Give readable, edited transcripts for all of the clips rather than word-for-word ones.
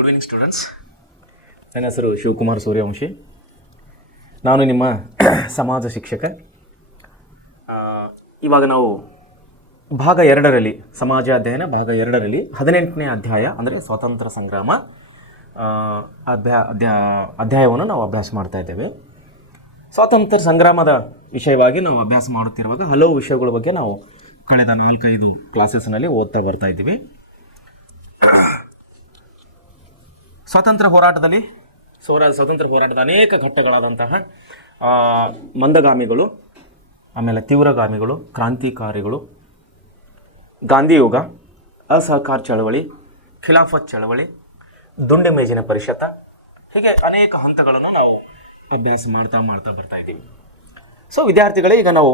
Good evening students. ನನ್ನ ಹೆಸರು ಶಿವಕುಮಾರ್ ಸೂರ್ಯವಂಶಿ. ನಾನು ನಿಮ್ಮ ಸಮಾಜ ಶಿಕ್ಷಕ. ಇವಾಗ ನಾವು ಭಾಗ 2ರಲ್ಲಿ ಸಮಾಜ ಅಧ್ಯಯನ ಭಾಗ 2ರಲ್ಲಿ 18ನೇ ಅಧ್ಯಾಯ ಅಂದರೆ ಸ್ವಾತಂತ್ರ್ಯ ಸಂಗ್ರಾಮ ಅಧ್ಯಾಯವನ್ನು ನಾವು ಅಭ್ಯಾಸ ಮಾಡ್ತಾ ಇದ್ದೇವೆ. ಸ್ವಾತಂತ್ರ್ಯ ಸಂಗ್ರಾಮದ ವಿಷಯವಾಗಿ ನಾವು ಅಭ್ಯಾಸ ಮಾಡುತ್ತಿರುವಾಗ ಹಲವು ವಿಷಯಗಳ ಬಗ್ಗೆ ನಾವು ಕಳೆದ 4-5 ಕ್ಲಾಸಸ್ನಲ್ಲಿ ಓದ್ತಾ ಬರ್ತಾ ಇದ್ದೀವಿ. ಸ್ವಾತಂತ್ರ್ಯ ಹೋರಾಟದ ಅನೇಕ ಘಟ್ಟಗಳಾದಂತಹ ಮಂದಗಾಮಿಗಳು, ಆಮೇಲೆ ತೀವ್ರಗಾಮಿಗಳು, ಕ್ರಾಂತಿಕಾರಿಗಳು, ಗಾಂಧಿಯುಗ, ಅಸಹಕಾರ ಚಳವಳಿ, ಖಿಲಾಫತ್ ಚಳವಳಿ, ದುಂಡು ಮೇಜಿನ ಪರಿಷತ್, ಹೀಗೆ ಅನೇಕ ಹಂತಗಳನ್ನು ನಾವು ಅಭ್ಯಾಸ ಮಾಡ್ತಾ ಬರ್ತಾ ಇದ್ದೀವಿ. ಸೊ ವಿದ್ಯಾರ್ಥಿಗಳೇ, ಈಗ ನಾವು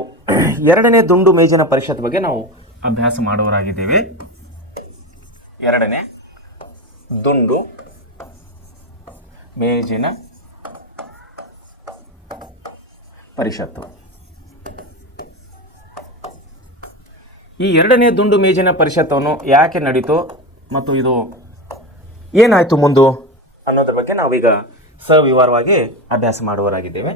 2ನೇ ದುಂಡು ಮೇಜಿನ ಪರಿಷತ್ ಬಗ್ಗೆ ನಾವು ಅಭ್ಯಾಸ ಮಾಡುವರಾಗಿದ್ದೀವಿ. 2ನೇ ದುಂಡು ಮೇಜಿನ ಪರಿಷತ್ತು. ಈ 2ನೇ ದುಂಡು ಮೇಜಿನ ಪರಿಷತ್ತನ್ನು ಯಾಕೆ ನಡೀತು ಮತ್ತು ಇದು ಏನಾಯಿತು ಮುಂದೆ ಅನ್ನೋದ್ರ ಬಗ್ಗೆ ನಾವೀಗ ಸವಿವರವಾಗಿ ಅಭ್ಯಾಸ ಮಾಡುವರಾಗಿದ್ದೇವೆ.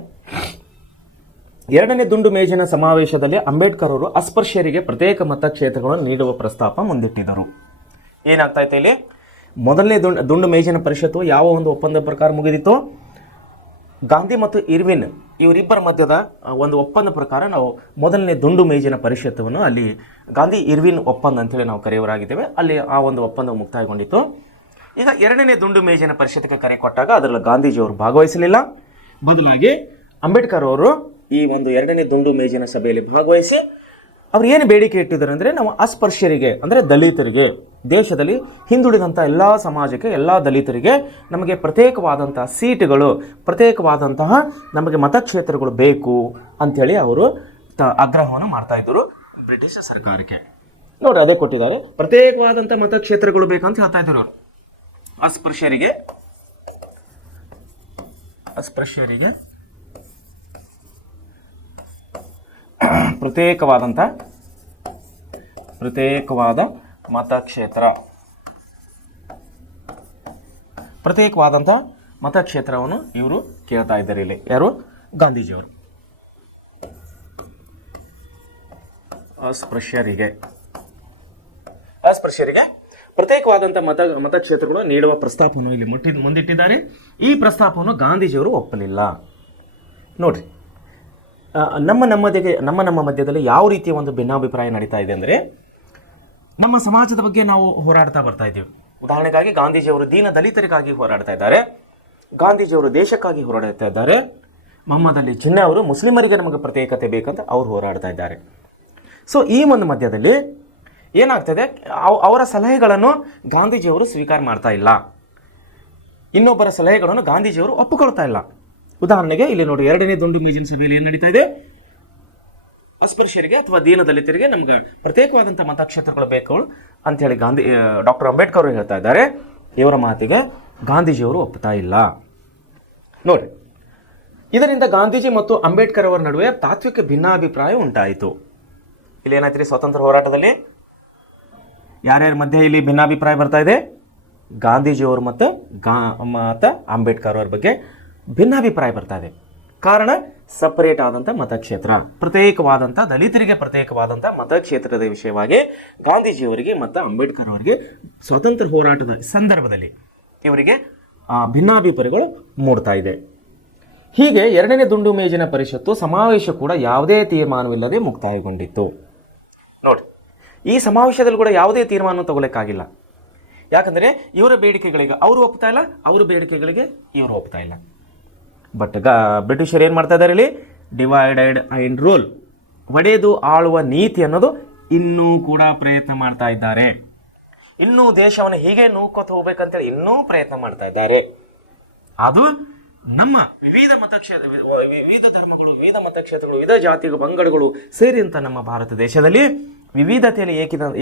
2ನೇ ದುಂಡು ಮೇಜಿನ ಸಮಾವೇಶದಲ್ಲಿ ಅಂಬೇಡ್ಕರ್ ಅವರು ಅಸ್ಪೃಶ್ಯರಿಗೆ ಪ್ರತ್ಯೇಕ ಮತಕ್ಷೇತ್ರಗಳನ್ನು ನೀಡುವ ಪ್ರಸ್ತಾಪ ಮುಂದಿಟ್ಟಿದ್ದರು. ಏನಾಗ್ತಾ ಇತ್ತು ಇಲ್ಲಿ? ಮೊದಲನೇ ದುಂಡು ಮೇಜಿನ ಪರಿಷತ್ತು ಯಾವ ಒಂದು ಒಪ್ಪಂದ ಪ್ರಕಾರ ಮುಗಿದಿತ್ತು? ಗಾಂಧಿ ಮತ್ತು ಇರ್ವಿನ್ ಇವರಿಬ್ಬರ ಮಧ್ಯದ ಒಂದು ಒಪ್ಪಂದ ಪ್ರಕಾರ ನಾವು ಮೊದಲನೇ ದುಂಡು ಮೇಜಿನ ಪರಿಷತ್ತವನ್ನು ಅಲ್ಲಿ ಗಾಂಧಿ ಇರ್ವಿನ್ ಒಪ್ಪಂದ ಅಂತೇಳಿ ನಾವು ಕರೆಯುವರಾಗಿದ್ದೇವೆ. ಅಲ್ಲಿ ಆ ಒಂದು ಒಪ್ಪಂದ ಮುಕ್ತಾಯಗೊಂಡಿತ್ತು. ಈಗ 2ನೇ ದುಂಡು ಮೇಜಿನ ಪರಿಷತ್ಗೆ ಕರೆ ಕೊಟ್ಟಾಗ ಅದರಲ್ಲಿ ಗಾಂಧೀಜಿಯವರು ಭಾಗವಹಿಸಲಿಲ್ಲ. ಬದಲಾಗಿ ಅಂಬೇಡ್ಕರ್ ಅವರು ಈ ಒಂದು 2ನೇ ದುಂಡು ಮೇಜಿನ ಸಭೆಯಲ್ಲಿ ಭಾಗವಹಿಸಿ ಅವ್ರು ಏನು ಬೇಡಿಕೆ ಇಟ್ಟಿದ್ದಾರೆ ಅಂದರೆ, ನಾವು ಅಸ್ಪೃಶ್ಯರಿಗೆ ಅಂದರೆ ದಲಿತರಿಗೆ, ದೇಶದಲ್ಲಿ ಹಿಂದುಳಿದಂಥ ಎಲ್ಲ ಸಮಾಜಕ್ಕೆ, ಎಲ್ಲ ದಲಿತರಿಗೆ ನಮಗೆ ಪ್ರತ್ಯೇಕವಾದಂತಹ ಸೀಟುಗಳು, ಪ್ರತ್ಯೇಕವಾದಂತಹ ನಮಗೆ ಮತಕ್ಷೇತ್ರಗಳು ಬೇಕು ಅಂಥೇಳಿ ಅವರು ಆಗ್ರಹವನ್ನು ಮಾಡ್ತಾ ಇದ್ದರು ಬ್ರಿಟಿಷ್ ಸರ್ಕಾರಕ್ಕೆ. ನೋಡಿ, ಅದೇ ಕೊಟ್ಟಿದ್ದಾರೆ, ಪ್ರತ್ಯೇಕವಾದಂಥ ಮತಕ್ಷೇತ್ರಗಳು ಬೇಕಂತ ಹೇಳ್ತಾ ಇದ್ರು ಅವರು. ಅಸ್ಪೃಶ್ಯರಿಗೆ ಪ್ರತ್ಯೇಕವಾದ ಮತಕ್ಷೇತ್ರವನ್ನು ಇವರು ಕೇಳ್ತಾ ಇದ್ದಾರೆ. ಇಲ್ಲಿ ಯಾರು? ಗಾಂಧೀಜಿಯವರು. ಅಸ್ಪೃಶ್ಯರಿಗೆ ಪ್ರತ್ಯೇಕವಾದಂಥ ಮತಕ್ಷೇತ್ರಗಳು ನೀಡುವ ಪ್ರಸ್ತಾಪವನ್ನು ಇಲ್ಲಿ ಮುಂದಿಟ್ಟಿದ್ದಾರೆ. ಈ ಪ್ರಸ್ತಾಪವನ್ನು ಗಾಂಧೀಜಿಯವರು ಒಪ್ಪಲಿಲ್ಲ. ನೋಡ್ರಿ, ನಮ್ಮ ಮಧ್ಯದಲ್ಲಿ ಯಾವ ರೀತಿಯ ಒಂದು ಭಿನ್ನಾಭಿಪ್ರಾಯ ನಡೀತಾ ಇದೆ ಅಂದರೆ, ನಮ್ಮ ಸಮಾಜದ ಬಗ್ಗೆ ನಾವು ಹೋರಾಡ್ತಾ ಬರ್ತಾ ಇದ್ದೀವಿ. ಉದಾಹರಣೆಗಾಗಿ ಗಾಂಧೀಜಿಯವರು ದೀನ ದಲಿತರಿಗಾಗಿ ಹೋರಾಡ್ತಾ ಇದ್ದಾರೆ, ಗಾಂಧೀಜಿಯವರು ದೇಶಕ್ಕಾಗಿ ಹೋರಾಡ್ತಾ ಇದ್ದಾರೆ, ಮೊಹಮ್ಮದ್ ಅಲಿ ಜಿನ್ನಾ ಅವರು ಮುಸ್ಲಿಮರಿಗೆ ನಮಗೆ ಪ್ರತ್ಯೇಕತೆ ಬೇಕಂತ ಅವ್ರು ಹೋರಾಡ್ತಾ ಇದ್ದಾರೆ. ಸೊ ಈ ಒಂದು ಮಧ್ಯದಲ್ಲಿ ಏನಾಗ್ತದೆ, ಅವರ ಸಲಹೆಗಳನ್ನು ಗಾಂಧೀಜಿಯವರು ಸ್ವೀಕಾರ ಮಾಡ್ತಾ ಇಲ್ಲ, ಇನ್ನೊಬ್ಬರ ಸಲಹೆಗಳನ್ನು ಗಾಂಧೀಜಿಯವರು ಒಪ್ಪಿಕೊಳ್ತಾ ಇಲ್ಲ. ಉದಾಹರಣೆಗೆ ಇಲ್ಲಿ ನೋಡಿ, 2ನೇ ದುಂಡು ಮೇಜಿನ ಸಭೆಯಲ್ಲಿ ಏನು ನಡೀತಾ ಇದೆ? ಅಸ್ಪೃಶ್ಯರಿಗೆ ಅಥವಾ ದೀನ ದಲಿತರಿಗೆ ನಮ್ಗೆ ಪ್ರತ್ಯೇಕವಾದಂಥ ಮತಕ್ಷೇತ್ರಗಳು ಬೇಕು ಅಂಥೇಳಿ ಡಾಕ್ಟರ್ ಅಂಬೇಡ್ಕರ್ ಅವರು ಹೇಳ್ತಾ ಇದ್ದಾರೆ. ಇವರ ಮಾತಿಗೆ ಗಾಂಧೀಜಿಯವರು ಒಪ್ಪುತ್ತಾ ಇಲ್ಲ. ನೋಡಿ, ಇದರಿಂದ ಗಾಂಧೀಜಿ ಮತ್ತು ಅಂಬೇಡ್ಕರ್ ಅವರ ನಡುವೆ ತಾತ್ವಿಕ ಭಿನ್ನಾಭಿಪ್ರಾಯ ಉಂಟಾಯಿತು. ಇಲ್ಲಿ ಏನಾಯ್ತು? ಸ್ವಾತಂತ್ರ್ಯ ಹೋರಾಟದಲ್ಲಿ ಯಾರ್ಯಾರ ಮಧ್ಯೆ ಇಲ್ಲಿ ಭಿನ್ನಾಭಿಪ್ರಾಯ ಬರ್ತಾ ಇದೆ? ಗಾಂಧೀಜಿಯವರು ಮತ್ತು ಅಂಬೇಡ್ಕರ್ ಅವರ ಬಗ್ಗೆ ಭಿನ್ನಾಭಿಪ್ರಾಯ ಬರ್ತಾ ಇದೆ. ಕಾರಣ, ಸಪರೇಟ್ ಆದಂಥ ಮತಕ್ಷೇತ್ರ, ಪ್ರತ್ಯೇಕವಾದಂಥ ದಲಿತರಿಗೆ ಪ್ರತ್ಯೇಕವಾದಂಥ ಮತಕ್ಷೇತ್ರದ ವಿಷಯವಾಗಿ ಗಾಂಧೀಜಿಯವರಿಗೆ ಮತ್ತು ಅಂಬೇಡ್ಕರ್ ಅವರಿಗೆ ಸ್ವಾತಂತ್ರ್ಯ ಹೋರಾಟದ ಸಂದರ್ಭದಲ್ಲಿ ಇವರಿಗೆ ಭಿನ್ನಾಭಿಪ್ರಾಯಗಳು ಮೂಡ್ತಾ ಇದೆ. ಹೀಗೆ 2ನೇ ದುಂಡು ಮೇಜಿನ ಪರಿಷತ್ತು ಸಮಾವೇಶ ಕೂಡ ಯಾವುದೇ ತೀರ್ಮಾನವಿಲ್ಲದೆ ಮುಕ್ತಾಯಗೊಂಡಿತ್ತು. ನೋಡಿ, ಈ ಸಮಾವೇಶದಲ್ಲಿ ಕೂಡ ಯಾವುದೇ ತೀರ್ಮಾನ ತಗೊಳ್ಳೋಕ್ಕಾಗಿಲ್ಲ. ಯಾಕಂದರೆ ಇವರ ಬೇಡಿಕೆಗಳಿಗೆ ಅವರು ಒಪ್ತಾ ಇಲ್ಲ, ಅವರ ಬೇಡಿಕೆಗಳಿಗೆ ಇವರು ಒಪ್ತಾ ಇಲ್ಲ. ಬಟ್ ಬ್ರಿಟಿಷರು ಏನು ಮಾಡ್ತಾ ಇದ್ದಾರೆ? ಇಲ್ಲಿ ಡಿವೈಡೆಡ್ ಆ್ಯಂಡ್ ರೂಲ್, ಒಡೆದು ಆಳುವ ನೀತಿ ಅನ್ನೋದು ಇನ್ನೂ ಕೂಡ ಪ್ರಯತ್ನ ಮಾಡ್ತಾ ಇದ್ದಾರೆ. ಇನ್ನೂ ದೇಶವನ್ನು ಹೀಗೆ ನೂಕೋತ ಹೋಗ್ಬೇಕಂತೇಳಿ ಇನ್ನೂ ಪ್ರಯತ್ನ ಮಾಡ್ತಾ ಇದ್ದಾರೆ. ಅದು ನಮ್ಮ ವಿವಿಧ ಧರ್ಮಗಳು, ವಿವಿಧ ಮತಕ್ಷೇತ್ರಗಳು, ವಿವಿಧ ಜಾತಿ ಪಂಗಡಗಳು ಸೇರಿದಂಥ ನಮ್ಮ ಭಾರತ ದೇಶದಲ್ಲಿ, ವಿವಿಧತೆಯಲ್ಲಿ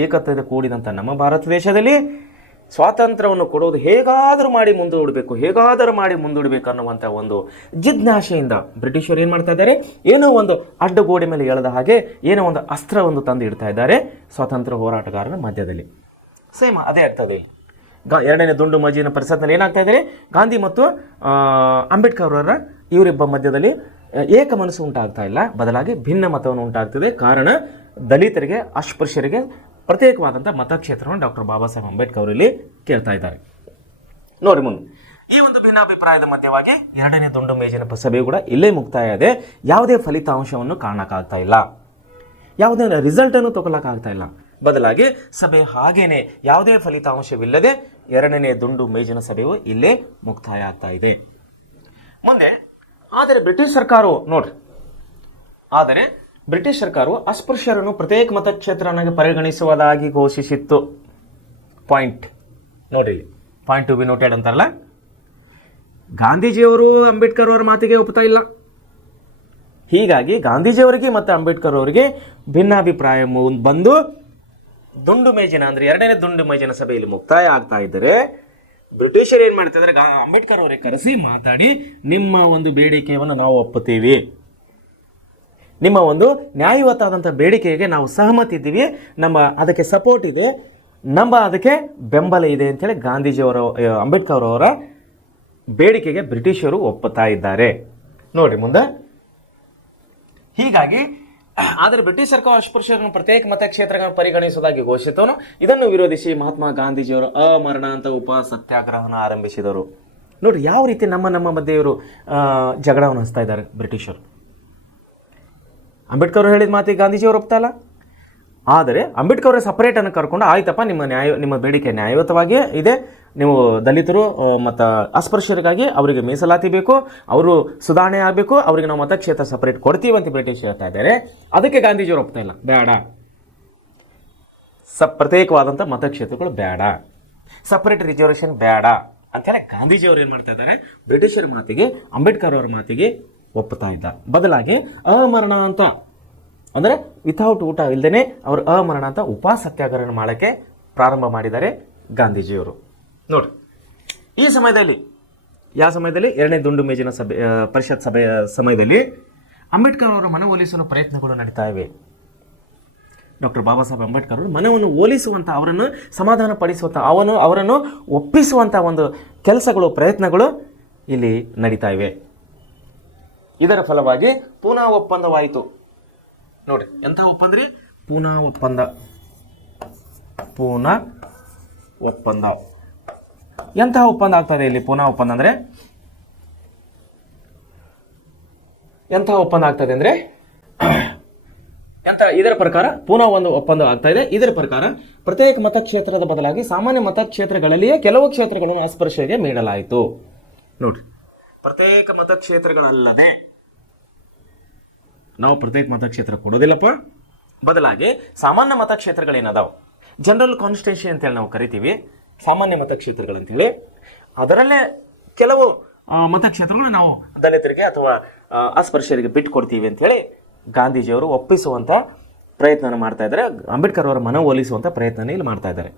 ಏಕತೆ ಕೂಡಿದಂಥ ನಮ್ಮ ಭಾರತ ದೇಶದಲ್ಲಿ ಸ್ವಾತಂತ್ರ್ಯವನ್ನು ಕೊಡೋದು ಹೇಗಾದರೂ ಮಾಡಿ ಮುಂದೂಡಬೇಕು ಅನ್ನುವಂಥ ಒಂದು ಜಿಜ್ಞಾಸೆಯಿಂದ ಬ್ರಿಟಿಷರು ಏನು ಮಾಡ್ತಾ ಇದ್ದಾರೆ? ಏನೋ ಒಂದು ಅಡ್ಡಗೋಡೆ ಮೇಲೆ ಎಳೆದ ಹಾಗೆ ಏನೋ ಒಂದು ಅಸ್ತ್ರವನ್ನು ತಂದು ಇಡ್ತಾ ಇದ್ದಾರೆ ಸ್ವಾತಂತ್ರ್ಯ ಹೋರಾಟಗಾರನ ಮಧ್ಯದಲ್ಲಿ. ಸೇಮ್ ಅದೇ ಆಗ್ತದೆ. ಎರಡನೇ ದುಂಡು ಮೇಜಿನ ಪರಿಷತ್ನಲ್ಲಿ ಏನಾಗ್ತಾ ಇದೆ, ಗಾಂಧಿ ಮತ್ತು ಅಂಬೇಡ್ಕರ್ ಅವರ ಇವರಿಬ್ಬ ಮಧ್ಯದಲ್ಲಿ ಏಕ ಮನಸ್ಸು ಉಂಟಾಗ್ತಾ ಇಲ್ಲ, ಬದಲಾಗಿ ಭಿನ್ನ ಮತವನ್ನು ಉಂಟಾಗ್ತಿದೆ. ಕಾರಣ ದಲಿತರಿಗೆ, ಅಸ್ಪೃಶ್ಯರಿಗೆ ಪ್ರತ್ಯೇಕವಾದಂಥ ಮತಕ್ಷೇತ್ರವನ್ನು ಡಾಕ್ಟರ್ ಬಾಬಾ ಸಾಹೇಬ್ ಅಂಬೇಡ್ಕರ್ ಅವರಲ್ಲಿ ಕೇಳ್ತಾ ಇದ್ದಾರೆ. ನೋಡಿ ಮುಂದೆ ಈ ಒಂದು ಭಿನ್ನಾಭಿಪ್ರಾಯದ ಮಧ್ಯವಾಗಿ ಎರಡನೇ ದುಂಡು ಮೇಜಿನ ಸಭೆ ಕೂಡ ಇಲ್ಲೇ ಮುಕ್ತಾಯ ಇದೆ. ಯಾವುದೇ ಫಲಿತಾಂಶವನ್ನು ಕಾಣಕ್ಕಾಗ್ತಾ ಇಲ್ಲ, ಯಾವುದೇ ರಿಸಲ್ಟನ್ನು ತಗೊಳಕ್ಕಾಗ್ತಾ ಇಲ್ಲ. ಬದಲಾಗಿ ಸಭೆ ಹಾಗೇನೆ ಯಾವುದೇ ಫಲಿತಾಂಶವಿಲ್ಲದೆ ಎರಡನೇ ದುಂಡು ಮೇಜಿನ ಸಭೆಯು ಇಲ್ಲೇ ಮುಕ್ತಾಯ ಆಗ್ತಾ ಇದೆ. ಮುಂದೆ ಆದರೆ ಬ್ರಿಟಿಷ್ ಸರ್ಕಾರವು ನೋಡ್ರಿ, ಆದರೆ ಬ್ರಿಟಿಷ್ ಸರ್ಕಾರವು ಅಸ್ಪೃಶ್ಯರನ್ನು ಪ್ರತ್ಯೇಕ ಮತಕ್ಷೇತ್ರನಾಗಿ ಪರಿಗಣಿಸುವುದಾಗಿ ಘೋಷಿಸಿತ್ತು. ಪಾಯಿಂಟ್ ನೋಡ್ರಿ, ಪಾಯಿಂಟ್ ಟು ಬಿ ನೋಟೆಡ್ ಅಂತಾರಲ್ಲ. ಗಾಂಧೀಜಿಯವರು ಅಂಬೇಡ್ಕರ್ ಅವರ ಮಾತಿಗೆ ಒಪ್ಪುತ್ತಾ ಇಲ್ಲ. ಹೀಗಾಗಿ ಗಾಂಧೀಜಿಯವರಿಗೆ ಮತ್ತು ಅಂಬೇಡ್ಕರ್ ಅವರಿಗೆ ಭಿನ್ನಾಭಿಪ್ರಾಯ ಬಂದು ದುಂಡು ಮೇಜಿನ ಅಂದ್ರೆ ಎರಡನೇ ದುಂಡು ಮೇಜಿನ ಸಭೆಯಲ್ಲಿ ಮುಕ್ತಾಯ ಆಗ್ತಾ ಇದ್ದರೆ ಬ್ರಿಟಿಷರು ಏನ್ ಮಾಡ್ತಾ ಇದ್ದಾರೆ, ಅಂಬೇಡ್ಕರ್ ಅವರೇ ಕರೆಸಿ ಮಾತಾಡಿ ನಿಮ್ಮ ಒಂದು ಬೇಡಿಕೆಯನ್ನು ನಾವು ಒಪ್ಪುತ್ತೀವಿ, ನಿಮ್ಮ ಒಂದು ನ್ಯಾಯಯುತವಾದಂಥ ಬೇಡಿಕೆಗೆ ನಾವು ಸಹಮತಿ ಇದ್ದೀವಿ, ನಮ್ಮ ಅದಕ್ಕೆ ಸಪೋರ್ಟ್ ಇದೆ, ನಮ್ಮ ಅದಕ್ಕೆ ಬೆಂಬಲ ಇದೆ ಅಂತೇಳಿ ಗಾಂಧೀಜಿಯವರ ಅಂಬೇಡ್ಕರ್ ಅವರ ಬೇಡಿಕೆಗೆ ಬ್ರಿಟಿಷರು ಒಪ್ಪುತ್ತಾ ಇದ್ದಾರೆ. ನೋಡ್ರಿ ಮುಂದೆ. ಹೀಗಾಗಿ ಆದರೆ ಬ್ರಿಟಿಷ್ ಸರ್ಕಾರ ಅಸ್ಪೃಶ್ಯರನ್ನು ಪ್ರತ್ಯೇಕ ಮತಕ್ಷೇತ್ರಗಳನ್ನು ಪರಿಗಣಿಸುವುದಾಗಿ ಘೋಷಿತವನು. ಇದನ್ನು ವಿರೋಧಿಸಿ ಮಹಾತ್ಮ ಗಾಂಧೀಜಿಯವರು ಅಮರಣ ಅಂತ ಸತ್ಯಾಗ್ರಹನ ಆರಂಭಿಸಿದರು. ನೋಡ್ರಿ ಯಾವ ರೀತಿ ನಮ್ಮ ಮಧ್ಯೆ ಇವರು ಜಗಳವನ್ನು ಹಚ್ತಾ ಇದ್ದಾರೆ ಬ್ರಿಟಿಷರು. ಅಂಬೇಡ್ಕರ್ ಅವರು ಹೇಳಿದ ಮಾತಿಗೆ ಗಾಂಧೀಜಿಯವರು ಒಪ್ತಾ ಇಲ್ಲ. ಆದರೆ ಅಂಬೇಡ್ಕರ್ ಅವರ ಸಪರೇಟನ್ನು ಕರ್ಕೊಂಡು ಆಯ್ತಪ್ಪ ನಿಮ್ಮ ಬೇಡಿಕೆ ನ್ಯಾಯಯುತವಾಗಿ ಇದೆ, ನೀವು ದಲಿತರು ಮತ್ತು ಅಸ್ಪೃಶ್ಯರಿಗಾಗಿ ಅವರಿಗೆ ಮೀಸಲಾತಿ ಬೇಕು, ಅವರು ಸುಧಾರಣೆ ಆಗಬೇಕು, ಅವರಿಗೆ ನಾವು ಮತಕ್ಷೇತ್ರ ಸಪರೇಟ್ ಕೊಡ್ತೀವಿ ಅಂತ ಬ್ರಿಟಿಷ್ ಹೇಳ್ತಾ ಇದ್ದಾರೆ. ಅದಕ್ಕೆ ಗಾಂಧೀಜಿಯವರು ಒಪ್ತಾ ಇಲ್ಲ, ಬೇಡ, ಪ್ರತ್ಯೇಕವಾದಂಥ ಮತಕ್ಷೇತ್ರಗಳು ಬೇಡ, ಸಪರೇಟ್ ರಿಸರ್ವೇಷನ್ ಬೇಡ ಅಂಥೇಳಿ ಗಾಂಧೀಜಿಯವರು ಏನು ಮಾಡ್ತಾ ಇದ್ದಾರೆ, ಬ್ರಿಟಿಷರ ಮಾತಿಗೆ ಅಂಬೇಡ್ಕರ್ ಅವರ ಮಾತಿಗೆ ಒಪ್ಪುತ್ತಾ ಇದ್ದ. ಬದಲಾಗಿ ಅಮರಣ ಅಂತ ಅಂದರೆ ವಿಥೌಟ್ ಊಟ ಇಲ್ಲದೇ ಅವರು ಅಮರಣ ಅಂತ ಉಪವಾಸ ಸತ್ಯಾಗ್ರಹ ಮಾಡೋಕ್ಕೆ ಪ್ರಾರಂಭ ಮಾಡಿದ್ದಾರೆ ಗಾಂಧೀಜಿಯವರು. ನೋಡಿ ಈ ಸಮಯದಲ್ಲಿ, ಯಾವ ಸಮಯದಲ್ಲಿ, ಎರಡನೇ ದುಂಡು ಮೇಜಿನ ಪರಿಷತ್ ಸಭೆಯ ಸಮಯದಲ್ಲಿ ಅಂಬೇಡ್ಕರ್ ಅವರ ಮನವೊಲಿಸುವ ಪ್ರಯತ್ನಗಳು ನಡೀತಾ ಇವೆ. ಡಾಕ್ಟರ್ ಬಾಬಾ ಸಾಹೇಬ್ ಅಂಬೇಡ್ಕರ್ ಅವರು ಮನವನ್ನು ಒಲಿಸುವಂಥ, ಅವರನ್ನು ಸಮಾಧಾನ ಪಡಿಸುವಂಥ, ಅವರನ್ನು ಒಪ್ಪಿಸುವಂಥ ಒಂದು ಕೆಲಸಗಳು, ಪ್ರಯತ್ನಗಳು ಇಲ್ಲಿ ನಡೀತಾ ಇವೆ. ಇದರ ಫಲವಾಗಿ ಪೂನಾ ಒಪ್ಪಂದವಾಯಿತು. ನೋಡಿ ಎಂಥ ಒಪ್ಪಂದ್ರಿ, ಪೂನಾ ಒಪ್ಪಂದ. ಪೂನಾ ಒಪ್ಪಂದ ಎಂತಹ ಒಪ್ಪಂದ ಆಗ್ತದೆ ಇಲ್ಲಿ? ಪೂನಾ ಒಪ್ಪಂದ ಅಂದ್ರೆ ಎಂತಹ ಒಪ್ಪಂದ ಆಗ್ತದೆ ಅಂದ್ರೆ ಇದರ ಪ್ರಕಾರ ಪೂನಾ ಒಂದು ಒಪ್ಪಂದ ಆಗ್ತಾ ಇದೆ. ಇದರ ಪ್ರಕಾರ ಪ್ರತ್ಯೇಕ ಮತಕ್ಷೇತ್ರದ ಬದಲಾಗಿ ಸಾಮಾನ್ಯ ಮತಕ್ಷೇತ್ರಗಳಲ್ಲಿಯೇ ಕೆಲವು ಕ್ಷೇತ್ರಗಳನ್ನು ಅಸ್ಪೃಶ್ಯರಿಗೆ ನೀಡಲಾಯಿತು. ನೋಡ್ರಿ, ಪ್ರತ್ಯೇಕ ಮತಕ್ಷೇತ್ರಗಳಲ್ಲದೆ ನಾವು ಪ್ರತ್ಯೇಕ ಮತಕ್ಷೇತ್ರ ಕೊಡೋದಿಲ್ಲಪ್ಪ, ಬದಲಾಗಿ ಸಾಮಾನ್ಯ ಮತಕ್ಷೇತ್ರಗಳೇನದಾವ, ಜನರಲ್ ಕಾನ್ಸ್ಟಿಟ್ಯೂಷನ್ ಅಂತೇಳಿ ನಾವು ಕರಿತೀವಿ, ಸಾಮಾನ್ಯ ಮತಕ್ಷೇತ್ರಗಳಂತೇಳಿ, ಅದರಲ್ಲೇ ಕೆಲವು ಮತಕ್ಷೇತ್ರಗಳು ನಾವು ದಲಿತರಿಗೆ ಅಥವಾ ಅಸ್ಪೃಶ್ಯರಿಗೆ ಬಿಟ್ಟು ಕೊಡ್ತೀವಿ ಅಂತೇಳಿ ಗಾಂಧೀಜಿಯವರು ಒಪ್ಪಿಸುವಂಥ ಪ್ರಯತ್ನ ಮಾಡ್ತಾ ಇದ್ದಾರೆ. ಅಂಬೇಡ್ಕರ್ ಅವರ ಮನವೊಲಿಸುವಂಥ ಪ್ರಯತ್ನ ಇಲ್ಲಿ ಮಾಡ್ತಾ ಇದ್ದಾರೆ.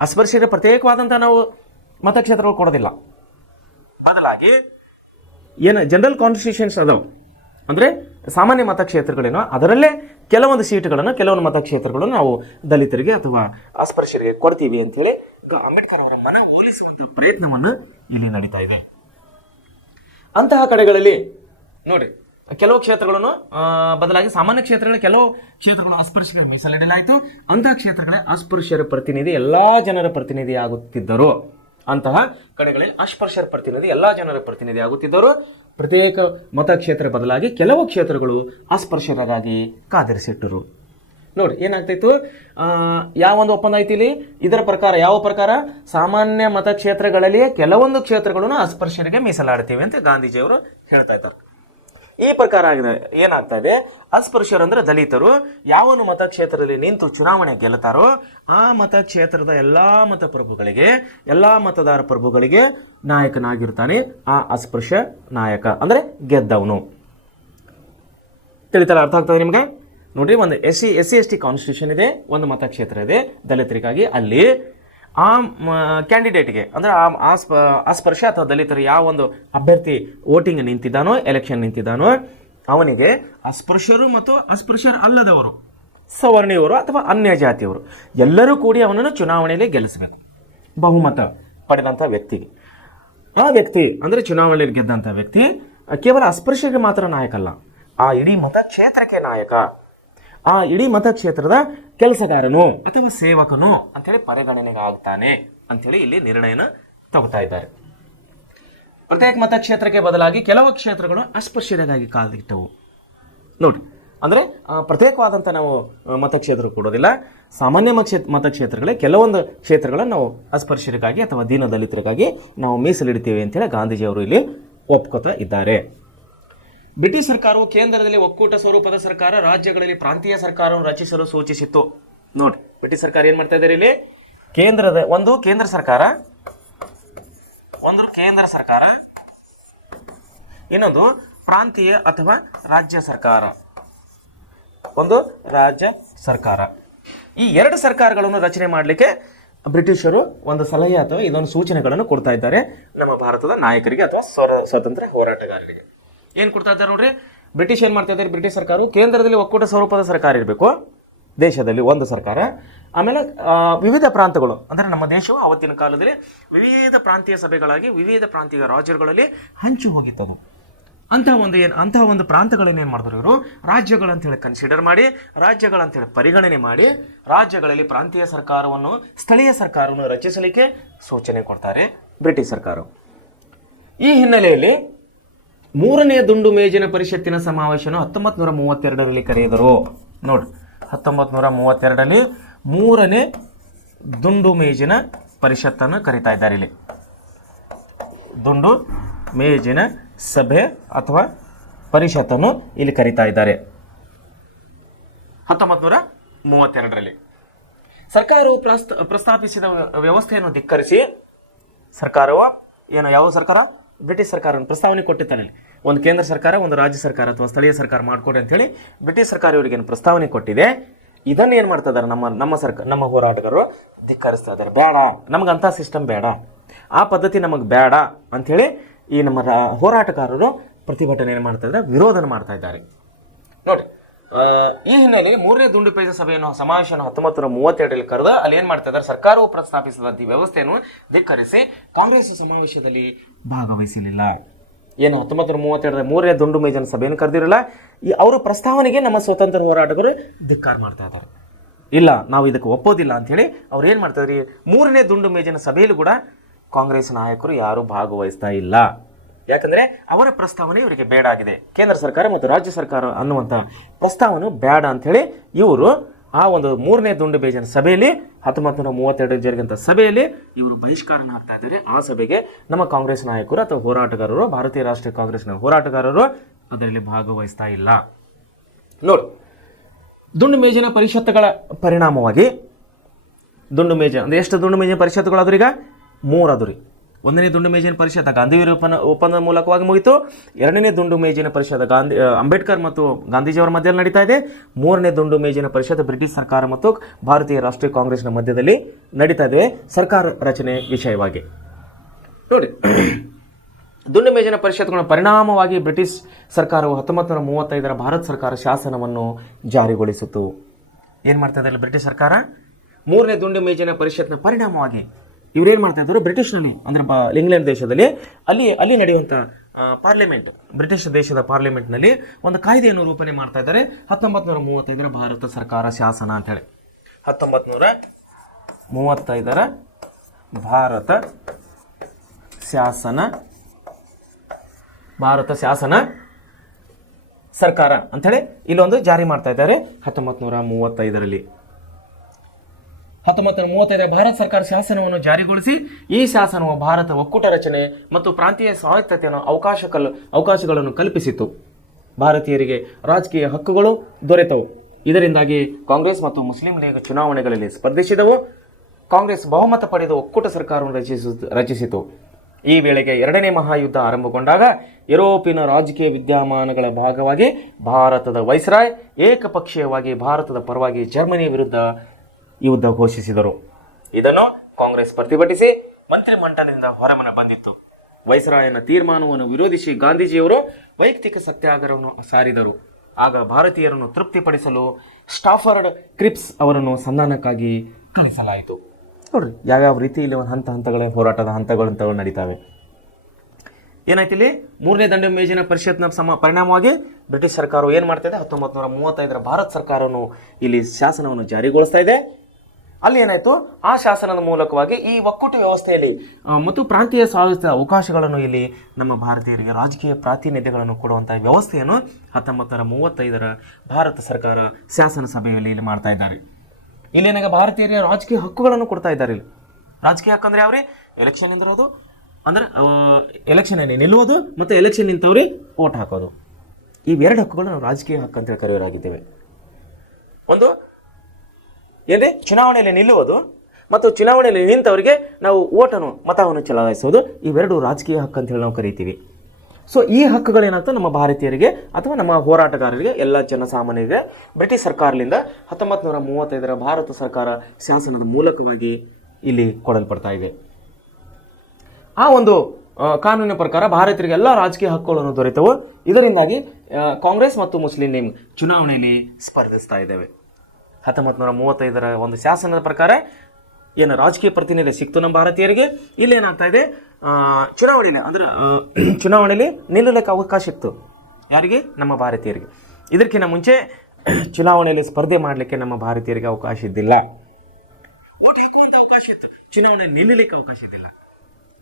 ಅಸ್ಪೃಶ್ಯರಿಗೆ ಪ್ರತ್ಯೇಕವಾದಂಥ ನಾವು ಮತಕ್ಷೇತ್ರಗಳು ಕೊಡೋದಿಲ್ಲ, ಬದಲಾಗಿ ಏನು ಜನರಲ್ ಕಾನ್ಸ್ಟಿಟ್ಯೂಷನ್ಸ್ ಅದಾವೆ ಅಂದರೆ ಸಾಮಾನ್ಯ ಮತಕ್ಷೇತ್ರಗಳೇನೋ ಅದರಲ್ಲೇ ಕೆಲವೊಂದು ಸೀಟುಗಳನ್ನು, ಕೆಲವೊಂದು ಮತಕ್ಷೇತ್ರಗಳನ್ನು ನಾವು ದಲಿತರಿಗೆ ಅಥವಾ ಅಸ್ಪೃಶ್ಯರಿಗೆ ಕೊಡ್ತೀವಿ ಅಂತೇಳಿ ಅಂಬೇಡ್ಕರ್ ಅವರ ಮನವೊಲಿಸುವಂಥ ಪ್ರಯತ್ನವನ್ನು ಇಲ್ಲಿ ನಡೀತಾ ಇದೆ. ಅಂತಹ ಕಡೆಗಳಲ್ಲಿ ನೋಡಿ ಕೆಲವು ಕ್ಷೇತ್ರಗಳನ್ನು ಬದಲಾಗಿ ಸಾಮಾನ್ಯ ಕ್ಷೇತ್ರಗಳಲ್ಲಿ ಕೆಲವು ಕ್ಷೇತ್ರಗಳು ಅಸ್ಪೃಶ್ಯರಿಗೆ ಮೀಸಲಿಡಲಾಯಿತು. ಅಂತಹ ಕ್ಷೇತ್ರಗಳ ಅಸ್ಪೃಶ್ಯರ ಪ್ರತಿನಿಧಿ ಎಲ್ಲಾ ಜನರ ಪ್ರತಿನಿಧಿ ಆಗುತ್ತಿದ್ದರು. ಅಂತಹ ಕಡೆಗಳಲ್ಲಿ ಅಸ್ಪೃಶ್ಯರ ಪ್ರತಿನಿಧಿ ಎಲ್ಲಾ ಜನರ ಪ್ರತಿನಿಧಿ ಆಗುತ್ತಿದ್ದರು. ಪ್ರತ್ಯೇಕ ಮತಕ್ಷೇತ್ರ ಬದಲಾಗಿ ಕೆಲವು ಕ್ಷೇತ್ರಗಳು ಅಸ್ಪೃಶ್ಯರಿಗಾಗಿ ಕಾದಿರಿಸಿಟ್ಟರು. ನೋಡಿ ಏನಾಗ್ತಾಯಿತ್ತು, ಯಾವ ಒಂದು ಒಪ್ಪಂದ ಐತಿ ಇಲ್ಲಿ? ಇದರ ಪ್ರಕಾರ, ಯಾವ ಪ್ರಕಾರ? ಸಾಮಾನ್ಯ ಮತಕ್ಷೇತ್ರಗಳಲ್ಲಿ ಕೆಲವೊಂದು ಕ್ಷೇತ್ರಗಳನ್ನು ಅಸ್ಪೃಶ್ಯರಿಗೆ ಮೀಸಲಾಡ್ತೀವಿ ಅಂತ ಗಾಂಧೀಜಿಯವರು ಹೇಳ್ತಾ ಇದ್ದಾರೆ. ಈ ಪ್ರಕಾರ ಏನಾಗ್ತಾ ಇದೆ, ಅಸ್ಪೃಶ್ಯರು ಅಂದ್ರೆ ದಲಿತರು ಯಾವನು ಮತಕ್ಷೇತ್ರದಲ್ಲಿ ನಿಂತು ಚುನಾವಣೆ ಗೆಲ್ಲುತ್ತಾರೋ ಆ ಮತಕ್ಷೇತ್ರದ ಎಲ್ಲಾ ಮತಪ್ರಭುಗಳಿಗೆ, ಎಲ್ಲಾ ಮತದಾರ ಪ್ರಭುಗಳಿಗೆ ನಾಯಕನಾಗಿರ್ತಾನೆ ಆ ಅಸ್ಪೃಶ್ಯ ನಾಯಕ, ಅಂದ್ರೆ ಗೆದ್ದವನು. ತಿಳಿತಾರ? ಅರ್ಥ ಆಗ್ತದೆ ನಿಮ್ಗೆ? ನೋಡ್ರಿ, ಒಂದು SC/ST ಕಾನ್ಸ್ಟಿಟ್ಯೂಷನ್ ಇದೆ, ಒಂದು ಮತಕ್ಷೇತ್ರ ಇದೆ ದಲಿತರಿಗಾಗಿ. ಅಲ್ಲಿ ಆ ಕ್ಯಾಂಡಿಡೇಟ್ಗೆ ಅಂದ್ರೆ ಅಸ್ಪೃಶ್ಯ ಅಥವಾ ದಲಿತರು ಯಾವ ಒಂದು ಅಭ್ಯರ್ಥಿ ವೋಟಿಂಗ್ ನಿಂತಿದ್ದಾನೋ, ಎಲೆಕ್ಷನ್ ನಿಂತಿದ್ದಾನೋ, ಅವನಿಗೆ ಅಸ್ಪೃಶ್ಯರು ಮತ್ತು ಅಸ್ಪೃಶ್ಯರು ಅಲ್ಲದವರು, ಸವರ್ಣೀಯವರು ಅಥವಾ ಅನ್ಯ ಜಾತಿಯವರು ಎಲ್ಲರೂ ಕೂಡಿ ಅವನನ್ನು ಚುನಾವಣೆಯಲ್ಲಿ ಗೆಲ್ಲಿಸಬೇಕು. ಬಹುಮತ ಪಡೆದಂಥ ವ್ಯಕ್ತಿಗೆ. ಆ ವ್ಯಕ್ತಿ ಅಂದರೆ ಚುನಾವಣೆಯಲ್ಲಿ ಗೆದ್ದಂಥ ವ್ಯಕ್ತಿ ಕೇವಲ ಅಸ್ಪೃಶ್ಯರಿಗೆ ಮಾತ್ರ ನಾಯಕ ಅಲ್ಲ, ಆ ಇಡೀ ಮತಕ್ಷೇತ್ರಕ್ಕೆ ನಾಯಕ, ಆ ಇಡೀ ಮತಕ್ಷೇತ್ರದ ಕೆಲಸಗಾರನು ಅಥವಾ ಸೇವಕನು ಅಂತೇಳಿ ಪರಿಗಣನೆಗೆ ಆಗ್ತಾನೆ ಅಂಥೇಳಿ ಇಲ್ಲಿ ನಿರ್ಣಯನ ತಗೋತಾ ಇದ್ದಾರೆ. ಪ್ರತ್ಯೇಕ ಮತಕ್ಷೇತ್ರಕ್ಕೆ ಬದಲಾಗಿ ಕೆಲವು ಕ್ಷೇತ್ರಗಳು ಅಸ್ಪೃಶ್ಯರಿಗಾಗಿ ಕಾದಿಟ್ಟವು. ನೋಡಿ, ಅಂದರೆ ಪ್ರತ್ಯೇಕವಾದಂಥ ನಾವು ಮತಕ್ಷೇತ್ರ ಕೊಡೋದಿಲ್ಲ. ಸಾಮಾನ್ಯ ಮತಕ್ಷೇತ್ರಗಳೇ ಕೆಲವೊಂದು ಕ್ಷೇತ್ರಗಳನ್ನು ನಾವು ಅಸ್ಪೃಶ್ಯರಿಗಾಗಿ ಅಥವಾ ದೀನದಲಿತರಿಗಾಗಿ ನಾವು ಮೀಸಲಿಡ್ತೀವಿ ಅಂತೇಳಿ ಗಾಂಧೀಜಿಯವರು ಇಲ್ಲಿ ಒಪ್ಕೋತಾ ಇದ್ದಾರೆ. ಬ್ರಿಟಿಷ್ ಸರ್ಕಾರವು ಕೇಂದ್ರದಲ್ಲಿ ಒಕ್ಕೂಟ ಸ್ವರೂಪದ ಸರ್ಕಾರ, ರಾಜ್ಯಗಳಲ್ಲಿ ಪ್ರಾಂತೀಯ ಸರ್ಕಾರವನ್ನು ರಚಿಸಲು ಸೂಚಿಸಿತ್ತು. ನೋಡಿ, ಬ್ರಿಟಿಷ್ ಸರ್ಕಾರ ಏನು ಮಾಡ್ತಾ ಇದ್ದಾರೆ ಇಲ್ಲಿ? ಒಂದು ಕೇಂದ್ರ ಸರ್ಕಾರ, ಇನ್ನೊಂದು ಪ್ರಾಂತೀಯ ಅಥವಾ ರಾಜ್ಯ ಸರ್ಕಾರ, ಒಂದು ರಾಜ್ಯ ಸರ್ಕಾರ. ಈ ಎರಡು ಸರ್ಕಾರಗಳನ್ನು ರಚನೆ ಮಾಡಲಿಕ್ಕೆ ಬ್ರಿಟಿಷರು ಒಂದು ಸಲಹೆ ಅಥವಾ ಇದೊಂದು ಸೂಚನೆಗಳನ್ನು ಕೊಡ್ತಾ ಇದ್ದಾರೆ ನಮ್ಮ ಭಾರತದ ನಾಯಕರಿಗೆ ಅಥವಾ ಸ್ವತಂತ್ರ ಹೋರಾಟಗಾರರಿಗೆ. ಏನು ಕೊಡ್ತಾ ಇದ್ದಾರೆ ನೋಡ್ರಿ, ಬ್ರಿಟಿಷ್ ಏನು ಮಾಡ್ತಾ ಇದ್ದಾರೆ? ಬ್ರಿಟಿಷ್ ಸರ್ಕಾರವು ಕೇಂದ್ರದಲ್ಲಿ ಒಕ್ಕೂಟ ಸ್ವರೂಪದ ಸರ್ಕಾರ ಇರಬೇಕು, ದೇಶದಲ್ಲಿ ಒಂದು ಸರ್ಕಾರ. ಆಮೇಲೆ ವಿವಿಧ ಪ್ರಾಂತಗಳು, ಅಂದರೆ ನಮ್ಮ ದೇಶವು ಅವತ್ತಿನ ಕಾಲದಲ್ಲಿ ವಿವಿಧ ಪ್ರಾಂತೀಯ ಸಭೆಗಳಾಗಿ ವಿವಿಧ ಪ್ರಾಂತೀಯ ರಾಜ್ಯಗಳಲ್ಲಿ ಹಂಚಿ ಹೋಗಿತ್ತದು. ಅಂತಹ ಒಂದು ಪ್ರಾಂತಗಳನ್ನ ಏನು ಮಾಡಿದ್ರು ಇವರು? ರಾಜ್ಯಗಳಂತೇಳಿ ಕನ್ಸಿಡರ್ ಮಾಡಿ, ರಾಜ್ಯಗಳಂತೇಳಿ ಪರಿಗಣನೆ ಮಾಡಿ, ರಾಜ್ಯಗಳಲ್ಲಿ ಪ್ರಾಂತೀಯ ಸರ್ಕಾರವನ್ನು, ಸ್ಥಳೀಯ ಸರ್ಕಾರವನ್ನು ರಚಿಸಲಿಕ್ಕೆ ಸೂಚನೆ ಕೊಡ್ತಾರೆ ಬ್ರಿಟಿಷ್ ಸರ್ಕಾರ. ಈ ಹಿನ್ನೆಲೆಯಲ್ಲಿ ಮೂರನೇ ದುಂಡು ಮೇಜಿನ ಪರಿಷತ್ತಿನ ಸಮಾವೇಶವನ್ನು 1932ರಲ್ಲಿ ಕರೆಯಿದರು. ನೋಡಿ, 1932ರಲ್ಲಿ ಮೂರನೇ ದುಂಡು ಮೇಜಿನ ಪರಿಷತ್ತನ್ನು ಕರೀತಾ ಇದ್ದಾರೆ. ಇಲ್ಲಿ ದುಂಡು ಮೇಜಿನ ಸಭೆ ಅಥವಾ ಪರಿಷತ್ತನ್ನು ಇಲ್ಲಿ ಕರೀತಾ ಇದ್ದಾರೆ 1932ರಲ್ಲಿ. ಸರ್ಕಾರವು ಪ್ರಸ್ತಾಪಿಸಿದ ವ್ಯವಸ್ಥೆಯನ್ನು ಧಿಕ್ಕರಿಸಿ ಸರ್ಕಾರವು ಯಾವ ಸರ್ಕಾರ? ಬ್ರಿಟಿಷ್ ಸರ್ಕಾರ ಪ್ರಸ್ತಾವನೆ ಕೊಟ್ಟಿದ್ದಾನೆ. ಒಂದು ಕೇಂದ್ರ ಸರ್ಕಾರ, ಒಂದು ರಾಜ್ಯ ಸರ್ಕಾರ ಅಥವಾ ಸ್ಥಳೀಯ ಸರ್ಕಾರ ಮಾಡಿಕೊಡಿ ಅಂತೇಳಿ ಬ್ರಿಟಿಷ್ ಸರ್ಕಾರ ಇವರಿಗೇನು ಪ್ರಸ್ತಾವನೆ ಕೊಟ್ಟಿದೆ, ಇದನ್ನು ಏನು ಮಾಡ್ತಾ ಇದ್ದಾರೆ? ನಮ್ಮ ಹೋರಾಟಗಾರರು ಧಿಕ್ಕರಿಸ್ತಾ ಇದ್ದಾರೆ. ಬೇಡ, ನಮ್ಗೆ ಅಂಥ ಸಿಸ್ಟಮ್ ಬೇಡ, ಆ ಪದ್ಧತಿ ನಮಗೆ ಬೇಡ ಅಂಥೇಳಿ ಈ ನಮ್ಮ ಹೋರಾಟಗಾರರು ಪ್ರತಿಭಟನೆ ಏನು ಮಾಡ್ತಾ ಇದ್ದಾರೆ? ವಿರೋಧನ ಮಾಡ್ತಾ ಇದ್ದಾರೆ. ನೋಡಿ, ಈ ಹಿನ್ನೆಲೆಯಲ್ಲಿ ಮೂರನೇ ದುಂಡು ಮೇಜಿನ ಸಭೆಯನ್ನು ಸಮಾವೇಶವನ್ನು 1932ರಲ್ಲಿ ಕರೆದು ಅಲ್ಲಿ ಏನು ಮಾಡ್ತಾ ಇದ್ದಾರೆ? ಸರ್ಕಾರವು ಪ್ರಸ್ತಾಪಿಸಿದ ವ್ಯವಸ್ಥೆಯನ್ನು ಧಿಕ್ಕರಿಸಿ ಕಾಂಗ್ರೆಸ್ ಸಮಾವೇಶದಲ್ಲಿ ಭಾಗವಹಿಸಲಿಲ್ಲ. ಏನು 1932ರ ಮೂರನೇ ದುಂಡು ಮೇಜಿನ ಸಭೆಯನ್ನು ಕರೆದಿರಲ್ಲ, ಅವರ ಪ್ರಸ್ತಾವನೆಗೆ ನಮ್ಮ ಸ್ವತಂತ್ರ ಹೋರಾಟಗಾರರು ಧಿಕ್ಕಾರ ಮಾಡ್ತಾ ಇದ್ದಾರೆ. ಇಲ್ಲ, ನಾವು ಇದಕ್ಕೆ ಒಪ್ಪೋದಿಲ್ಲ ಅಂಥೇಳಿ ಅವ್ರು ಏನು ಮಾಡ್ತಾ ಇದ್ದಾರೆ? ಮೂರನೇ ದುಂಡು ಮೇಜಿನ ಸಭೆಯಲ್ಲೂ ಕೂಡ ಕಾಂಗ್ರೆಸ್ ನಾಯಕರು ಯಾರೂ ಭಾಗವಹಿಸ್ತಾ ಇಲ್ಲ. ಯಾಕಂದರೆ ಅವರ ಪ್ರಸ್ತಾವನೆ ಇವರಿಗೆ ಬೇಡ ಆಗಿದೆ. ಕೇಂದ್ರ ಸರ್ಕಾರ ಮತ್ತು ರಾಜ್ಯ ಸರ್ಕಾರ ಅನ್ನುವಂಥ ಪ್ರಸ್ತಾವನೆ ಬೇಡ ಅಂಥೇಳಿ ಇವರು ಆ ಒಂದು ಮೂರನೇ ದುಂಡು ಮೇಜಿನ ಸಭೆಯಲ್ಲಿ 1932 ಜರುಗಿದಂಥ ಸಭೆಯಲ್ಲಿ ಇವರು ಬಹಿಷ್ಕಾರನ ಹಾಕ್ತಾ ಇದ್ದಾರೆ. ಆ ಸಭೆಗೆ ನಮ್ಮ ಕಾಂಗ್ರೆಸ್ ನಾಯಕರು ಅಥವಾ ಹೋರಾಟಗಾರರು, ಭಾರತೀಯ ರಾಷ್ಟ್ರೀಯ ಕಾಂಗ್ರೆಸ್ನ ಹೋರಾಟಗಾರರು ಅದರಲ್ಲಿ ಭಾಗವಹಿಸ್ತಾ ಇಲ್ಲ. ನೋಡಿ, ದುಂಡು ಮೇಜಿನ ಪರಿಷತ್ತುಗಳ ಪರಿಣಾಮವಾಗಿ ದುಂಡು ಮೇಜ ಅಂದರೆ ಎಷ್ಟು ದುಂಡು ಮೇಜಿನ ಪರಿಷತ್ತುಗಳು ಆದ್ರೀಗ? 3 ಆದ್ರಿ. ಒಂದನೇ ದುಂಡು ಮೇಜಿನ ಪರಿಷತ್ ಗಾಂಧಿಯವರ ಒಪ್ಪಂದದ ಮೂಲಕವಾಗಿ ಮುಗಿತು. ಎರಡನೇ ದುಂಡು ಮೇಜಿನ ಪರಿಷತ್ ಅಂಬೇಡ್ಕರ್ ಮತ್ತು ಗಾಂಧೀಜಿಯವರ ಮಧ್ಯದಲ್ಲಿ ನಡೀತಾ ಇದೆ. ಮೂರನೇ ದುಂಡು ಮೇಜಿನ ಪರಿಷತ್ ಬ್ರಿಟಿಷ್ ಸರ್ಕಾರ ಮತ್ತು ಭಾರತೀಯ ರಾಷ್ಟ್ರೀಯ ಕಾಂಗ್ರೆಸ್ನ ಮಧ್ಯದಲ್ಲಿ ನಡೀತಾ ಇದೆ ಸರ್ಕಾರ ರಚನೆ ವಿಷಯವಾಗಿ. ನೋಡಿ, ದುಂಡು ಮೇಜಿನ ಪರಿಷತ್ಗಳ ಪರಿಣಾಮವಾಗಿ ಬ್ರಿಟಿಷ್ ಸರ್ಕಾರವು 1935ರ ಭಾರತ ಸರ್ಕಾರ ಶಾಸನವನ್ನು ಜಾರಿಗೊಳಿಸಿತು. ಏನು ಮಾಡ್ತಾ ಇದ್ದಾರೆ ಬ್ರಿಟಿಷ್ ಸರ್ಕಾರ? ಮೂರನೇ ದುಂಡು ಮೇಜಿನ ಪರಿಷತ್ನ ಪರಿಣಾಮವಾಗಿ ಇವ್ರೇನು ಮಾಡ್ತಾ ಇದ್ದಾರೆ? ಬ್ರಿಟಿಷ್ನಲ್ಲಿ ಅಂದರೆ ಇಂಗ್ಲೆಂಡ್ ದೇಶದಲ್ಲಿ ಅಲ್ಲಿ ನಡೆಯುವಂಥ ಪಾರ್ಲಿಮೆಂಟ್, ಬ್ರಿಟಿಷ್ ದೇಶದ ಪಾರ್ಲಿಮೆಂಟ್ನಲ್ಲಿ ಒಂದು ಕಾಯ್ದೆಯನ್ನು ರೂಪಣೆ ಮಾಡ್ತಾ ಇದ್ದಾರೆ. 1935ರ ಭಾರತ ಸರ್ಕಾರ ಶಾಸನ ಅಂತೇಳಿ 1935ರ ಭಾರತ ಶಾಸನ ಸರ್ಕಾರ ಅಂಥೇಳಿ ಇಲ್ಲೊಂದು ಜಾರಿ ಮಾಡ್ತಾ ಇದ್ದಾರೆ 1935ರಲ್ಲಿ. 1935ರ ಭಾರತ ಸರ್ಕಾರ ಶಾಸನವನ್ನು ಜಾರಿಗೊಳಿಸಿ ಈ ಶಾಸನವು ಭಾರತ ಒಕ್ಕೂಟ ರಚನೆ ಮತ್ತು ಪ್ರಾಂತೀಯ ಸ್ವಾಯತ್ತತೆಯನ್ನು ಅವಕಾಶಗಳನ್ನು ಕಲ್ಪಿಸಿತು. ಭಾರತೀಯರಿಗೆ ರಾಜಕೀಯ ಹಕ್ಕುಗಳು ದೊರೆತವು. ಇದರಿಂದಾಗಿ ಕಾಂಗ್ರೆಸ್ ಮತ್ತು ಮುಸ್ಲಿಂ ಲೀಗ್ ಚುನಾವಣೆಗಳಲ್ಲಿ ಸ್ಪರ್ಧಿಸಿದವು. ಕಾಂಗ್ರೆಸ್ ಬಹುಮತ ಪಡೆದು ಒಕ್ಕೂಟ ಸರ್ಕಾರವನ್ನು ರಚಿಸಿತು. ಈ ವೇಳೆಗೆ ಎರಡನೇ ಮಹಾಯುದ್ಧ ಆರಂಭಗೊಂಡಾಗ ಯುರೋಪಿನ ರಾಜಕೀಯ ವಿದ್ಯಮಾನಗಳ ಭಾಗವಾಗಿ ಭಾರತದ ವೈಸ್ರಾಯ್ ಏಕಪಕ್ಷೀಯವಾಗಿ ಭಾರತದ ಪರವಾಗಿ ಜರ್ಮನಿಯ ವಿರುದ್ಧ ಯುದ್ಧ ಘೋಷಿಸಿದರು. ಇದನ್ನು ಕಾಂಗ್ರೆಸ್ ಪ್ರತಿಭಟಿಸಿ ಮಂತ್ರಿಮಂಡಲದಿಂದ ಹೊರಮನ ಬಂದಿತ್ತು. ವೈಸ್ರಾಯನ ತೀರ್ಮಾನವನ್ನು ವಿರೋಧಿಸಿ ಗಾಂಧೀಜಿಯವರು ವೈಯಕ್ತಿಕ ಸತ್ಯಾಗ್ರಹವನ್ನು ಸಾರಿದರು. ಆಗ ಭಾರತೀಯರನ್ನು ತೃಪ್ತಿಪಡಿಸಲು ಸ್ಟಾಫರ್ಡ್ ಕ್ರಿಪ್ಸ್ ಅವರನ್ನು ಸಂಧಾನಕ್ಕಾಗಿ ಕಳಿಸಲಾಯಿತು. ನೋಡ್ರಿ ಯಾವ್ಯಾವ ರೀತಿ ಇಲ್ಲಿ ಒಂದು ಹಂತಗಳ ಹೋರಾಟದ ಹಂತಗಳು ನಡೀತಾವೆ. ಏನಾಯ್ತು ಇಲ್ಲಿ 3ನೇ ದಂಡ ಮೇಜಿನ ಪರಿಷತ್ನ ಪರಿಣಾಮವಾಗಿ ಬ್ರಿಟಿಷ್ ಸರ್ಕಾರವು ಏನು ಮಾಡ್ತಾ ಇದೆ, 1935 ಭಾರತ ಸರ್ಕಾರವನ್ನು ಇಲ್ಲಿ ಶಾಸನವನ್ನು ಜಾರಿಗೊಳಿಸ್ತಾ ಇದೆ. ಅಲ್ಲಿ ಏನಾಯಿತು, ಆ ಶಾಸನದ ಮೂಲಕವಾಗಿ ಈ ಒಕ್ಕೂಟ ವ್ಯವಸ್ಥೆಯಲ್ಲಿ ಮತ್ತು ಪ್ರಾಂತೀಯ ಸ್ವಾಯತ್ತ ಅವಕಾಶಗಳನ್ನು ಇಲ್ಲಿ ನಮ್ಮ ಭಾರತೀಯರಿಗೆ ರಾಜಕೀಯ ಪ್ರಾತಿನಿಧ್ಯಗಳನ್ನು ಕೊಡುವಂಥ ವ್ಯವಸ್ಥೆಯನ್ನು 1935 ಭಾರತ ಸರ್ಕಾರ ಶಾಸನ ಸಭೆಯಲ್ಲಿ ಇಲ್ಲಿ ಮಾಡ್ತಾ ಇದ್ದಾರೆ. ಇಲ್ಲೇನಾಗ ಭಾರತೀಯರಿಗೆ ರಾಜಕೀಯ ಹಕ್ಕುಗಳನ್ನು ಕೊಡ್ತಾ ಇದ್ದಾರೆ. ಇಲ್ಲಿ ರಾಜಕೀಯ ಹಕ್ಕು ಅಂದ್ರೆ ಯಾವ್ರಿ, ಎಲೆಕ್ಷನ್ ನಿಂದಿರೋದು ಅಂದ್ರೆ ಎಲೆಕ್ಷನಲ್ಲಿ ನಿಲ್ಲುವುದು ಮತ್ತು ಎಲೆಕ್ಷನ್ ನಿಂತವ್ರಿ ಓಟ್ ಹಾಕೋದು. ಇವೆರಡು ಹಕ್ಕುಗಳು ನಾವು ರಾಜಕೀಯ ಹಕ್ಕು ಅಂತೇಳಿ ಕರೆಯೋರಾಗಿದ್ದೇವೆ. ಒಂದು ಏನ್ರಿ, ಚುನಾವಣೆಯಲ್ಲಿ ನಿಲ್ಲುವುದು ಮತ್ತು ಚುನಾವಣೆಯಲ್ಲಿ ನಿಂತವರಿಗೆ ನಾವು ಮತವನ್ನು ಚಲಾಯಿಸೋದು. ಇವೆರಡು ರಾಜಕೀಯ ಹಕ್ಕು ಅಂತೇಳಿ ನಾವು ಕರಿತೀವಿ. ಸೊ ಈ ಹಕ್ಕುಗಳೇನಾಗ್ತದೆ ನಮ್ಮ ಭಾರತೀಯರಿಗೆ ಅಥವಾ ನಮ್ಮ ಹೋರಾಟಗಾರರಿಗೆ, ಎಲ್ಲ ಜನಸಾಮಾನ್ಯರಿಗೆ ಬ್ರಿಟಿಷ್ ಸರ್ಕಾರದಿಂದ 1935 ಭಾರತ ಸರ್ಕಾರ ಶಾಸನದ ಮೂಲಕವಾಗಿ ಇಲ್ಲಿ ಕೊಡಲ್ಪಡ್ತಾ ಇದೆ. ಆ ಒಂದು ಕಾನೂನಿನ ಪ್ರಕಾರ ಭಾರತೀಯರಿಗೆ ಎಲ್ಲ ರಾಜಕೀಯ ಹಕ್ಕುಗಳನ್ನು ದೊರೆತವು. ಇದರಿಂದಾಗಿ ಕಾಂಗ್ರೆಸ್ ಮತ್ತು ಮುಸ್ಲಿಂ ಲೀಗ್ ಚುನಾವಣೆಯಲ್ಲಿ ಸ್ಪರ್ಧಿಸ್ತಾ ಇದ್ದೇವೆ. 1935 ಒಂದು ಶಾಸನದ ಪ್ರಕಾರ ಏನು ರಾಜಕೀಯ ಪ್ರತಿನಿಧಿ ಸಿಕ್ತು ನಮ್ಮ ಭಾರತೀಯರಿಗೆ. ಇಲ್ಲಿ ಏನಾಗ್ತಾ ಇದೆ, ಚುನಾವಣೆಯಲ್ಲಿ ನಿಲ್ಲಲಿಕ್ಕೆ ಅವಕಾಶ ಇತ್ತು. ಯಾರಿಗೆ? ನಮ್ಮ ಭಾರತೀಯರಿಗೆ. ಇದಕ್ಕಿಂತ ಮುಂಚೆ ಚುನಾವಣೆಯಲ್ಲಿ ಸ್ಪರ್ಧೆ ಮಾಡಲಿಕ್ಕೆ ನಮ್ಮ ಭಾರತೀಯರಿಗೆ ಅವಕಾಶ ಇದ್ದಿಲ್ಲ. ಓಟ್ ಹಾಕುವಂಥ ಅವಕಾಶ ಇತ್ತು, ಚುನಾವಣೆಯಲ್ಲಿ ನಿಲ್ಲಲಿಕ್ಕೆ ಅವಕಾಶ ಇದ್ದಿಲ್ಲ.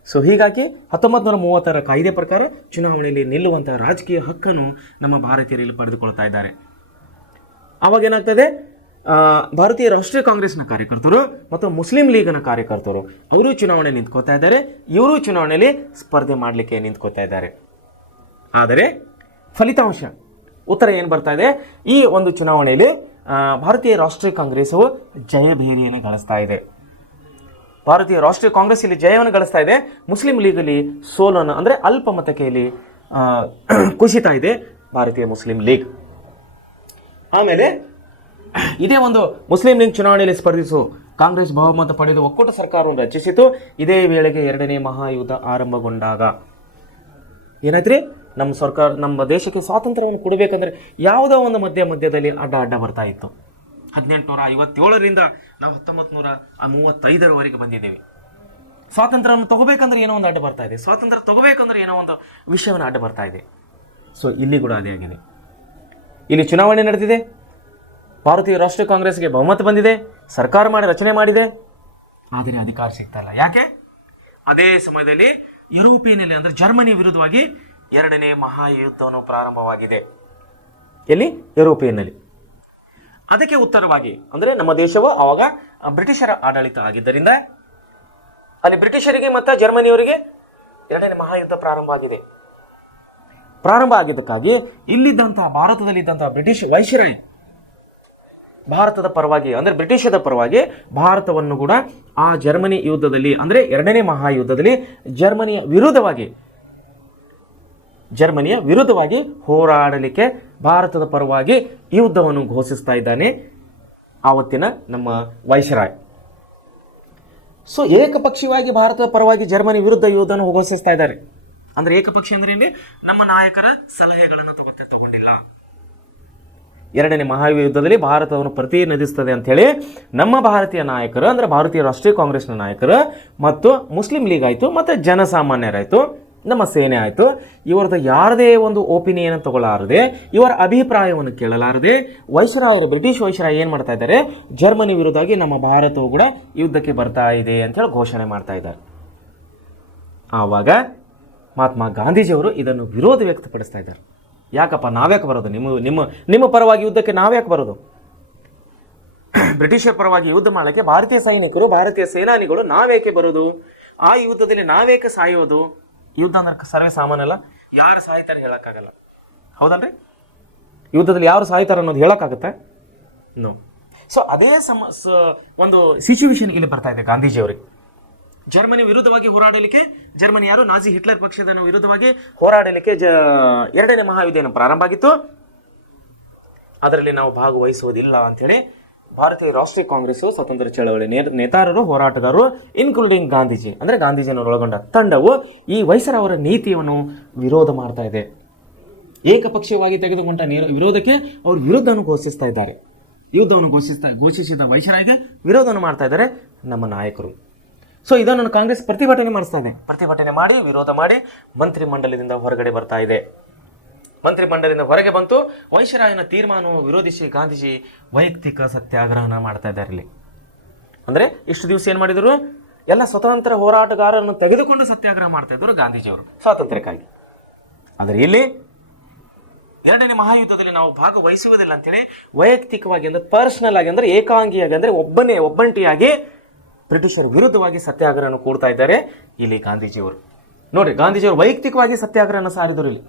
ಸೊ ಹೀಗಾಗಿ 1930 ಕಾಯ್ದೆ ಪ್ರಕಾರ ಚುನಾವಣೆಯಲ್ಲಿ ನಿಲ್ಲುವಂತಹ ರಾಜಕೀಯ ಹಕ್ಕನ್ನು ನಮ್ಮ ಭಾರತೀಯರಲ್ಲಿ ಪಡೆದುಕೊಳ್ತಾ ಇದ್ದಾರೆ. ಆವಾಗ ಏನಾಗ್ತದೆ, ಭಾರತೀಯ ರಾಷ್ಟ್ರೀಯ ಕಾಂಗ್ರೆಸ್ನ ಕಾರ್ಯಕರ್ತರು ಮತ್ತು ಮುಸ್ಲಿಂ ಲೀಗ್ನ ಕಾರ್ಯಕರ್ತರು ಅವರು ಚುನಾವಣೆ ನಿಂತ್ಕೋತಾ ಇದ್ದಾರೆ. ಇವರು ಚುನಾವಣೆಯಲ್ಲಿ ಸ್ಪರ್ಧೆ ಮಾಡಲಿಕ್ಕೆ ನಿಂತ್ಕೋತಾ ಇದ್ದಾರೆ. ಆದರೆ ಫಲಿತಾಂಶ ಉತ್ತರ ಏನು ಬರ್ತಾ ಇದೆ, ಈ ಒಂದು ಚುನಾವಣೆಯಲ್ಲಿ ಭಾರತೀಯ ರಾಷ್ಟ್ರೀಯ ಕಾಂಗ್ರೆಸ್ಸು ಜಯಭೇರಿಯನ್ನು ಗಳಿಸ್ತಾ ಇದೆ. ಭಾರತೀಯ ರಾಷ್ಟ್ರೀಯ ಕಾಂಗ್ರೆಸ್ ಇಲ್ಲಿ ಜಯವನ್ನು ಗಳಿಸ್ತಾ ಇದೆ. ಮುಸ್ಲಿಂ ಲೀಗಲ್ಲಿ ಸೋಲನ್ನು ಅಂದರೆ ಅಲ್ಪ ಮತಕ್ಕೆ ಕುಸಿತಾ ಇದೆ ಭಾರತೀಯ ಮುಸ್ಲಿಂ ಲೀಗ್. ಆಮೇಲೆ ಇದೇ ಒಂದು ಮುಸ್ಲಿಂ ಲೀಗ್ ಚುನಾವಣೆಯಲ್ಲಿ ಸ್ಪರ್ಧಿಸು ಕಾಂಗ್ರೆಸ್ ಬಹುಮತ ಪಡೆದು ಒಕ್ಕೂಟ ಸರ್ಕಾರವನ್ನು ರಚಿಸಿತು. ಇದೇ ವೇಳೆಗೆ 2ನೇ ಮಹಾಯುದ್ಧ ಆರಂಭಗೊಂಡಾಗ ಏನಾಯ್ತ್ರಿ, ನಮ್ಮ ಸರ್ಕಾರ ನಮ್ಮ ದೇಶಕ್ಕೆ ಸ್ವಾತಂತ್ರ್ಯವನ್ನು ಕೊಡಬೇಕಂದ್ರೆ ಯಾವುದೋ ಒಂದು ಮಧ್ಯದಲ್ಲಿ ಅಡ್ಡ ಬರ್ತಾ ಇತ್ತು. 1857ರಿಂದ ನಾವು 1935 ಬಂದಿದ್ದೇವೆ. ಸ್ವಾತಂತ್ರ್ಯವನ್ನು ತಗೋಬೇಕಂದ್ರೆ ಏನೋ ಒಂದು ಅಡ್ಡ ಬರ್ತಾ ಇದೆ, ಸ್ವಾತಂತ್ರ್ಯ ತಗೋಬೇಕಂದ್ರೆ ಏನೋ ಒಂದು ವಿಷಯವನ್ನು ಅಡ್ಡ ಬರ್ತಾ ಇದೆ. ಸೊ ಇಲ್ಲಿ ಕೂಡ ಅದೇ ಆಗಿದೆ. ಇಲ್ಲಿ ಚುನಾವಣೆ ನಡೆದಿದೆ, ಭಾರತೀಯ ರಾಷ್ಟ್ರೀಯ ಕಾಂಗ್ರೆಸ್ಗೆ ಬಹುಮತ ಬಂದಿದೆ, ಸರ್ಕಾರ ರಚನೆ ಮಾಡಿದೆ, ಆದರೆ ಅಧಿಕಾರ ಸಿಗ್ತಾ ಇಲ್ಲ. ಯಾಕೆ? ಅದೇ ಸಮಯದಲ್ಲಿ ಯುರೋಪಿಯನ್ನಲ್ಲಿ ಅಂದರೆ ಜರ್ಮನಿ ವಿರುದ್ಧವಾಗಿ 2ನೇ ಮಹಾಯುದ್ಧವನ್ನು ಪ್ರಾರಂಭವಾಗಿದೆ. ಎಲ್ಲಿ? ಯುರೋಪಿಯನ್ನಲ್ಲಿ. ಅದಕ್ಕೆ ಉತ್ತರವಾಗಿ ಅಂದರೆ ನಮ್ಮ ದೇಶವು ಆವಾಗ ಬ್ರಿಟಿಷರ ಆಡಳಿತ ಆಗಿದ್ದರಿಂದ ಅಲ್ಲಿ ಬ್ರಿಟಿಷರಿಗೆ ಮತ್ತು ಜರ್ಮನಿಯವರಿಗೆ 2ನೇ ಮಹಾಯುದ್ಧ ಪ್ರಾರಂಭ ಆಗಿದ್ದಕ್ಕಾಗಿ ಇಲ್ಲಿದ್ದಂತಹ ಭಾರತದಲ್ಲಿದ್ದಂತಹ ಬ್ರಿಟಿಷ್ ವೈಸ್ರಾಯ್ ಭಾರತದ ಪರವಾಗಿ ಅಂದರೆ ಬ್ರಿಟಿಷದ ಪರವಾಗಿ ಭಾರತವನ್ನು ಕೂಡ ಆ ಜರ್ಮನಿ ಯುದ್ಧದಲ್ಲಿ ಅಂದರೆ 2ನೇ ಮಹಾಯುದ್ಧದಲ್ಲಿ ಜರ್ಮನಿಯ ವಿರುದ್ಧವಾಗಿ ಹೋರಾಡಲಿಕ್ಕೆ ಭಾರತದ ಪರವಾಗಿ ಯುದ್ಧವನ್ನು ಘೋಷಿಸ್ತಾ ಇದ್ದಾನೆ ಆವತ್ತಿನ ನಮ್ಮ ವೈಸ್ರಾಯ್. ಸೊ ಏಕಪಕ್ಷೀಯವಾಗಿ ಭಾರತದ ಪರವಾಗಿ ಜರ್ಮನಿ ವಿರುದ್ಧ ಯುದ್ಧವನ್ನು ಘೋಷಿಸ್ತಾ ಇದ್ದಾರೆ. ಅಂದರೆ ಏಕಪಕ್ಷೀಯ ಅಂದ್ರೆ ಏನ್ರಿ, ನಮ್ಮ ನಾಯಕರ ಸಲಹೆಗಳನ್ನು ತಗೊಂಡಿಲ್ಲ. 2ನೇ ಮಹಾಯುದ್ಧದಲ್ಲಿ ಭಾರತವನ್ನು ಪ್ರತಿನಿಧಿಸ್ತದೆ ಅಂಥೇಳಿ ನಮ್ಮ ಭಾರತೀಯ ನಾಯಕರು ಅಂದರೆ ಭಾರತೀಯ ರಾಷ್ಟ್ರೀಯ ಕಾಂಗ್ರೆಸ್ನ ನಾಯಕರು ಮತ್ತು ಮುಸ್ಲಿಂ ಲೀಗ್ ಆಯಿತು ಮತ್ತು ಜನಸಾಮಾನ್ಯರಾಯಿತು, ನಮ್ಮ ಸೇನೆ ಆಯಿತು, ಇವರದ್ದು ಯಾರದೇ ಒಂದು ಒಪಿನಿಯನ್ ತಗೊಳ್ಳಾರದೆ, ಇವರ ಅಭಿಪ್ರಾಯವನ್ನು ಕೇಳಲಾರದೆ ಬ್ರಿಟಿಷ್ ವೈಸ್ರಾಯ್ ಏನು ಮಾಡ್ತಾ ಇದ್ದಾರೆ, ಜರ್ಮನಿ ವಿರುದ್ಧವಾಗಿ ನಮ್ಮ ಭಾರತವು ಕೂಡ ಯುದ್ಧಕ್ಕೆ ಬರ್ತಾ ಇದೆ ಅಂತೇಳಿ ಘೋಷಣೆ ಮಾಡ್ತಾ ಇದ್ದಾರೆ. ಆವಾಗ ಮಹಾತ್ಮ ಗಾಂಧೀಜಿಯವರು ಇದನ್ನು ವಿರೋಧ ವ್ಯಕ್ತಪಡಿಸ್ತಾ ಇದ್ದಾರೆ. ಯಾಕಪ್ಪ, ನಾವ್ಯಾಕೆ ಬರೋದು, ನಿಮ್ಮ ಪರವಾಗಿ ಯುದ್ಧಕ್ಕೆ ನಾವ್ಯಾಕೆ ಬರೋದು? ಬ್ರಿಟಿಷರ ಪರವಾಗಿ ಯುದ್ಧ ಮಾಡಲಿಕ್ಕೆ ಭಾರತೀಯ ಸೈನಿಕರು, ಭಾರತೀಯ ಸೇನಾನಿಗಳು ನಾವೇಕೆ ಬರೋದು? ಆ ಯುದ್ಧದಲ್ಲಿ ನಾವೇಕೆ ಸಾಯೋದು? ಯುದ್ಧ ಅಂದ್ರೆ ಸರ್ವೇ ಸಾಮಾನ್ಯಲ್ಲ, ಯಾರು ಸಾಯ್ತಾರೆ ಹೇಳೋಕ್ಕಾಗಲ್ಲ, ಹೌದಲ್ರಿ? ಯುದ್ಧದಲ್ಲಿ ಯಾರು ಸಾಯ್ತಾರೆ ಅನ್ನೋದು ಹೇಳೋಕ್ಕಾಗತ್ತೆ? ನೋ. ಸೊ ಅದೇ ಒಂದು ಸಿಚುವೇಶನ್ ಇಲ್ಲಿ ಬರ್ತಾ ಇದೆ ಗಾಂಧೀಜಿಯವರಿಗೆ. ಜರ್ಮನಿ ವಿರುದ್ಧವಾಗಿ ಹೋರಾಡಲಿಕ್ಕೆ, ಜರ್ಮನಿ ಯಾರು ನಾಜಿ ಹಿಟ್ಲರ್ ಪಕ್ಷದ ವಿರುದ್ಧವಾಗಿ ಹೋರಾಡಲಿಕ್ಕೆ 2ನೇ ಮಹಾಯುದ್ಧ ಪ್ರಾರಂಭ ಆಗಿತ್ತು. ಅದರಲ್ಲಿ ನಾವು ಭಾಗವಹಿಸುವುದಿಲ್ಲ ಅಂಥೇಳಿ ಭಾರತೀಯ ರಾಷ್ಟ್ರೀಯ ಕಾಂಗ್ರೆಸ್ ಸ್ವತಂತ್ರ ಚಳವಳಿ ನೇತಾರರು, ಹೋರಾಟಗಾರರು ಇನ್ಕ್ಲೂಡಿಂಗ್ ಗಾಂಧೀಜಿ ಅಂದರೆ ಗಾಂಧೀಜಿಯನ್ನು ಒಳಗೊಂಡ ತಂಡವು ಈ ವೈಸ್ರಾಯ್ ಅವರ ನೀತಿಯನ್ನು ವಿರೋಧ ಮಾಡ್ತಾ ಇದೆ. ಏಕಪಕ್ಷೀಯವಾಗಿ ತೆಗೆದುಕೊಂಡ ವಿರೋಧಕ್ಕೆ ಅವರು ವಿರುದ್ಧವನ್ನು ಘೋಷಿಸ್ತಾ ಇದ್ದಾರೆ. ಯುದ್ಧವನ್ನು ಘೋಷಿಸಿದ ವೈಸ್ರಾಯ್ಗೆ ವಿರೋಧವನ್ನು ಮಾಡ್ತಾ ಇದ್ದಾರೆ. ನಮ್ಮ ನಾಯಕರು. ಸೊ ಇದನ್ನು ಕಾಂಗ್ರೆಸ್ ಪ್ರತಿಭಟನೆ ಮಾಡಿಸ್ತಾ ಇದೆ. ಪ್ರತಿಭಟನೆ ಮಾಡಿ ವಿರೋಧ ಮಾಡಿ ಮಂತ್ರಿಮಂಡಲದಿಂದ ಹೊರಗಡೆ ಬರ್ತಾ ಇದೆ. ಮಂತ್ರಿಮಂಡಲದಿಂದ ಹೊರಗೆ ಬಂತು. ವೈಸ್ರಾಯನ ತೀರ್ಮಾನವನ್ನು ವಿರೋಧಿಸಿ ಗಾಂಧೀಜಿ ವೈಯಕ್ತಿಕ ಸತ್ಯಾಗ್ರಹನ ಮಾಡ್ತಾ ಇದ್ದಾರೆ ಇಲ್ಲಿ. ಅಂದರೆ ಇಷ್ಟು ದಿವಸ ಏನು ಮಾಡಿದರು, ಎಲ್ಲ ಸ್ವತಂತ್ರ ಹೋರಾಟಗಾರರನ್ನು ತೆಗೆದುಕೊಂಡು ಸತ್ಯಾಗ್ರಹ ಮಾಡ್ತಾ ಇದ್ರು ಗಾಂಧೀಜಿಯವರು ಸ್ವಾತಂತ್ರ್ಯಕ್ಕಾಗಿ. ಆದರೆ ಇಲ್ಲಿ ಎರಡನೇ ಮಹಾಯುದ್ಧದಲ್ಲಿ ನಾವು ಭಾಗವಹಿಸುವುದಿಲ್ಲ ಅಂತೇಳಿ ವೈಯಕ್ತಿಕವಾಗಿ ಅಂದರೆ ಪರ್ಸನಲ್ ಆಗಿ ಅಂದರೆ ಏಕಾಂಗಿಯಾಗಿ ಅಂದರೆ ಒಬ್ಬಂಟಿಯಾಗಿ ಬ್ರಿಟಿಷರ ವಿರುದ್ಧವಾಗಿ ಸತ್ಯಾಗ್ರಹವನ್ನು ಕೂಡ್ತಾ ಇದ್ದಾರೆ ಇಲ್ಲಿ ಗಾಂಧೀಜಿಯವರು. ನೋಡ್ರಿ, ಗಾಂಧೀಜಿಯವರು ವೈಯಕ್ತಿಕವಾಗಿ ಸತ್ಯಾಗ್ರಹನ ಸಾರಿದರು ಇಲ್ಲಿ.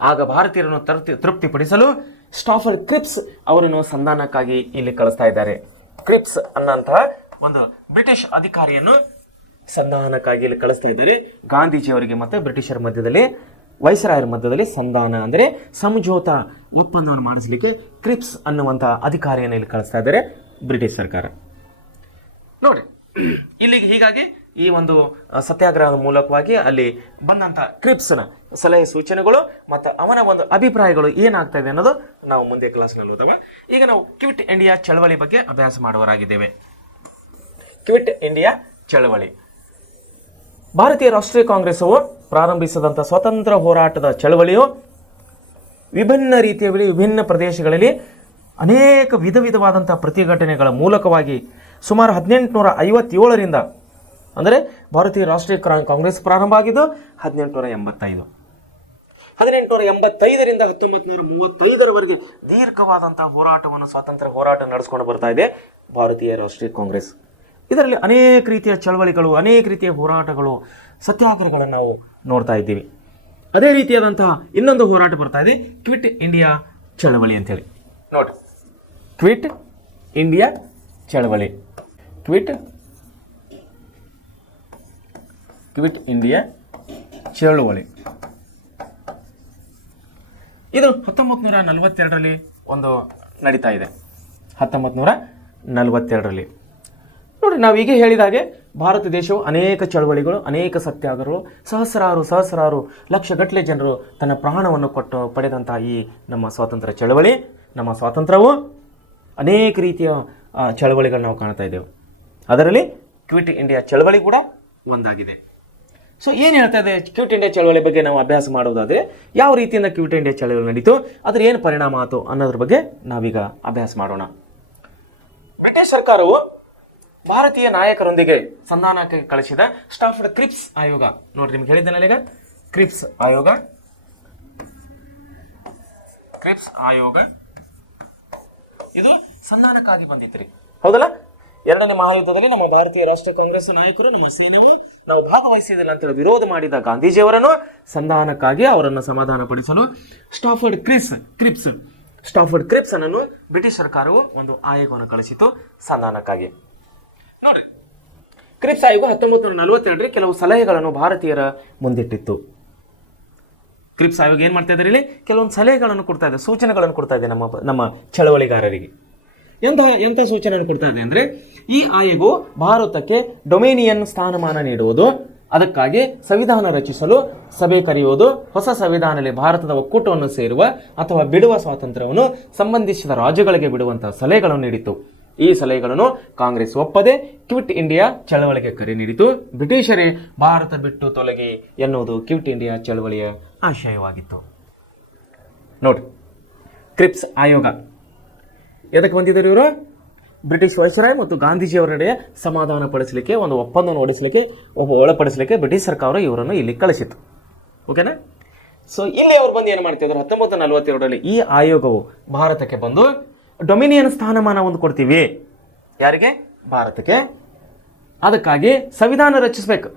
ಆಗ ಭಾರತೀಯರನ್ನು ತೃಪ್ತಿಪಡಿಸಲು ಸ್ಟಾಫರ್ಡ್ ಕ್ರಿಪ್ಸ್ ಅವರನ್ನು ಸಂಧಾನಕ್ಕಾಗಿ ಇಲ್ಲಿ ಕಳಿಸ್ತಾ ಇದ್ದಾರೆ. ಕ್ರಿಪ್ಸ್ ಅನ್ನಂತಹ ಒಂದು ಬ್ರಿಟಿಷ್ ಅಧಿಕಾರಿಯನ್ನು ಸಂಧಾನಕ್ಕಾಗಿ ಇಲ್ಲಿ ಕಳಿಸ್ತಾ ಇದ್ದಾರೆ. ಗಾಂಧೀಜಿಯವರಿಗೆ ಮತ್ತೆ ಬ್ರಿಟಿಷರ ಮಧ್ಯದಲ್ಲಿ, ವೈಸ್ರಾಯರ ಮಧ್ಯದಲ್ಲಿ ಸಂಧಾನ ಅಂದರೆ ಸಮझौता ಒಪ್ಪಂದವನ್ನು ಮಾಡಿಸಲಿಕ್ಕೆ ಕ್ರಿಪ್ಸ್ ಅನ್ನುವಂಥ ಅಧಿಕಾರಿಯನ್ನು ಇಲ್ಲಿ ಕಳಿಸ್ತಾ ಇದ್ದಾರೆ ಬ್ರಿಟಿಷ್ ಸರ್ಕಾರ. ನೋಡಿ ಇಲ್ಲಿಗೆ ಹೀಗಾಗಿ ಈ ಒಂದು ಸತ್ಯಾಗ್ರಹದ ಮೂಲಕವಾಗಿ ಅಲ್ಲಿ ಬಂದಂಥ ಕ್ರಿಪ್ಸ್ನ ಸಲಹೆ ಸೂಚನೆಗಳು ಮತ್ತು ಅವನ ಒಂದು ಅಭಿಪ್ರಾಯಗಳು ಏನಾಗ್ತಾ ಇದೆ ಅನ್ನೋದು ನಾವು ಮುಂದೆ ಕ್ಲಾಸ್ನಲ್ಲಿ ಓದುವ. ಈಗ ನಾವು ಕ್ವಿಟ್ ಇಂಡಿಯಾ ಚಳವಳಿ ಬಗ್ಗೆ ಅಭ್ಯಾಸ ಮಾಡುವರಾಗಿದ್ದೇವೆ. ಕ್ವಿಟ್ ಇಂಡಿಯಾ ಚಳವಳಿ ಭಾರತೀಯ ರಾಷ್ಟ್ರೀಯ ಕಾಂಗ್ರೆಸ್ಸು ಪ್ರಾರಂಭಿಸಿದಂಥ ಸ್ವತಂತ್ರ ಹೋರಾಟದ ಚಳವಳಿಯು ವಿಭಿನ್ನ ರೀತಿಯಲ್ಲಿ ವಿಭಿನ್ನ ಪ್ರದೇಶಗಳಲ್ಲಿ ಅನೇಕ ವಿಧವಾದಂಥ ಪ್ರತಿಭಟನೆಗಳ ಮೂಲಕವಾಗಿ ಸುಮಾರು 1857ರಿಂದ ಅಂದರೆ ಭಾರತೀಯ ರಾಷ್ಟ್ರೀಯ ಕಾಂಗ್ರೆಸ್ ಪ್ರಾರಂಭ ಆಗಿದ್ದು 1885. 1885ರಿಂದ 1935ರವರೆಗೆ ದೀರ್ಘವಾದಂತಹ ಹೋರಾಟವನ್ನು, ಸ್ವಾತಂತ್ರ್ಯ ಹೋರಾಟ ನಡೆಸ್ಕೊಂಡು ಬರ್ತಾ ಇದೆ ಭಾರತೀಯ ರಾಷ್ಟ್ರೀಯ ಕಾಂಗ್ರೆಸ್. ಇದರಲ್ಲಿ ಅನೇಕ ರೀತಿಯ ಚಳವಳಿಗಳು, ಅನೇಕ ರೀತಿಯ ಹೋರಾಟಗಳು, ಸತ್ಯಾಗ್ರಹಗಳನ್ನು ನಾವು ನೋಡ್ತಾ ಇದ್ದೀವಿ. ಅದೇ ರೀತಿಯಾದಂತಹ ಇನ್ನೊಂದು ಹೋರಾಟ ಬರ್ತಾ ಇದೆ, ಕ್ವಿಟ್ ಇಂಡಿಯಾ ಚಳವಳಿ ಅಂತೇಳಿ. ನೋಡಿ, ಕ್ವಿಟ್ ಇಂಡಿಯಾ ಚಳವಳಿ, ಕ್ವಿಟ್ ಇಂಡಿಯಾ ಚಳವಳಿ ಇದು 1942ರಲ್ಲಿ ಒಂದು ನಡೀತಾ ಇದೆ. 1942ರಲ್ಲಿ ನೋಡಿ, ನಾವು ಈಗ ಹೇಳಿದ ಹಾಗೆ ಭಾರತ ದೇಶವು ಅನೇಕ ಚಳವಳಿಗಳು, ಅನೇಕ ಸತ್ಯಾಗ್ರಹಗಳು, ಸಹಸ್ರಾರು ಲಕ್ಷಗಟ್ಟಲೆ ಜನರು ತನ್ನ ಪ್ರಾಣವನ್ನು ಕೊಟ್ಟು ಪಡೆದಂತಹ ಈ ನಮ್ಮ ಸ್ವಾತಂತ್ರ್ಯ ಚಳವಳಿ, ನಮ್ಮ ಸ್ವಾತಂತ್ರ್ಯವು ಅನೇಕ ರೀತಿಯ ಚಳವಳಿಗಳು ನಾವು ಕಾಣ್ತಾ ಇದ್ದೇವೆ. ಅದರಲ್ಲಿ ಕ್ವಿಟ್ ಇಂಡಿಯಾ ಚಳವಳಿ ಕೂಡ ಒಂದಾಗಿದೆ. ಸೊ ಏನು ಹೇಳ್ತಾ ಇದೆ ಕ್ವಿಟ್ ಇಂಡಿಯಾ ಚಳವಳಿ ಬಗ್ಗೆ ನಾವು ಅಭ್ಯಾಸ ಮಾಡೋದಾದರೆ, ಯಾವ ರೀತಿಯಿಂದ ಕ್ವಿಟ್ ಇಂಡಿಯಾ ಚಳವಳಿ ನಡೀತು, ಅದ್ರ ಏನು ಪರಿಣಾಮ ಆಯಿತು ಅನ್ನೋದ್ರ ಬಗ್ಗೆ ನಾವೀಗ ಅಭ್ಯಾಸ ಮಾಡೋಣ. ಬ್ರಿಟಿಷ್ ಸರ್ಕಾರವು ಭಾರತೀಯ ನಾಯಕರೊಂದಿಗೆ ಸಂಧಾನಕ್ಕೆ ಕಳಿಸಿದ ಸ್ಟಾಫರ್ಡ್ ಕ್ರಿಪ್ಸ್ ಆಯೋಗ, ನೋಡ್ರಿ ನಿಮ್ಗೆ ಹೇಳಿದ್ದೇನಲ್ಲ ಈಗ, ಕ್ರಿಪ್ಸ್ ಆಯೋಗ ಇದು ಸಂಧಾನಕ್ಕಾಗಿ ಬಂದಿತ್ತು ರೀ, ಹೌದಲ್ಲ? ಎರಡನೇ ಮಹಾಯುದ್ಧದಲ್ಲಿ ನಮ್ಮ ಭಾರತೀಯ ರಾಷ್ಟ್ರೀಯ ಕಾಂಗ್ರೆಸ್ ನಾಯಕರು, ನಮ್ಮ ಸೇನೆಯು ನಾವು ಭಾಗವಹಿಸಿದಿಲ್ಲ ಅಂತೇಳಿ ವಿರೋಧ ಮಾಡಿದ ಗಾಂಧೀಜಿಯವರನ್ನು ಸಂಧಾನಕ್ಕಾಗಿ ಅವರನ್ನು ಸಮಾಧಾನಪಡಿಸಲು ಸ್ಟಾಫರ್ಡ್ ಕ್ರಿಪ್ಸ್ ಅನ್ನು ಬ್ರಿಟಿಷ್ ಸರ್ಕಾರವು ಒಂದು ಆಯೋಗವನ್ನು ಕಳಿಸಿತು ಸಂಧಾನಕ್ಕಾಗಿ. ನೋಡ್ರಿ, ಕ್ರಿಪ್ಸ್ ಆಯೋಗ 1942ರಲ್ಲಿ ಕೆಲವು ಸಲಹೆಗಳನ್ನು ಭಾರತೀಯರ ಮುಂದಿಟ್ಟಿತ್ತು. ಕ್ರಿಪ್ಸ್ ಆಯೋಗ ಏನ್ ಮಾಡ್ತಾ ಇದ್ದಾರೆ ಇಲ್ಲಿ, ಕೆಲವೊಂದು ಸಲಹೆಗಳನ್ನು ಕೊಡ್ತಾ ಇದೆ, ಸೂಚನೆಗಳನ್ನು ಕೊಡ್ತಾ ಇದೆ ನಮ್ಮ ಚಳವಳಿಗಾರರಿಗೆ. ಎಂಥ ಸೂಚನೆಯನ್ನು ಕೊಡ್ತಾ ಇದೆ ಅಂದ್ರೆ, ಈ ಆಯೋಗವು ಭಾರತಕ್ಕೆ ಡೊಮೇನಿಯನ್ ಸ್ಥಾನಮಾನ ನೀಡುವುದು, ಅದಕ್ಕಾಗಿ ಸಂವಿಧಾನ ರಚಿಸಲು ಸಭೆ ಕರೆಯುವುದು, ಹೊಸ ಸಂವಿಧಾನದಲ್ಲಿ ಭಾರತದ ಒಕ್ಕೂಟವನ್ನು ಸೇರುವ ಅಥವಾ ಬಿಡುವ ಸ್ವಾತಂತ್ರ್ಯವನ್ನು ಸಂಬಂಧಿಸಿದ ರಾಜ್ಯಗಳಿಗೆ ಬಿಡುವಂತಹ ಸಲಹೆಗಳನ್ನು ನೀಡಿತು. ಈ ಸಲಹೆಗಳನ್ನು ಕಾಂಗ್ರೆಸ್ ಒಪ್ಪದೆ ಕ್ವಿಟ್ ಇಂಡಿಯಾ ಚಳವಳಿಗೆ ಕರೆ ನೀಡಿತು. ಬ್ರಿಟಿಷರೇ ಭಾರತ ಬಿಟ್ಟು ತೊಲಗಿ ಎನ್ನುವುದು ಕ್ವಿಟ್ ಇಂಡಿಯಾ ಚಳವಳಿಯ ಆಶಯವಾಗಿತ್ತು. ನೋಡಿ, ಕ್ರಿಪ್ಸ್ ಆಯೋಗ ಎದಕ್ಕೆ ಬಂದಿದ್ದಾರೆ ಇವರು? ಬ್ರಿಟಿಷ್ ವೈಸ್ರಾಯ್ ಮತ್ತು ಗಾಂಧೀಜಿಯವರ ನಡುವೆ ಸಮಾಧಾನ ಪಡಿಸಲಿಕ್ಕೆ, ಒಂದು ಒಪ್ಪಂದವನ್ನು ಒಳಪಡಿಸಲಿಕ್ಕೆ ಬ್ರಿಟಿಷ್ ಸರ್ಕಾರ ಇವರನ್ನು ಇಲ್ಲಿ ಕಳಿಸಿತು. ಓಕೆನಾ? ಸೊ ಇಲ್ಲಿ ಅವರು ಬಂದು ಏನು ಮಾಡ್ತಿದ್ರು, 1942ರಲ್ಲಿ ಈ ಆಯೋಗವು ಭಾರತಕ್ಕೆ ಬಂದು ಡೊಮಿನಿಯನ್ ಸ್ಥಾನಮಾನ ಒಂದು ಕೊಡ್ತೀವಿ. ಯಾರಿಗೆ? ಭಾರತಕ್ಕೆ. ಅದಕ್ಕಾಗಿ ಸಂವಿಧಾನ ರಚಿಸಬೇಕು.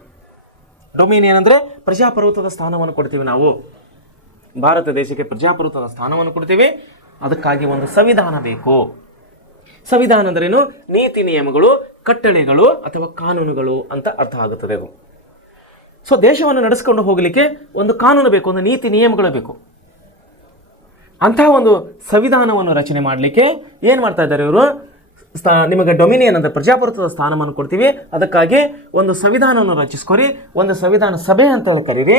ಡೊಮಿನಿಯನ್ ಅಂದರೆ ಪ್ರಜಾಪ್ರಭುತ್ವದ ಸ್ಥಾನವನ್ನು ಕೊಡ್ತೀವಿ ನಾವು, ಭಾರತ ದೇಶಕ್ಕೆ ಪ್ರಜಾಪ್ರಭುತ್ವದ ಸ್ಥಾನವನ್ನು ಕೊಡ್ತೀವಿ. ಅದಕ್ಕಾಗಿ ಒಂದು ಸಂವಿಧಾನ ಬೇಕು. ಸಂವಿಧಾನ ಅಂದ್ರೇನು? ನೀತಿ ನಿಯಮಗಳು, ಕಟ್ಟಳೆಗಳು ಅಥವಾ ಕಾನೂನುಗಳು ಅಂತ ಅರ್ಥ ಆಗುತ್ತದೆ ಅದು. ಸೊ ದೇಶವನ್ನು ನಡೆಸ್ಕೊಂಡು ಹೋಗಲಿಕ್ಕೆ ಒಂದು ಕಾನೂನು ಬೇಕು, ಒಂದು ನೀತಿ ನಿಯಮಗಳು ಬೇಕು. ಅಂತಹ ಒಂದು ಸಂವಿಧಾನವನ್ನು ರಚನೆ ಮಾಡಲಿಕ್ಕೆ ಏನು ಮಾಡ್ತಾ ಇದ್ದಾರೆ ಇವರು? ನಿಮಗೆ ಡೊಮಿನಿಯನ್ ಅಂದರೆ ಪ್ರಜಾಪ್ರಭುತ್ವದ ಸ್ಥಾನವನ್ನು ಕೊಡ್ತೀವಿ, ಅದಕ್ಕಾಗಿ ಒಂದು ಸಂವಿಧಾನವನ್ನು ರಚಿಸ್ಕೊರಿ, ಒಂದು ಸಂವಿಧಾನ ಸಭೆ ಅಂತ ಕರೀರಿ.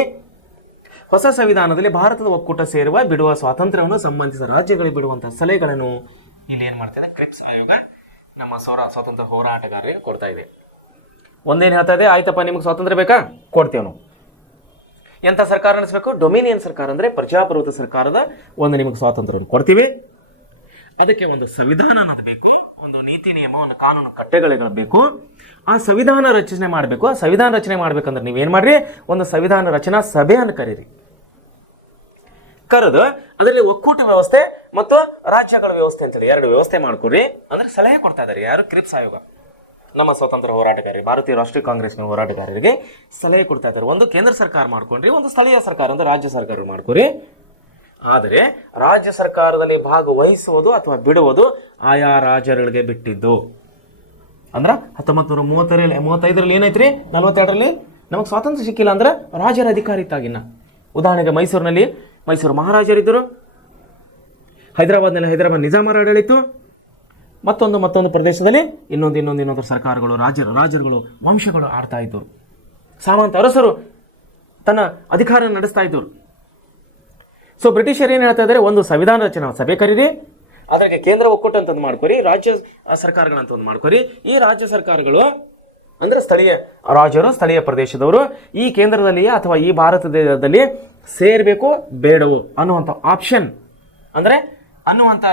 ಹೊಸ ಸಂವಿಧಾನದಲ್ಲಿ ಭಾರತದ ಒಕ್ಕೂಟ ಸೇರುವ, ಬಿಡುವ ಸ್ವಾತಂತ್ರ್ಯವನ್ನು ಸಂಬಂಧಿಸಿದ ರಾಜ್ಯಗಳಿಗೆ ಬಿಡುವಂತಹ ಸಲಹೆಗಳನ್ನು ಇಲ್ಲಿ ಏನು ಮಾಡ್ತಾ ಇದೆ ಕ್ರಿಪ್ಸ್ ಆಯೋಗ ನಮ್ಮ ಸ್ವಾತಂತ್ರ್ಯ ಹೋರಾಟಗಾರರಿಗೆ ಕೊಡ್ತಾ ಇದೆ. ಒಂದೇನು ಹೇಳ್ತಾ ಇದೆ, ಆಯ್ತಪ್ಪ ನಿಮ್ಗೆ ಸ್ವಾತಂತ್ರ್ಯ ಬೇಕಾ, ಕೊಡ್ತೇವೆ ನಾವು. ಎಂಥ ಸರ್ಕಾರ ನಡೆಸಬೇಕು? ಡೊಮಿನಿಯನ್ ಸರ್ಕಾರ, ಅಂದರೆ ಪ್ರಜಾಪ್ರಭುತ್ವ ಸರ್ಕಾರದ ಒಂದು ನಿಮಗೆ ಸ್ವಾತಂತ್ರ್ಯವನ್ನು ಕೊಡ್ತೀವಿ. ಅದಕ್ಕೆ ಒಂದು ಸಂವಿಧಾನ ಅನ್ನೋದು ಬೇಕು, ಒಂದು ನೀತಿ ನಿಯಮ, ಒಂದು ಕಾನೂನು ಕಟ್ಟೆಗಳು ಬೇಕು. ಆ ಸಂವಿಧಾನ ರಚನೆ ಮಾಡಬೇಕು. ಆ ಸಂವಿಧಾನ ರಚನೆ ಮಾಡ್ಬೇಕಂದ್ರೆ ನೀವೇನು ಮಾಡ್ರಿ, ಒಂದು ಸಂವಿಧಾನ ರಚನಾ ಸಭೆಯನ್ನು ಕರೀರಿ. ಕರೆದು ಅದರಲ್ಲಿ ಒಕ್ಕೂಟ ವ್ಯವಸ್ಥೆ ಮತ್ತು ರಾಜ್ಯಗಳ ವ್ಯವಸ್ಥೆ ಅಂತೇಳಿ 2 ವ್ಯವಸ್ಥೆ ಮಾಡ್ಕೊರಿ. ಅಂದ್ರೆ ಸಲಹೆ ಕೊಡ್ತಾ ಇದ್ದಾರೆ ಯಾರು? ಕ್ರಿಪ್ಸ್ ಆಯೋಗ. ನಮ್ಮ ಸ್ವತಂತ್ರ ಹೋರಾಟಗಾರರಿಗೆ, ಭಾರತೀಯ ರಾಷ್ಟ್ರೀಯ ಕಾಂಗ್ರೆಸ್ನ ಹೋರಾಟಗಾರರಿಗೆ ಸಲಹೆ ಕೊಡ್ತಾ ಇದ್ದಾರೆ. ಒಂದು ಕೇಂದ್ರ ಸರ್ಕಾರ ಮಾಡ್ಕೊಂಡ್ರಿ, ಒಂದು ಸ್ಥಳೀಯ ಸರ್ಕಾರ ಅಂದ್ರೆ ರಾಜ್ಯ ಸರ್ಕಾರ ಮಾಡ್ಕೊರಿ. ಆದರೆ ರಾಜ್ಯ ಸರ್ಕಾರದಲ್ಲಿ ಭಾಗವಹಿಸುವುದು ಅಥವಾ ಬಿಡುವುದು ಆಯಾ ರಾಜ್ಯಗಳಿಗೆ ಬಿಟ್ಟಿದ್ದು. ಅಂದ್ರೆ 1935 ಏನೈತ್ರಿ, 42ರಲ್ಲಿ ನಮಗೆ ಸ್ವಾತಂತ್ರ್ಯ ಸಿಕ್ಕಿಲ್ಲ ಅಂದ್ರೆ ರಾಜರ ಅಧಿಕಾರಿತಾಗಿನ್ನ. ಉದಾಹರಣೆಗೆ ಮೈಸೂರು ಮಹಾರಾಜರಿದ್ದರು, ಹೈದರಾಬಾದ್ ನಿಜಾಮರ ಆಡಳಿತು, ಮತ್ತೊಂದು ಪ್ರದೇಶದಲ್ಲಿ ಇನ್ನೊಂದು ಸರ್ಕಾರಗಳು, ರಾಜರುಗಳು, ವಂಶಗಳು ಆಡ್ತಾ ಇದ್ದರು. ಸಾಮಂತ ಅರಸರು ತನ್ನ ಅಧಿಕಾರ ನಡೆಸ್ತಾ ಇದ್ದರು. ಸೊ ಬ್ರಿಟಿಷರು ಏನು ಹೇಳ್ತಾ ಇದ್ದಾರೆ, ಒಂದು ಸಂವಿಧಾನ ರಚನಾ ಸಭೆ ಕರೀರಿ, ಅದಕ್ಕೆ ಕೇಂದ್ರ ಒಕ್ಕೂಟ ಅಂತಂದು ಮಾಡ್ಕೊರಿ, ರಾಜ್ಯ ಸರ್ಕಾರಗಳಂತ ಒಂದು ಮಾಡ್ಕೊರಿ. ಈ ರಾಜ್ಯ ಸರ್ಕಾರಗಳು ಅಂದ್ರೆ ಸ್ಥಳೀಯ ರಾಜರು, ಸ್ಥಳೀಯ ಪ್ರದೇಶದವರು ಈ ಕೇಂದ್ರದಲ್ಲಿ ಅಥವಾ ಈ ಭಾರತ ದೇಶದಲ್ಲಿ ಸೇರ್ಬೇಕು ಬೇಡವು ಅನ್ನುವಂಥ ಆಪ್ಷನ್, ಅಂದ್ರೆ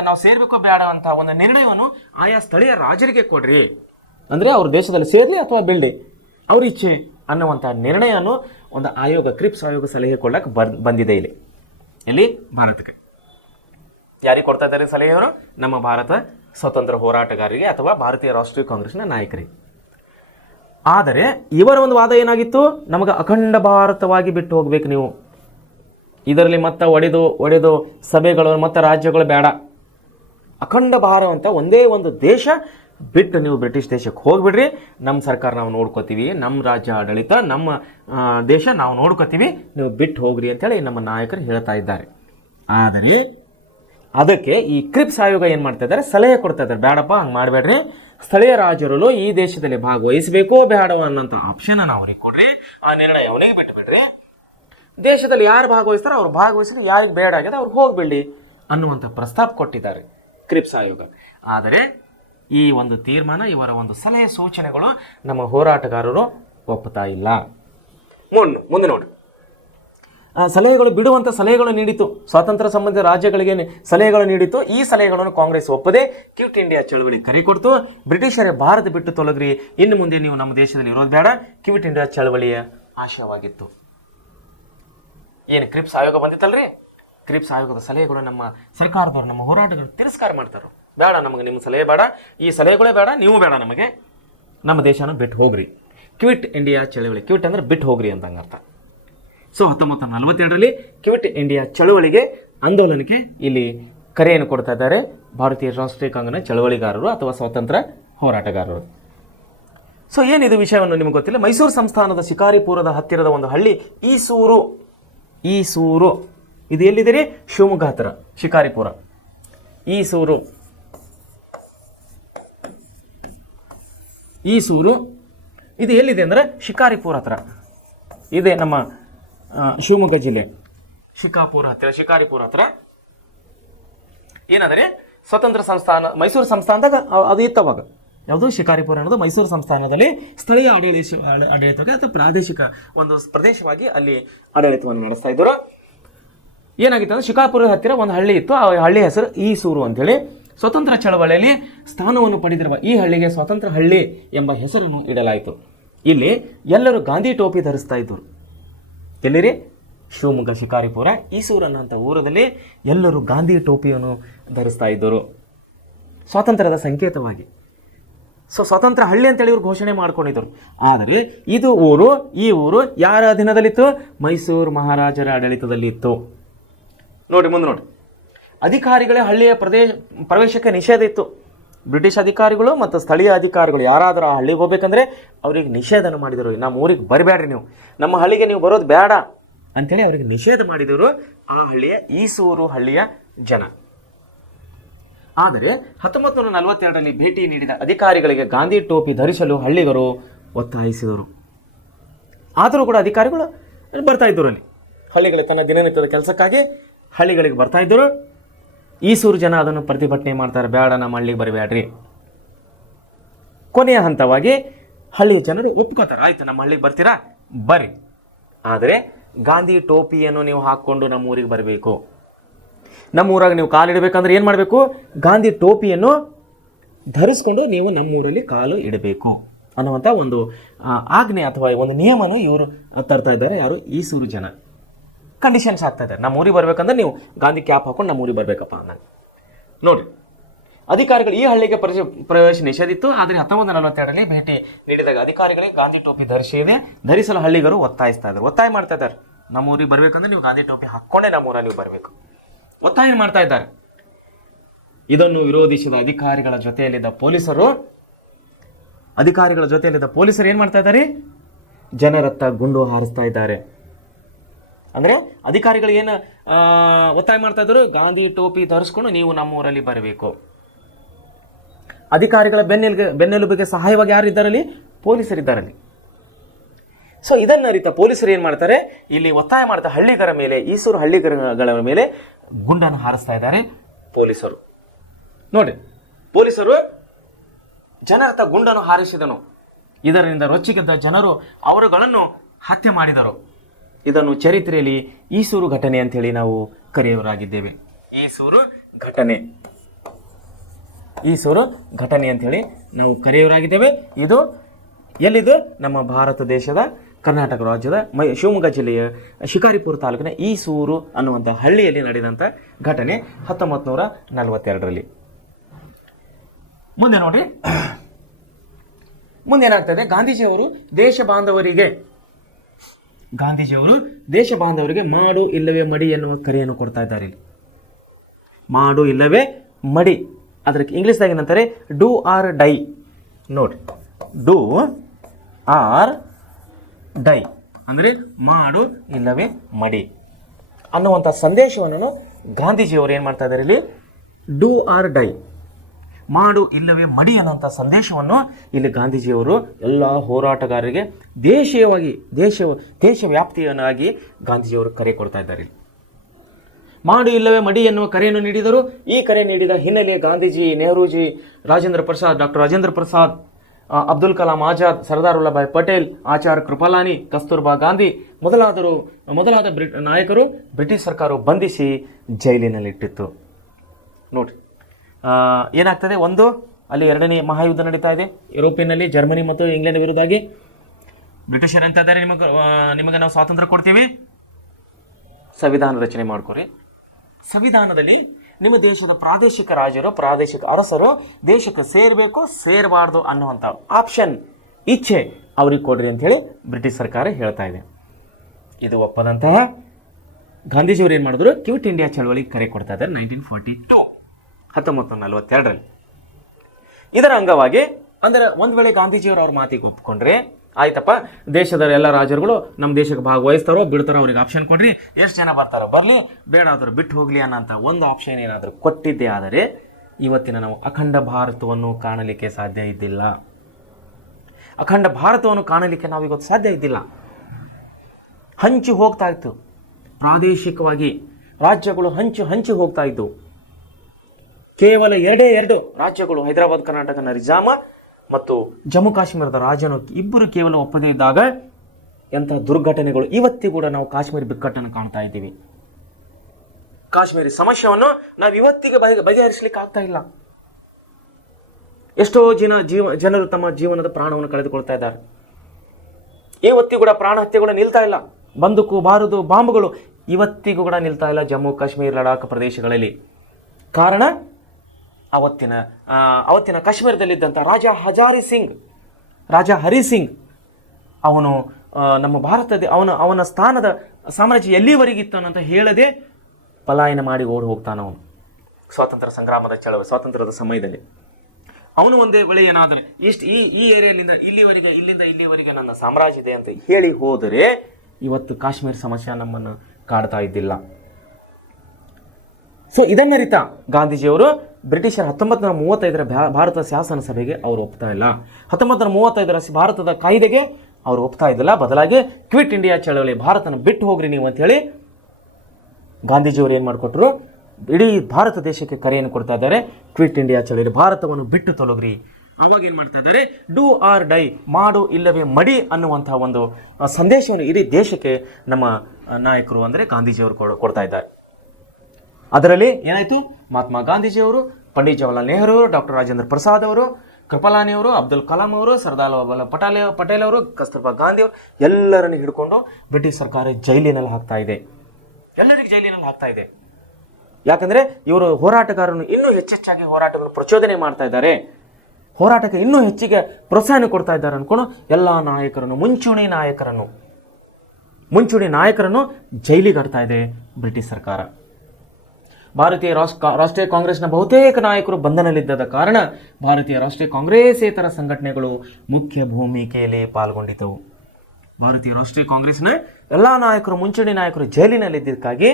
ನಾವು ಸೇರ್ಬೇಕು ಬೇಡ ಅಂತ ಒಂದು ನಿರ್ಣಯವನ್ನು ಆಯಾ ಸ್ಥಳೀಯ ರಾಜರಿಗೆ ಕೊಡ್ರಿ. ಅಂದ್ರೆ ಅವ್ರ ದೇಶದಲ್ಲಿ ಸೇರ್ಲಿ ಅಥವಾ ಬಿಡ್ಲಿ, ಅವ್ರ ಇಚ್ಛೆ ಅನ್ನುವಂಥ ನಿರ್ಣಯವನ್ನು ಒಂದು ಆಯೋಗ, ಕ್ರಿಪ್ಸ್ ಆಯೋಗ ಸಲಹೆ ಕೊಡ್ಲಕ್ಕೆ ಬಂದಿದೆ. ಇಲ್ಲಿ ಭಾರತಕ್ಕೆ ಯಾರಿಗೆ ಕೊಡ್ತಾ ಇದ್ದಾರೆ ಸಲಹೆಯವರು? ನಮ್ಮ ಭಾರತ ಸ್ವತಂತ್ರ ಹೋರಾಟಗಾರರಿಗೆ ಅಥವಾ ಭಾರತೀಯ ರಾಷ್ಟ್ರೀಯ ಕಾಂಗ್ರೆಸ್ನ ನಾಯಕರಿಗೆ. ಆದರೆ ಇವರ ಒಂದು ವಾದ ಏನಾಗಿತ್ತು, ನಮಗೆ ಅಖಂಡ ಭಾರತವಾಗಿ ಬಿಟ್ಟು ಹೋಗ್ಬೇಕು ನೀವು, ಇದರಲ್ಲಿ ಮತ್ತೆ ಒಡೆದು ಸಭೆಗಳು ಮತ್ತು ರಾಜ್ಯಗಳು ಬೇಡ, ಅಖಂಡ ಭಾರತ ಅಂತ ಒಂದೇ ಒಂದು ದೇಶ ಬಿಟ್ಟು ನೀವು ಬ್ರಿಟಿಷ್ ದೇಶಕ್ಕೆ ಹೋಗ್ಬಿಡ್ರಿ, ನಮ್ಮ ಸರ್ಕಾರ ನಾವು ನೋಡ್ಕೋತೀವಿ, ನಮ್ಮ ರಾಜ್ಯ ಆಡಳಿತ, ನಮ್ಮ ದೇಶ ನಾವು ನೋಡ್ಕೋತೀವಿ, ನೀವು ಬಿಟ್ಟು ಹೋಗ್ರಿ ಅಂತೇಳಿ ನಮ್ಮ ನಾಯಕರು ಹೇಳ್ತಾ ಇದ್ದಾರೆ. ಆದರೆ ಅದಕ್ಕೆ ಈ ಕ್ರಿಪ್ಸ್ ಆಯೋಗ ಏನು ಮಾಡ್ತಾ ಇದ್ದಾರೆ, ಸಲಹೆ ಕೊಡ್ತಾ ಇದ್ದಾರೆ, ಬೇಡಪ್ಪ ಹಂಗೆ ಮಾಡಬೇಡ್ರಿ, ಸ್ಥಳೀಯ ರಾಜರು ಈ ದೇಶದಲ್ಲಿ ಭಾಗವಹಿಸಬೇಕೋ ಬೇಡವೋ ಅನ್ನೋಂಥ ಆಪ್ಷನ್ ಅವ್ರಿಗೆ ಕೊಡ್ರಿ, ಆ ನಿರ್ಣಯ ಅವನಿಗೆ ಬಿಟ್ಟು ಬಿಡ್ರಿ, ದೇಶದಲ್ಲಿ ಯಾರು ಭಾಗವಹಿಸ್ತಾರೋ ಅವ್ರು ಭಾಗವಹಿಸಿ, ಯಾರಿಗೆ ಬೇಡ ಆಗಿದೆ ಅವ್ರು ಹೋಗ್ಬಿಡ್ಲಿ ಅನ್ನುವಂಥ ಪ್ರಸ್ತಾಪ ಕೊಟ್ಟಿದ್ದಾರೆ ಕ್ರಿಪ್ಸ್ ಆಯೋಗ. ಆದರೆ ಈ ಒಂದು ತೀರ್ಮಾನ, ಇವರ ಒಂದು ಸಲಹೆ ಸೂಚನೆಗಳು ನಮ್ಮ ಹೋರಾಟಗಾರರು ಒಪ್ಪುತ್ತಾ ಇಲ್ಲ. ಮುಂದೆ ನೋಡಿ, ಸಲಹೆಗಳು ಬಿಡುವಂಥ ಸಲಹೆಗಳು ನೀಡಿತು, ಸ್ವಾತಂತ್ರ್ಯ ಸಂಬಂಧಿತ ರಾಜ್ಯಗಳಿಗೆ ಸಲಹೆಗಳು ನೀಡಿತು. ಈ ಸಲಹೆಗಳನ್ನು ಕಾಂಗ್ರೆಸ್ ಒಪ್ಪದೆ ಕ್ವಿಟ್ ಇಂಡಿಯಾ ಚಳವಳಿ ಕರೆ ಕೊಡ್ತು. ಬ್ರಿಟಿಷರೇ ಭಾರತ ಬಿಟ್ಟು ತೊಲಗ್ರಿ, ಇನ್ನು ಮುಂದೆ ನೀವು ನಮ್ಮ ದೇಶದಲ್ಲಿ ಇರೋದು ಬೇಡ, ಕ್ವಿಟ್ ಇಂಡಿಯಾ ಚಳವಳಿಯ ಆಶಯವಾಗಿತ್ತು. ಏನು ಕ್ರಿಪ್ಸ್ ಆಯೋಗ ಬಂದಿತ್ತಲ್ರಿ, ಕ್ರಿಪ್ಸ್ ಆಯೋಗದ ಸಲಹೆಗಳು ನಮ್ಮ ಸರ್ಕಾರದವರು, ನಮ್ಮ ಹೋರಾಟಗಾರರು ತಿರಸ್ಕಾರ ಮಾಡ್ತಾರೆ. ಬೇಡ, ನಮಗೆ ನಿಮ್ಮ ಸಲಹೆ ಬೇಡ, ಈ ಸಲಹೆಗಳೇ ಬೇಡ, ನೀವು ಬೇಡ, ನಮಗೆ ನಮ್ಮ ದೇಶನ ಬಿಟ್ಟು ಹೋಗ್ರಿ. ಕ್ವಿಟ್ ಇಂಡಿಯಾ ಚಳವಳಿ, ಕ್ವಿಟ್ ಅಂದ್ರೆ ಬಿಟ್ಟು ಹೋಗ್ರಿ ಅಂತ ಅರ್ಥ. ಸೊ 1942ರಲ್ಲಿ ಕ್ವಿಟ್ ಇಂಡಿಯಾ ಚಳವಳಿಗೆ, ಆಂದೋಲನಕ್ಕೆ ಇಲ್ಲಿ ಕರೆಯನ್ನು ಕೊಡ್ತಾ ಇದ್ದಾರೆ ಭಾರತೀಯ ರಾಷ್ಟ್ರೀಯ ಕಾಂಗ್ರೆಸ್ನ ಚಳವಳಿಗಾರರು ಅಥವಾ ಸ್ವಾತಂತ್ರ್ಯ ಹೋರಾಟಗಾರರು. ಸೊ ಏನಿದು ವಿಷಯವನ್ನು ನಿಮಗೆ ಗೊತ್ತಿಲ್ಲ. ಮೈಸೂರು ಸಂಸ್ಥಾನದ ಶಿಕಾರಿಪುರದ ಹತ್ತಿರದ ಒಂದು ಹಳ್ಳಿ ಈಸೂರು, ಇದು ಎಲ್ಲಿದೆ? ಶಿವಮೊಗ್ಗ ಹತ್ತಿರ ಶಿಕಾರಿಪುರ. ಈಸೂರು ಇದು ಎಲ್ಲಿದೆ ಅಂದರೆ ಶಿಕಾರಿಪುರ ಹತ್ರ ಇದೆ, ನಮ್ಮ ಶಿವಮೊಗ್ಗ ಜಿಲ್ಲೆ ಶಿಕಾರಿಪುರ ಹತ್ರ. ಏನಾದರೆ ಸ್ವತಂತ್ರ ಸಂಸ್ಥಾನ ಮೈಸೂರು ಸಂಸ್ಥಾನದಾಗ ಅದು ಇತ್ತವಾಗ. ಯಾವುದು? ಶಿಕಾರಿಪುರ ಅನ್ನೋದು ಮೈಸೂರು ಸಂಸ್ಥಾನದಲ್ಲಿ ಸ್ಥಳೀಯ ಆಡಳಿತವಾಗಿ ಅಥವಾ ಪ್ರಾದೇಶಿಕ ಒಂದು ಪ್ರದೇಶವಾಗಿ ಅಲ್ಲಿ ಆಡಳಿತವನ್ನು ನಡೆಸ್ತಾ ಇದ್ದರು. ಏನಾಗಿತ್ತು ಅಂದರೆ ಶಿಕಾರಿಪುರದ ಹತ್ತಿರ ಒಂದು ಹಳ್ಳಿ ಇತ್ತು, ಆ ಹಳ್ಳಿ ಹೆಸರು ಈಸೂರು ಅಂತೇಳಿ. ಸ್ವತಂತ್ರ ಚಳವಳಿಯಲ್ಲಿ ಸ್ಥಾನವನ್ನು ಪಡೆದಿರುವ ಈ ಹಳ್ಳಿಗೆ ಸ್ವತಂತ್ರ ಹಳ್ಳಿ ಎಂಬ ಹೆಸರನ್ನು ಇಡಲಾಯಿತು. ಇಲ್ಲಿ ಎಲ್ಲರೂ ಗಾಂಧಿ ಟೋಪಿ ಧರಿಸ್ತಾ ಇದ್ದರು. ಎಲ್ಲಿರಿ? ಶಿವಮೊಗ್ಗ ಶಿಕಾರಿಪುರ ಈಸೂರು ಅನ್ನೋಂಥ ಊರಲ್ಲಿ ಎಲ್ಲರೂ ಗಾಂಧಿ ಟೋಪಿಯನ್ನು ಧರಿಸ್ತಾ ಇದ್ದರು, ಸ್ವಾತಂತ್ರ್ಯದ ಸಂಕೇತವಾಗಿ. ಸೊ ಸ್ವತಂತ್ರ ಹಳ್ಳಿ ಅಂತೇಳಿ ಇವರು ಘೋಷಣೆ ಮಾಡ್ಕೊಂಡಿದ್ದರು. ಆದರೆ ಈ ಊರು ಯಾರ ಅಧೀನದಲ್ಲಿತ್ತು? ಮೈಸೂರು ಮಹಾರಾಜರ ಆಡಳಿತದಲ್ಲಿತ್ತು. ಮುಂದೆ ನೋಡಿ, ಅಧಿಕಾರಿಗಳೇ ಹಳ್ಳಿಯ ಪ್ರವೇಶಕ್ಕೆ ನಿಷೇಧ ಇತ್ತು. ಬ್ರಿಟಿಷ್ ಅಧಿಕಾರಿಗಳು ಮತ್ತು ಸ್ಥಳೀಯ ಅಧಿಕಾರಿಗಳು ಯಾರಾದರೂ ಆ ಹಳ್ಳಿಗೆ ಹೋಗ್ಬೇಕಂದ್ರೆ ಅವ್ರಿಗೆ ನಿಷೇಧನ ಮಾಡಿದರು. ನಮ್ಮ ಊರಿಗೆ ಬರಬೇಡ್ರಿ, ನೀವು ನಮ್ಮ ಹಳ್ಳಿಗೆ ನೀವು ಬರೋದು ಬೇಡ ಅಂಥೇಳಿ ಅವರಿಗೆ ನಿಷೇಧ ಮಾಡಿದರು ಆ ಹಳ್ಳಿಯ ಈಸೂರು ಹಳ್ಳಿಯ ಜನ. ಆದರೆ 1942ರಲ್ಲಿ ಭೇಟಿ ನೀಡಿದ ಅಧಿಕಾರಿಗಳಿಗೆ ಗಾಂಧಿ ಟೋಪಿ ಧರಿಸಲು ಹಳ್ಳಿಗರು ಒತ್ತಾಯಿಸಿದರು. ಆದರೂ ಕೂಡ ಅಧಿಕಾರಿಗಳು ಬರ್ತಾ ಇದ್ದರು, ಅಲ್ಲಿ ಹಳ್ಳಿಗಳಿಗೆ ತನ್ನ ದಿನನಿತ್ಯದ ಕೆಲಸಕ್ಕಾಗಿ ಹಳ್ಳಿಗಳಿಗೆ ಬರ್ತಾ ಇದ್ದರು. ಈಸೂರು ಜನ ಅದನ್ನು ಪ್ರತಿಭಟನೆ ಮಾಡ್ತಾರೆ, ಬೇಡ ನಮ್ಮ ಹಳ್ಳಿಗೆ ಬರಬೇಡ್ರಿ. ಕೊನೆಯ ಹಂತವಾಗಿ ಹಳ್ಳಿಯ ಜನರು ಒಪ್ಕೋತಾರೆ, ಆಯ್ತು ನಮ್ಮ ಹಳ್ಳಿಗೆ ಬರ್ತೀರಾ ಬರ್ರಿ, ಆದರೆ ಗಾಂಧಿ ಟೋಪಿಯನ್ನು ನೀವು ಹಾಕ್ಕೊಂಡು ನಮ್ಮ ಊರಿಗೆ ಬರಬೇಕು. ನಮ್ಮ ಊರಾಗ ನೀವು ಕಾಲಿಡಬೇಕಂದ್ರೆ ಏನು ಮಾಡಬೇಕು, ಗಾಂಧಿ ಟೋಪಿಯನ್ನು ಧರಿಸ್ಕೊಂಡು ನೀವು ನಮ್ಮೂರಲ್ಲಿ ಕಾಲು ಇಡಬೇಕು ಅನ್ನುವಂಥ ಒಂದು ಆಜ್ಞೆ ಅಥವಾ ಒಂದು ನಿಯಮನು ಇವರು ತರ್ತಾ ಇದ್ದಾರೆ. ಯಾರು? ಈಸೂರು ಜನ ಕಂಡೀಷನ್ಸ್ ಆಗ್ತಾ ಇದ್ದಾರೆ. ನಮ್ಮ ಊರಿಗೆ ಬರ್ಬೇಕಂದ್ರೆ ನೀವು ಗಾಂಧಿ ಕ್ಯಾಪ್ ಹಾಕೊಂಡು ನಮ್ಮ ಊರಿಗೆ ಬರಬೇಕಪ್ಪ ಅನ್ನಂಗೆ. ನೋಡಿ, ಅಧಿಕಾರಿಗಳು ಈ ಹಳ್ಳಿಗೆ ಪ್ರವೇಶ ನಿಷೇಧಿತ್ತು. ಆದರೆ 1942ರಲ್ಲಿ ಭೇಟಿ ನೀಡಿದಾಗ ಅಧಿಕಾರಿಗಳಿಗೆ ಗಾಂಧಿ ಟೋಪಿ ಧರಿಸಲು ಹಳ್ಳಿಗರು ಒತ್ತಾಯ ಮಾಡ್ತಾ ಇದ್ದಾರೆ. ನಮ್ಮ ಊರಿಗೆ ಬರ್ಬೇಕಂದ್ರೆ ನೀವು ಗಾಂಧಿ ಟೋಪಿ ಹಾಕ್ಕೊಂಡೇ ನಮ್ಮ ಊರಲ್ಲಿ ನೀವು ಬರಬೇಕು, ಒತ್ತಾಯ ಮಾಡ್ತಾ ಇದ್ದಾರೆ. ಇದನ್ನು ವಿರೋಧಿಸಿದ ಅಧಿಕಾರಿಗಳ ಜೊತೆಯಲ್ಲಿದ್ದ ಪೊಲೀಸರು ಏನ್ ಮಾಡ್ತಾ ಇದ್ದಾರೆ? ಜನರತ್ತ ಗುಂಡು ಹಾರಿಸ್ತಾ ಇದ್ದಾರೆ. ಅಂದ್ರೆ ಅಧಿಕಾರಿಗಳು ಏನು ಒತ್ತಾಯ ಮಾಡ್ತಾ ಇದ್ರು? ಗಾಂಧಿ ಟೋಪಿ ಧರಿಸ್ಕೊಂಡು ನೀವು ನಮ್ಮ ಊರಲ್ಲಿ ಬರಬೇಕು. ಅಧಿಕಾರಿಗಳ ಬೆನ್ನೆಲುಬಿಗೆ ಸಹಾಯವಾಗಿ ಯಾರು ಇದ್ದಾರಲ್ಲಿ? ಪೊಲೀಸರಿದ್ದಾರಲ್ಲಿ. ಸೊ ಇದನ್ನ ಅರಿತ ಪೊಲೀಸರು ಏನ್ ಮಾಡ್ತಾರೆ? ಇಲ್ಲಿ ಒತ್ತಾಯ ಮಾಡ್ತಾ ಹಳ್ಳಿಗರ ಮೇಲೆ, ಈಸೂರು ಹಳ್ಳಿಗರ ಮೇಲೆ ಗುಂಡನ್ನು ಹಾರಿಸ್ತಾ ಇದ್ದಾರೆ ಪೊಲೀಸರು. ನೋಡಿ, ಪೊಲೀಸರು ಜನರತ್ತ ಗುಂಡನ್ನು ಹಾರಿಸಿದನು. ಇದರಿಂದ ರೊಚ್ಚಿಗೆದ್ದ ಜನರು ಅವರುಗಳನ್ನು ಹತ್ಯೆ ಮಾಡಿದರು. ಇದನ್ನು ಚರಿತ್ರೆಯಲ್ಲಿ ಈಸೂರು ಘಟನೆ ಅಂತ ಹೇಳಿ ನಾವು ಕರೆಯೋರಾಗಿದ್ದೇವೆ. ಈಸೂರು ಘಟನೆ ಅಂತ ಹೇಳಿ ನಾವು ಕರೆಯೋರಾಗಿದ್ದೇವೆ. ಇದು ಎಲ್ಲಿದು? ನಮ್ಮ ಭಾರತ ದೇಶದ ಕರ್ನಾಟಕ ರಾಜ್ಯದ ಶಿವಮೊಗ್ಗ ಜಿಲ್ಲೆಯ ಶಿಕಾರಿಪುರ ತಾಲೂಕಿನ ಈಸೂರು ಅನ್ನುವಂಥ ಹಳ್ಳಿಯಲ್ಲಿ ನಡೆದಂಥ ಘಟನೆ 1942ರಲ್ಲಿ. ಮುಂದೆ ನೋಡಿ, ಮುಂದೇನಾಗ್ತದೆ? ಗಾಂಧೀಜಿಯವರು ದೇಶ ಬಾಂಧವರಿಗೆ ಮಾಡು ಇಲ್ಲವೇ ಮಡಿ ಎನ್ನುವ ಕರೆಯನ್ನು ಕೊಡ್ತಾ ಇದ್ದಾರೆ. ಮಾಡು ಇಲ್ಲವೇ ಮಡಿ, ಅದಕ್ಕೆ ಇಂಗ್ಲಿಷ್ದಾಗ ಏನಂತಾರೆ? Do or die. ನೋಡಿ, ಡೂ ಆರ್ ಡೈ ಅಂದರೆ ಮಾಡು ಇಲ್ಲವೇ ಮಡಿ ಅನ್ನುವಂಥ ಸಂದೇಶವನ್ನು ಗಾಂಧೀಜಿಯವರು ಏನು ಮಾಡ್ತಾ ಇದ್ದಾರೆ? ಇಲ್ಲಿ ಡೂ ಆರ್ ಡೈ, ಮಾಡು ಇಲ್ಲವೇ ಮಡಿ ಅನ್ನುವಂಥ ಸಂದೇಶವನ್ನು ಇಲ್ಲಿ ಗಾಂಧೀಜಿಯವರು ಎಲ್ಲ ಹೋರಾಟಗಾರರಿಗೆ ದೇಶವ್ಯಾಪ್ತಿಯನ್ನಾಗಿ ಗಾಂಧೀಜಿಯವರು ಕರೆ ಕೊಡ್ತಾ ಇದ್ದಾರೆ. ಮಾಡು ಇಲ್ಲವೇ ಮಡಿ ಎನ್ನುವ ಕರೆಯನ್ನು ನೀಡಿದರು. ಈ ಕರೆ ನೀಡಿದ ಹಿನ್ನೆಲೆ ಗಾಂಧೀಜಿ, ನೆಹರೂಜಿ, ಡಾಕ್ಟರ್ ರಾಜೇಂದ್ರ ಪ್ರಸಾದ್, ಅಬ್ದುಲ್ ಕಲಾಂ ಆಜಾದ್, ಸರ್ದಾರ್ ವಲ್ಲಭಾಯ್ ಪಟೇಲ್, ಆಚಾರ್ಯ ಕೃಪಲಾನಿ, ಕಸ್ತೂರ್ಬಾ ಗಾಂಧಿ ಮೊದಲಾದ ನಾಯಕರು ಬ್ರಿಟಿಷ್ ಸರ್ಕಾರವು ಬಂಧಿಸಿ ಜೈಲಿನಲ್ಲಿಟ್ಟಿತ್ತು. ನೋಡಿ, ಏನಾಗ್ತದೆ? ಒಂದು, ಅಲ್ಲಿ 2ನೇ ಮಹಾಯುದ್ಧ ನಡೀತಾ ಇದೆ ಯುರೋಪಿನಲ್ಲಿ, ಜರ್ಮನಿ ಮತ್ತು ಇಂಗ್ಲೆಂಡ್ ವಿರುದ್ಧವಾಗಿ. ಬ್ರಿಟಿಷರು ಅಂತ ಇದ್ದಾರೆ, ನಿಮಗೆ ನಾವು ಸ್ವಾತಂತ್ರ್ಯ ಕೊಡ್ತೀವಿ, ಸಂವಿಧಾನ ರಚನೆ ಮಾಡ್ಕೊರಿ. ಸಂವಿಧಾನದಲ್ಲಿ ನಿಮ್ಮ ದೇಶದ ಪ್ರಾದೇಶಿಕ ರಾಜರು, ಪ್ರಾದೇಶಿಕ ಅರಸರು ದೇಶಕ್ಕೆ ಸೇರಬೇಕು, ಸೇರಬಾರ್ದು ಅನ್ನುವಂಥ ಆಪ್ಷನ್, ಇಚ್ಛೆ ಅವ್ರಿಗೆ ಕೊಡ್ರಿ ಅಂತ ಹೇಳಿ ಬ್ರಿಟಿಷ್ ಸರ್ಕಾರ ಹೇಳ್ತಾ ಇದೆ. ಇದು ಒಪ್ಪದಂತಹ ಗಾಂಧೀಜಿಯವರು ಏನು ಮಾಡಿದ್ರು? ಕ್ವಿಟ್ ಇಂಡಿಯಾ ಚಳವಳಿಗೆ ಕರೆ ಕೊಡ್ತಾ ಇದ್ದಾರೆ 1942ರಲ್ಲಿ. ಇದರ ಅಂಗವಾಗಿ, ಅಂದರೆ ಒಂದು ವೇಳೆ ಗಾಂಧೀಜಿಯವರು ಅವ್ರ ಮಾತಿಗೆ ಒಪ್ಕೊಂಡ್ರೆ ಆಯ್ತಪ್ಪ, ದೇಶದ ಎಲ್ಲ ರಾಜರುಗಳು ನಮ್ಮ ದೇಶಕ್ಕೆ ಭಾಗವಹಿಸ್ತಾರೋ ಬಿಡ್ತಾರೋ ಅವ್ರಿಗೆ ಆಪ್ಷನ್ ಕೊಡ್ರಿ, ಎಷ್ಟು ಜನ ಬರ್ತಾರೋ ಬರಲಿ, ಬೇಡ ಆದರೂ ಬಿಟ್ಟು ಹೋಗ್ಲಿ ಅನ್ನೋಂಥ ಒಂದು ಆಪ್ಷನ್ ಏನಾದರೂ ಕೊಟ್ಟಿದ್ದೇ ಆದರೆ ಇವತ್ತಿನ ನಾವು ಅಖಂಡ ಭಾರತವನ್ನು ಕಾಣಲಿಕ್ಕೆ ಸಾಧ್ಯ ಇದ್ದಿಲ್ಲ. ಅಖಂಡ ಭಾರತವನ್ನು ಕಾಣಲಿಕ್ಕೆ ನಾವು ಇವತ್ತು ಸಾಧ್ಯ ಇದ್ದಿಲ್ಲ. ಹಂಚಿ ಹೋಗ್ತಾ ಇತ್ತು, ಪ್ರಾದೇಶಿಕವಾಗಿ ರಾಜ್ಯಗಳು ಹಂಚಿ ಹೋಗ್ತಾ ಇದ್ದು. ಕೇವಲ 2 ರಾಜ್ಯಗಳು, ಹೈದರಾಬಾದ್ ಕರ್ನಾಟಕನ ನಿಜಾಮ ಮತ್ತು ಜಮ್ಮು ಕಾಶ್ಮೀರದ ರಾಜನು ಇಬ್ಬರು ಕೇವಲ ಒಪ್ಪದೇ ಇದ್ದಾಗ ಎಂಥ ದುರ್ಘಟನೆಗಳು. ಇವತ್ತಿಗೂ ಕೂಡ ನಾವು ಕಾಶ್ಮೀರ ಬಿಕ್ಕಟ್ಟನ್ನು ಕಾಣ್ತಾ ಇದ್ದೀವಿ. ಕಾಶ್ಮೀರಿ ಸಮಸ್ಯೆಯನ್ನು ನಾವು ಇವತ್ತಿಗೆ ಬಗೆಹರಿಸಲಿಕ್ಕೆ ಆಗ್ತಾ ಇಲ್ಲ. ಎಷ್ಟೋ ಜನರು ತಮ್ಮ ಜೀವನದ ಪ್ರಾಣವನ್ನು ಕಳೆದುಕೊಳ್ತಾ ಇದ್ದಾರೆ. ಇವತ್ತಿಗೂ ಕೂಡ ಪ್ರಾಣ ಹತ್ಯೆಗಳು ನಿಲ್ತಾ ಇಲ್ಲ. ಬಂದೂಕು, ಬಾರುದು, ಬಾಂಬುಗಳು ಇವತ್ತಿಗೂ ಕೂಡ ನಿಲ್ತಾ ಇಲ್ಲ ಜಮ್ಮು ಕಾಶ್ಮೀರ, ಲಡಾಖ್ ಪ್ರದೇಶಗಳಲ್ಲಿ. ಕಾರಣ ಅವತ್ತಿನ ಕಾಶ್ಮೀರದಲ್ಲಿದ್ದಂಥ ರಾಜ ಹರಿ ಸಿಂಗ್ ಅವನು ನಮ್ಮ ಭಾರತದ ಅವನ ಸ್ಥಾನದ ಸಾಮ್ರಾಜ್ಯ ಎಲ್ಲಿವರೆಗಿತ್ತು ಅಂತ ಹೇಳದೆ ಪಲಾಯನ ಮಾಡಿ ಓಡಿ ಹೋಗ್ತಾನವನು. ಸ್ವಾತಂತ್ರ್ಯ ಸಂಗ್ರಾಮದ ಸ್ವಾತಂತ್ರ್ಯದ ಸಮಯದಲ್ಲಿ ಅವನು ಒಂದೇ ವೇಳೆ ಏನಾದರೆ ಈ ಏರಿಯಾಲಿಂದ ಇಲ್ಲಿವರೆಗೆ ನನ್ನ ಸಾಮ್ರಾಜ್ಯ ಇದೆ ಅಂತ ಹೇಳಿ ಹೋದರೆ ಇವತ್ತು ಕಾಶ್ಮೀರ ಸಮಸ್ಯೆ ನಮ್ಮನ್ನು ಕಾಡ್ತಾ ಇದ್ದಿಲ್ಲ. ಸೊ ಇದನ್ನರಿತ ಗಾಂಧೀಜಿಯವರು ಬ್ರಿಟಿಷರ 1935ರ ಭಾರತ ಶಾಸನ ಸಭೆಗೆ ಅವರು ಒಪ್ತಾ ಇಲ್ಲ. 1935ರ ಭಾರತದ ಕಾಯ್ದೆಗೆ ಅವರು ಒಪ್ತಾ ಇದ್ದಿಲ್ಲ. ಬದಲಾಗಿ ಕ್ವಿಟ್ ಇಂಡಿಯಾ ಚಳವಳಿ, ಭಾರತನ ಬಿಟ್ಟು ಹೋಗ್ರಿ ನೀವು ಅಂತ ಹೇಳಿ ಗಾಂಧೀಜಿಯವರು ಏನು ಮಾಡಿಕೊಟ್ರು? ಇಡೀ ಭಾರತ ದೇಶಕ್ಕೆ ಕರೆಯನ್ನು ಕೊಡ್ತಾ ಇದ್ದಾರೆ. ಕ್ವಿಟ್ ಇಂಡಿಯಾ ಚಳವಳಿ, ಭಾರತವನ್ನು ಬಿಟ್ಟು ತೊಲಗ್ರಿ ಅವಾಗ ಏನು ಮಾಡ್ತಾ ಇದ್ದಾರೆ, ಡೂ ಆರ್ ಡೈ, ಮಾಡು ಇಲ್ಲವೇ ಮಡಿ ಅನ್ನುವಂತಹ ಒಂದು ಸಂದೇಶವನ್ನು ಇಡೀ ದೇಶಕ್ಕೆ ನಮ್ಮ ನಾಯಕರು ಅಂದರೆ ಗಾಂಧೀಜಿಯವರು ಕೊಡ್ತಾ ಇದ್ದಾರೆ. ಅದರಲ್ಲಿ ಏನಾಯಿತು, ಮಹಾತ್ಮ ಗಾಂಧೀಜಿಯವರು, ಪಂಡಿತ್ ಜವಾಹರ್ಲಾಲ್ ನೆಹರು ಅವರು, ಡಾಕ್ಟರ್ ರಾಜೇಂದ್ರ ಪ್ರಸಾದ್ ಅವರು, ಕೃಪಲಾನಿ ಅವರು, ಅಬ್ದುಲ್ ಕಲಾಂ ಅವರು, ಸರ್ದಾರ್ ವಲ್ಲಭಾಯ್ ಪಟೇಲ್ ಅವರು, ಕಸ್ತೂರ್ಬಾ ಗಾಂಧಿ ಅವರು ಎಲ್ಲರನ್ನು ಹಿಡ್ಕೊಂಡು ಬ್ರಿಟಿಷ್ ಸರ್ಕಾರ ಜೈಲಿನಲ್ಲಿ ಹಾಕ್ತಾ ಇದೆ. ಎಲ್ಲರಿಗೂ ಜೈಲಿನಲ್ಲಿ ಹಾಕ್ತಾ ಇದೆ. ಯಾಕಂದ್ರೆ ಇವರು ಹೋರಾಟಗಾರರನ್ನು ಇನ್ನೂ ಹೆಚ್ಚೆಚ್ಚಾಗಿ ಹೋರಾಟವನ್ನು ಪ್ರಚೋದನೆ ಮಾಡ್ತಾ ಇದ್ದಾರೆ, ಹೋರಾಟಕ್ಕೆ ಇನ್ನೂ ಹೆಚ್ಚಿಗೆ ಪ್ರೋತ್ಸಾಹ ಕೊಡ್ತಾ ಇದ್ದಾರೆ ಅನ್ಕೊಂಡು ಎಲ್ಲ ನಾಯಕರನ್ನು, ಮುಂಚೂಣಿ ನಾಯಕರನ್ನು ಜೈಲಿಗೆ ಹಾಕ್ತಾ ಇದೆ ಬ್ರಿಟಿಷ್ ಸರ್ಕಾರ. ಭಾರತೀಯ ರಾಷ್ಟ್ರೀಯ ಕಾಂಗ್ರೆಸ್ನ ಬಹುತೇಕ ನಾಯಕರು ಬಂಧನದಲ್ಲಿದ್ದ ಕಾರಣ ಭಾರತೀಯ ರಾಷ್ಟ್ರೀಯ ಕಾಂಗ್ರೆಸ್ಸೇತರ ಸಂಘಟನೆಗಳು ಮುಖ್ಯ ಭೂಮಿಕೆಯಲ್ಲಿ ಪಾಲ್ಗೊಂಡಿದ್ದವು. ಭಾರತೀಯ ರಾಷ್ಟ್ರೀಯ ಕಾಂಗ್ರೆಸ್ನ ಎಲ್ಲ ನಾಯಕರು, ಮುಂಚೂಣಿ ನಾಯಕರು ಜೈಲಿನಲ್ಲಿದ್ದಕ್ಕಾಗಿ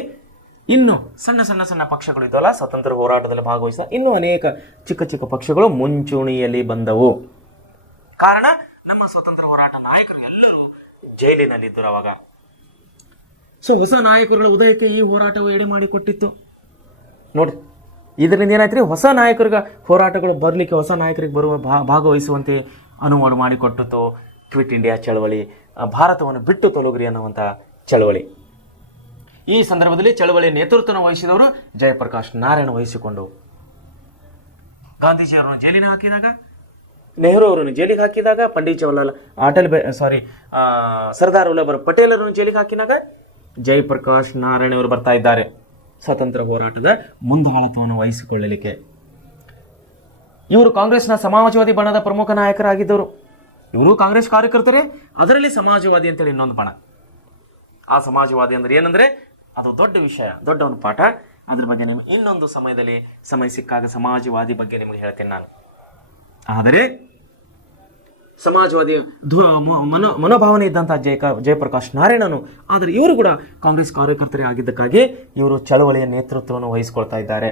ಇನ್ನು ಸಣ್ಣ ಪಕ್ಷಗಳು ಇದ್ದವಲ್ಲ, ಸ್ವತಂತ್ರ ಹೋರಾಟದಲ್ಲಿ ಭಾಗವಹಿಸಿದ ಇನ್ನೂ ಅನೇಕ ಚಿಕ್ಕ ಪಕ್ಷಗಳು ಮುಂಚೂಣಿಯಲ್ಲಿ ಬಂದವು. ಕಾರಣ ನಮ್ಮ ಸ್ವತಂತ್ರ ಹೋರಾಟ ನಾಯಕರು ಎಲ್ಲರೂ ಜೈಲಿನಲ್ಲಿದ್ದರು ಅವಾಗ. ಸೊ ಹೊಸ ನಾಯಕರುಗಳ ಉದಯಕ್ಕೆ ಈ ಹೋರಾಟವು ಎಡೆ ಮಾಡಿಕೊಟ್ಟಿತ್ತು. ನೋಡ್ರಿ, ಇದರಿಂದ ಏನಾಯ್ತು ರೀ, ಹೊಸ ನಾಯಕರಿಗೆ ಹೋರಾಟಗಳು ಬರಲಿಕ್ಕೆ, ಹೊಸ ನಾಯಕರಿಗೆ ಭಾಗವಹಿಸುವಂತೆ ಅನುವು ಮಾಡಿಕೊಟ್ಟಿತ್ತು ಕ್ವಿಟ್ ಇಂಡಿಯಾ ಚಳವಳಿ, ಭಾರತವನ್ನು ಬಿಟ್ಟು ತೊಲಗ್ರಿ ಅನ್ನುವಂಥ ಚಳವಳಿ. ಈ ಸಂದರ್ಭದಲ್ಲಿ ಚಳವಳಿಯ ನೇತೃತ್ವವನ್ನು ವಹಿಸಿದವರು ಜಯಪ್ರಕಾಶ್ ನಾರಾಯಣ ವಹಿಸಿಕೊಂಡು ಗಾಂಧೀಜಿಯವರನ್ನು ಜೈಲಿನ ಹಾಕಿದಾಗ, ನೆಹರು ಅವರನ್ನು ಜೈಲಿಗೆ ಹಾಕಿದಾಗ, ಪಂಡಿತ್ ಜವಾಹರ್ಲಾಲ್ ಸರ್ದಾರ್ ವಲ್ಲಭಾಯ್ ಪಟೇಲ್ ಅವರನ್ನು ಜೈಲಿಗೆ ಹಾಕಿದಾಗ ಜಯಪ್ರಕಾಶ್ ನಾರಾಯಣ ಅವರು ಬರ್ತಾ ಇದ್ದಾರೆ ಸ್ವತಂತ್ರ ಹೋರಾಟದ ಮುಂದಾಳತ್ವವನ್ನು ವಹಿಸಿಕೊಳ್ಳಲಿಕ್ಕೆ. ಇವರು ಕಾಂಗ್ರೆಸ್ನ ಸಮಾಜವಾದಿ ಬಣದ ಪ್ರಮುಖ ನಾಯಕರಾಗಿದ್ದರು. ಇವರು ಕಾಂಗ್ರೆಸ್ ಕಾರ್ಯಕರ್ತರೇ, ಅದರಲ್ಲಿ ಸಮಾಜವಾದಿ ಅಂತೇಳಿ ಇನ್ನೊಂದು ಬಣ. ಆ ಸಮಾಜವಾದಿ ಅಂದ್ರೆ ಏನಂದ್ರೆ ಅದು ದೊಡ್ಡ ವಿಷಯ, ದೊಡ್ಡ ಒಂದು ಪಾಠ. ಅದ್ರ ಬಗ್ಗೆ ನಿಮಗೆ ಇನ್ನೊಂದು ಸಮಯ ಸಿಕ್ಕಾಗ ಸಮಾಜವಾದಿ ಬಗ್ಗೆ ನಿಮಗೆ ಹೇಳ್ತೇನೆ ನಾನು. ಆದರೆ ಸಮಾಜವಾದಿ ಮನೋಭಾವನೆ ಇದ್ದಂತಹ ಜಯಪ್ರಕಾಶ್ ನಾರಾಯಣನು, ಆದರೆ ಇವರು ಕೂಡ ಕಾಂಗ್ರೆಸ್ ಕಾರ್ಯಕರ್ತರೇ ಆಗಿದ್ದಕ್ಕಾಗಿ ಇವರು ಚಳವಳಿಯ ನೇತೃತ್ವವನ್ನು ವಹಿಸಿಕೊಳ್ತಾ ಇದ್ದಾರೆ.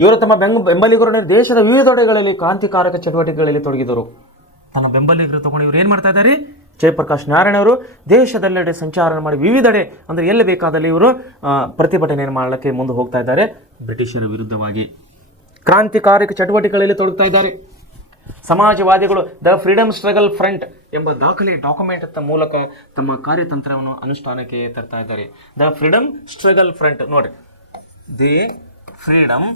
ಇವರು ತಮ್ಮ ಬೆಂಬಲಿಗರನ್ನು ದೇಶದ ವಿವಿಧೆಡೆಗಳಲ್ಲಿ ಕ್ರಾಂತಿಕಾರಕ ಚಟುವಟಿಕೆಗಳಲ್ಲಿ ತೊಡಗಿದರು. ತನ್ನ ಬೆಂಬಲಿಗರು ತಗೊಂಡು ಇವರು ಏನು ಮಾಡ್ತಾ ಇದ್ದಾರೆ, ಜಯಪ್ರಕಾಶ್ ನಾರಾಯಣ ಅವರು ದೇಶದೆಲ್ಲೆಡೆ ಸಂಚಾರ ಮಾಡಿ ವಿವಿಧೆಡೆ ಅಂದರೆ ಎಲ್ಲಿ ಬೇಕಾದಲ್ಲಿ ಇವರು ಪ್ರತಿಭಟನೆಯನ್ನು ಮಾಡಲಿಕ್ಕೆ ಮುಂದೆ ಹೋಗ್ತಾ ಇದ್ದಾರೆ. ಬ್ರಿಟಿಷರ ವಿರುದ್ಧವಾಗಿ ಕ್ರಾಂತಿಕಾರಕ ಚಟುವಟಿಕೆಗಳಲ್ಲಿ ತೊಡಗ್ತಾ ಇದ್ದಾರೆ. ಸಮಾಜವಾದಿಗಳು ದ ಫ್ರೀಡಮ್ ಸ್ಟ್ರಗಲ್ ಫ್ರಂಟ್ ಎಂಬ ಡಾಕ್ಯುಮೆಂಟ್ ಮೂಲಕ ತಮ್ಮ ಕಾರ್ಯತಂತ್ರವನ್ನು ಅನುಷ್ಠಾನಕ್ಕೆ ತರ್ತಾ ಇದ್ದಾರೆ. ದ ಫ್ರೀಡಮ್ ಸ್ಟ್ರಗಲ್ ಫ್ರಂಟ್ ನೋಡಿ, ದಿ ಫ್ರೀಡಮ್